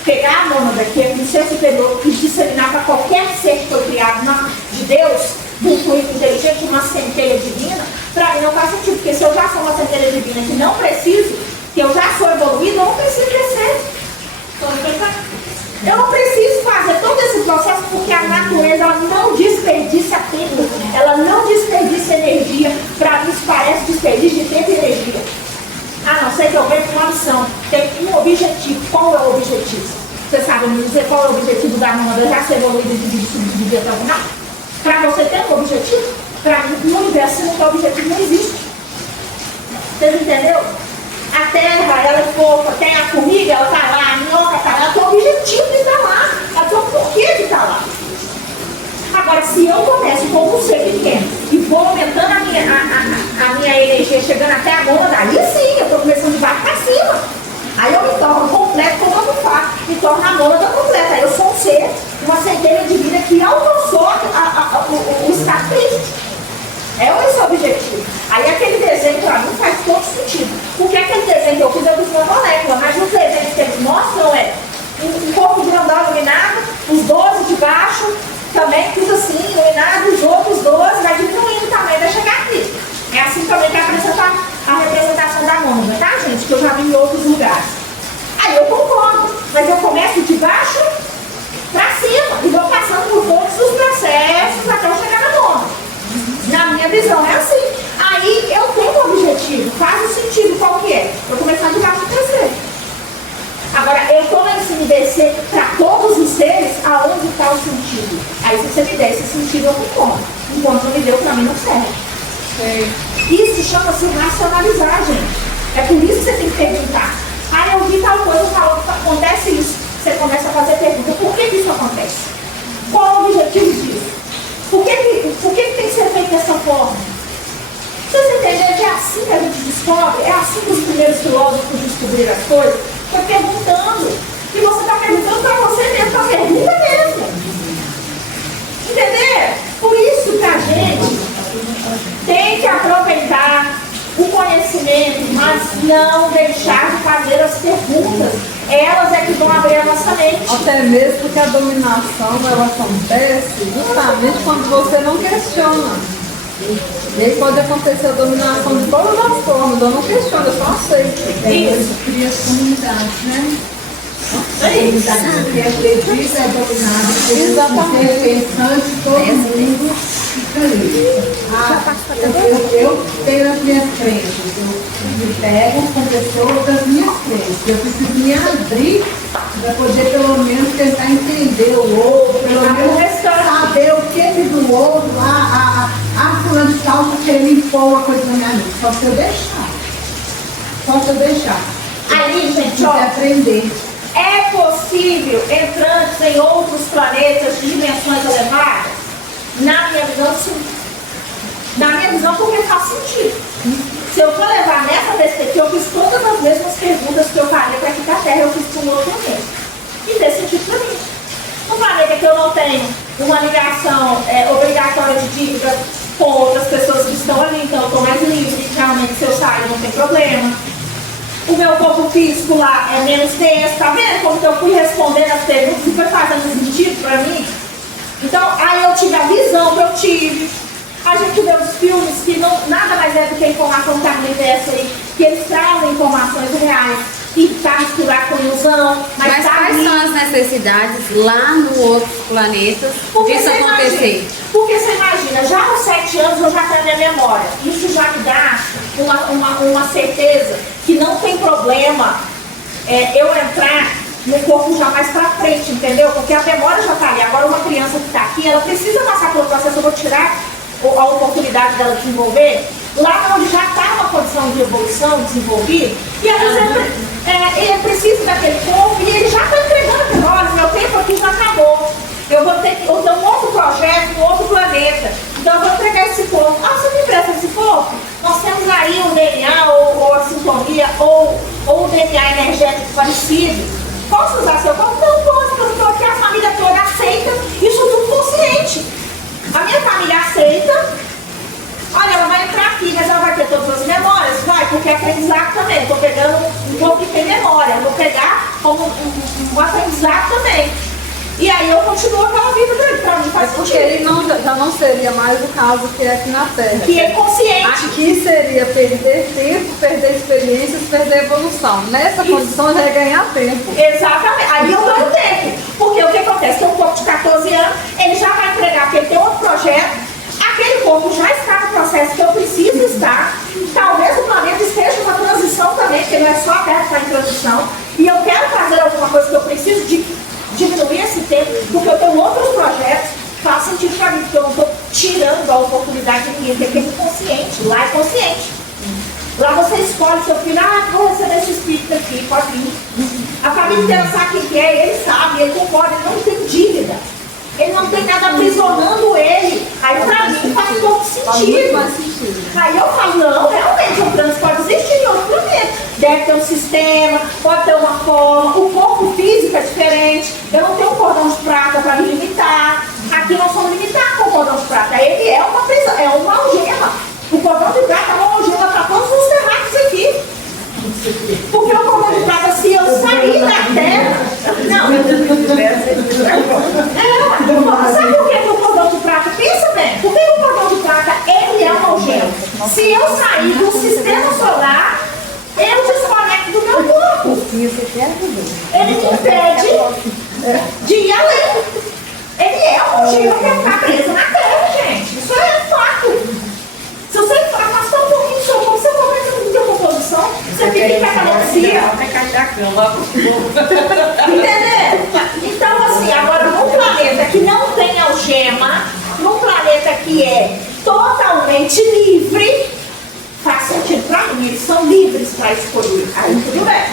pegar a mônada, que é um ser superior, e disseminar para qualquer ser que foi criado de Deus, do fluido inteligente, uma centelha divina, para mim não faz sentido, porque se eu já sou uma centelha divina que não preciso, que eu já sou evoluído, eu não preciso crescer. Eu não preciso fazer todo esse processo porque a natureza ela não desperdiça tempo, ela não desperdiça energia. Para mim isso parece desperdício de tempo e energia. A não ser que eu venha com uma missão, tem um objetivo. Qual é o objetivo? Você sabe me dizer qual é o objetivo da mônada já ser evoluída e subdividida até o final? Para você ter um objetivo? Para mim, no universo, se não tem objetivo, não existe. Vocês entenderam? A terra, ela é fofa, tem a formiga, ela está lá, a minhoca está lá, ela tem o objetivo de estar lá, ela tem o porquê de estar lá. Agora, se eu começo como um ser pequeno e vou aumentando a minha energia, chegando até a mônada, aí sim, eu estou começando de baixo para cima. Aí eu me torno completo como eu me faço, me torno a mônada completa. Aí eu sou um ser, uma centelha de vida que alcançou o estado crítico. É esse o objetivo. Aí aquele desenho para mim faz todo sentido. Porque aquele desenho que eu fiz é dos uma molécula, mas os desenhos que eles mostram é um corpo grandão iluminado, os 12 de baixo, também tudo assim, iluminado, os outros 12, vai diminuindo também, vai chegar aqui. É assim também que apresenta a representação da mônada, tá, gente? Que eu já vi em outros lugares. Aí eu concordo, mas eu começo de baixo para cima e vou passando por todos os processos até eu chegar na mônada. Na minha visão é assim. Aí eu tenho um objetivo, faz um sentido, qual que é? Eu começar de baixo e crescer. Agora, eu estou lá em cima e descer para todos os seres, aonde está o sentido? Aí se você me der esse sentido, eu concordo. Enquanto não me deu, para mim não serve. Isso chama-se racionalizar, gente. É por isso que você tem que perguntar. Ah, eu vi tal coisa, falou que acontece isso. Você começa a fazer pergunta, por que isso acontece? Qual é o objetivo disso? Por que tem que ser feito dessa forma? Vocês entenderam que é assim que a gente descobre? É assim que os primeiros filósofos descobriram as coisas? Foi perguntando. E você está perguntando para você mesmo, para a pergunta mesmo. Entendeu? Por isso que a gente tem que aproveitar o conhecimento, mas não deixar de fazer as perguntas. Elas é que vão abrir a nossa mente. Até mesmo porque a dominação ela acontece justamente quando você não questiona. E aí pode acontecer a dominação de todas as formas. Eu não questiono, eu só aceito. Isso cria as comunidades, né? Porque acredita é dominado por pensante, todo mundo fica ali. Eu tenho as minhas crenças, eu me pego com pessoas das minhas crenças. Eu preciso me abrir para poder pelo menos tentar entender o outro, pelo menos saber o que do outro, fulano de tal, porque ele impõe uma coisa na minha mente. Só se eu deixar. Só se eu deixar. Aí, gente, ó. Aprender. É possível entrantes em outros planetas de dimensões elevadas? Na minha visão, sim. Na minha visão, porque faz sentido. Se eu for levar nessa perspectiva, eu fiz todas as mesmas perguntas que eu faria para aqui da Terra, eu fiz para um outro planeta. E fez sentido para mim. Um planeta que eu não tenho uma ligação obrigatória de dívida com outras pessoas que estão ali, então eu estou mais livre, realmente se eu sair não tem problema. O meu corpo físico lá é menos tenso, tá vendo como que eu fui respondendo as perguntas e foi fazendo sentido pra mim? Então, aí eu tive a visão que eu tive. A gente vê os filmes que não, nada mais é do que a informação que está no universo aí, que eles trazem informações reais e tá misturado com ilusão, mas tá quais ali. são as necessidades lá no outros planetas disso acontecer? Porque você imagina, já aos 7 anos eu já tenho a minha memória. Isso já me dá uma certeza que não tem problema eu entrar no corpo já mais pra frente, entendeu? Porque a memória já tá ali. Agora uma criança que tá aqui, ela precisa passar pelo processo, eu vou tirar a oportunidade dela de desenvolver lá onde já está uma condição de evolução desenvolvida, e às vezes ele precisa daquele corpo e ele já está entregando para nós, meu tempo aqui já acabou. Eu vou ter um outro projeto, um outro planeta. Então eu vou entregar esse corpo. Ah, você me empresta esse corpo? Nós temos aí um DNA ou a sintonia ou um DNA energético parecido. Posso usar seu corpo? Não posso, porque eu estou aqui, a família toda aceita, isso tudo consciente. A minha família aceita. Olha, ela vai entrar aqui, mas ela vai ter todas as memórias? Vai, porque é aprendizado também. Eu estou pegando um corpo que tem memória. Eu vou pegar como um aprendizado também. E aí eu continuo aquela vida dele, pra mim faz Porque sentido. ele já não seria mais o caso que é aqui na Terra. Que é consciente. Aqui seria perder tempo, perder experiências, perder evolução. Nessa condição já é ganhar tempo. Exatamente. Aí eu ganho tempo. Porque o que acontece? Tem um corpo de 14 anos, ele já vai entregar, porque ele tem outro projeto. Aquele corpo já está no processo que eu preciso estar. Talvez o planeta esteja numa transição também, porque não é só a Terra que está em transição. E eu quero fazer alguma coisa que eu preciso de diminuir esse tempo, porque eu tenho outros projetos que faz sentido para mim, porque eu não estou tirando a oportunidade de ninguém, porque é consciente, lá é consciente. Lá você escolhe seu filho, vou receber esse espírito aqui, pode vir. A família inteira sabe quem que é, ele sabe, ele concorda, ele não tem dívida. Ele não tem nada aprisionando ele. Aí pra mim faz todo sentido. Aí eu falo, não, realmente o trânsito pode existir em outro planeta. Deve ter um sistema, pode ter uma forma, o corpo físico é diferente. Eu não tenho um cordão de prata para me limitar. Aqui nós somos limitados com o cordão de prata. Ele é uma prisão, é uma algema. O cordão de prata é uma algema para todos os terráqueos aqui. Porque o cordão de prata, se eu sair da terra. Não, sabe por que o cordão de prata? Pensa bem, por que o cordão de prata ele é uma algema? Se eu sair do sistema solar, eu desconecto do meu corpo. Ele me impede de ir além. Ele é uma algema que está presa na terra, gente. Isso é fato. Se você afastar um pouquinho do seu corpo, você começa a ter composição, você fica em catalepsia. Entendeu? Então, assim, agora num planeta que não tem algema, num planeta que é totalmente livre, faz sentido pra mim, eles são livres para escolher. Aí tudo bem.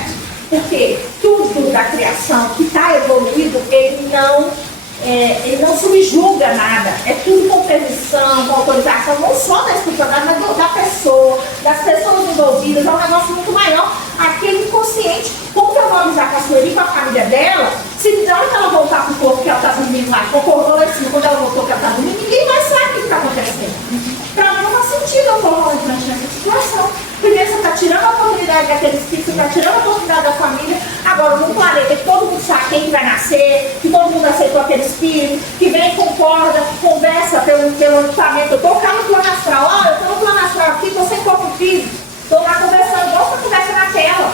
Porque tudo da criação que está evoluído, ele não subjuga nada. É tudo com permissão, com autorização, não só da espiritualidade, mas da pessoa, das pessoas envolvidas. É um negócio muito maior. Aquele inconsciente, como que eu vou avisar com a Sueli, com a família dela, se na hora que ela voltar pro corpo que ela está dormindo lá, concordou assim, quando ela voltou que ela está dormindo, ninguém mais sabe o que está acontecendo. Para mim não faz sentido eu falar nessa situação. Primeiro você está tirando a oportunidade daquele espírito, você está tirando a oportunidade da família. Agora, num planeta que todo mundo sabe quem vai nascer, que todo mundo aceitou aquele espírito, que vem, concorda, conversa pelo equipamento. Eu estou cá no plano astral, eu estou no plano astral aqui, estou sem corpo físico, estou lá conversando, igual você conversa na tela.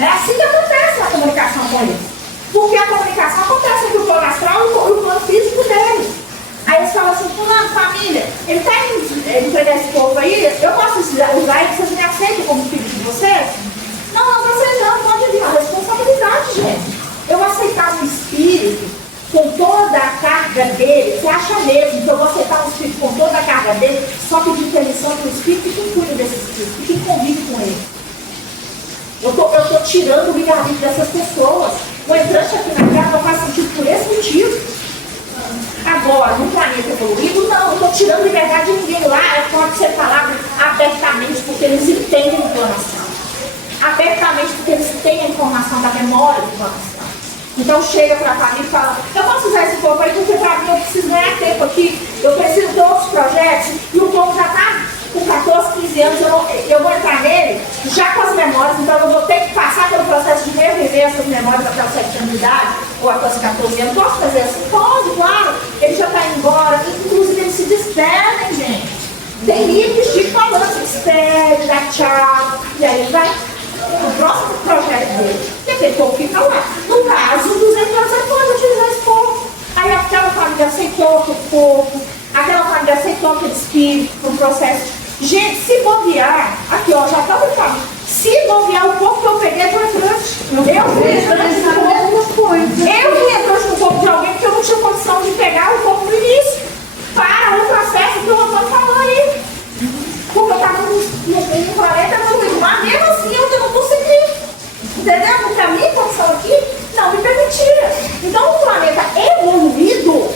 É assim que acontece a comunicação com eles. Porque a comunicação acontece entre o plano astral e o plano físico dele. Aí eles falam assim, fulano, família, ele está indo entregar esse corpo aí, eu posso usar e vocês me aceitam como filho de vocês? Não, vocês não, pode vir, a responsabilidade, gente. Eu aceitar um espírito com toda a carga dele, você acha mesmo que eu vou aceitar um espírito com toda a carga dele, só pedir permissão para o espírito e quem cuida desse espírito, e quem convive com ele? Eu estou tirando o livre-arbítrio dessas pessoas. O entrante aqui na Terra não faz sentido por esse motivo. Agora, no planeta evoluído, não, eu estou tirando liberdade de ninguém lá, pode ser falado abertamente, porque eles entendem a informação. Abertamente, porque eles têm a informação da memória do plano astral. Então chega para a família e fala, eu posso usar esse corpo aí, porque para mim eu preciso ganhar tempo aqui, eu preciso de outros projetos, e o corpo já está com 14, 15 anos, eu vou entrar nele já com as memórias, então eu vou ter que passar pelo processo de reviver essas memórias até os 7 anos de idade, ou até os 14 anos. Posso fazer assim? Pode, claro. Ele já está indo embora, inclusive eles se despedem, gente. Tem livros de falando, se despede, dá tchau, e aí vai o próximo projeto dele. E aquele povo fica lá. No caso dos entrados aceitou o corpo, aquela família aceitou aquele espírito para um processo. Gente, se bobear, aqui ó, já estava falando, se bobear o corpo que eu peguei foi trans. Eu fui entrante no corpo de alguém porque eu não tinha condição de pegar o corpo no início. Para o processo que o Antônio falou aí. Porque eu estava no planeta evoluído, mas mesmo assim eu não consegui. Entendeu? Porque a minha condição aqui não me permitia. Então o planeta evoluído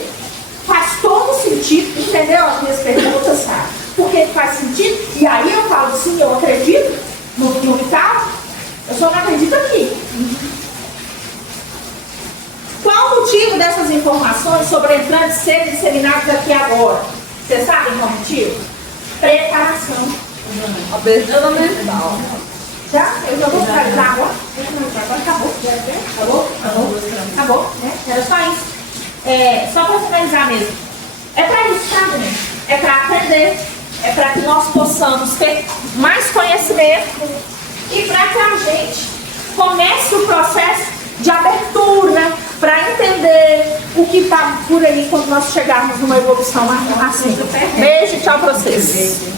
faz todo sentido, entendeu? As minhas perguntas, sabe? Porque faz sentido. E aí eu falo, sim, eu acredito no vital, eu só não acredito aqui. Qual o motivo dessas informações sobre entrantes serem disseminados aqui agora? Vocês sabem qual o motivo? Preparação. Abertura mental. Já? Eu já vou finalizar agora. Acabou. Acabou, né? Era só isso. Só para finalizar mesmo. É para isso, sabe, né? É para aprender. É para que nós possamos ter mais conhecimento e para que a gente comece o processo de abertura para entender o que está por aí quando nós chegarmos numa evolução assim. Beijo, tchau para vocês.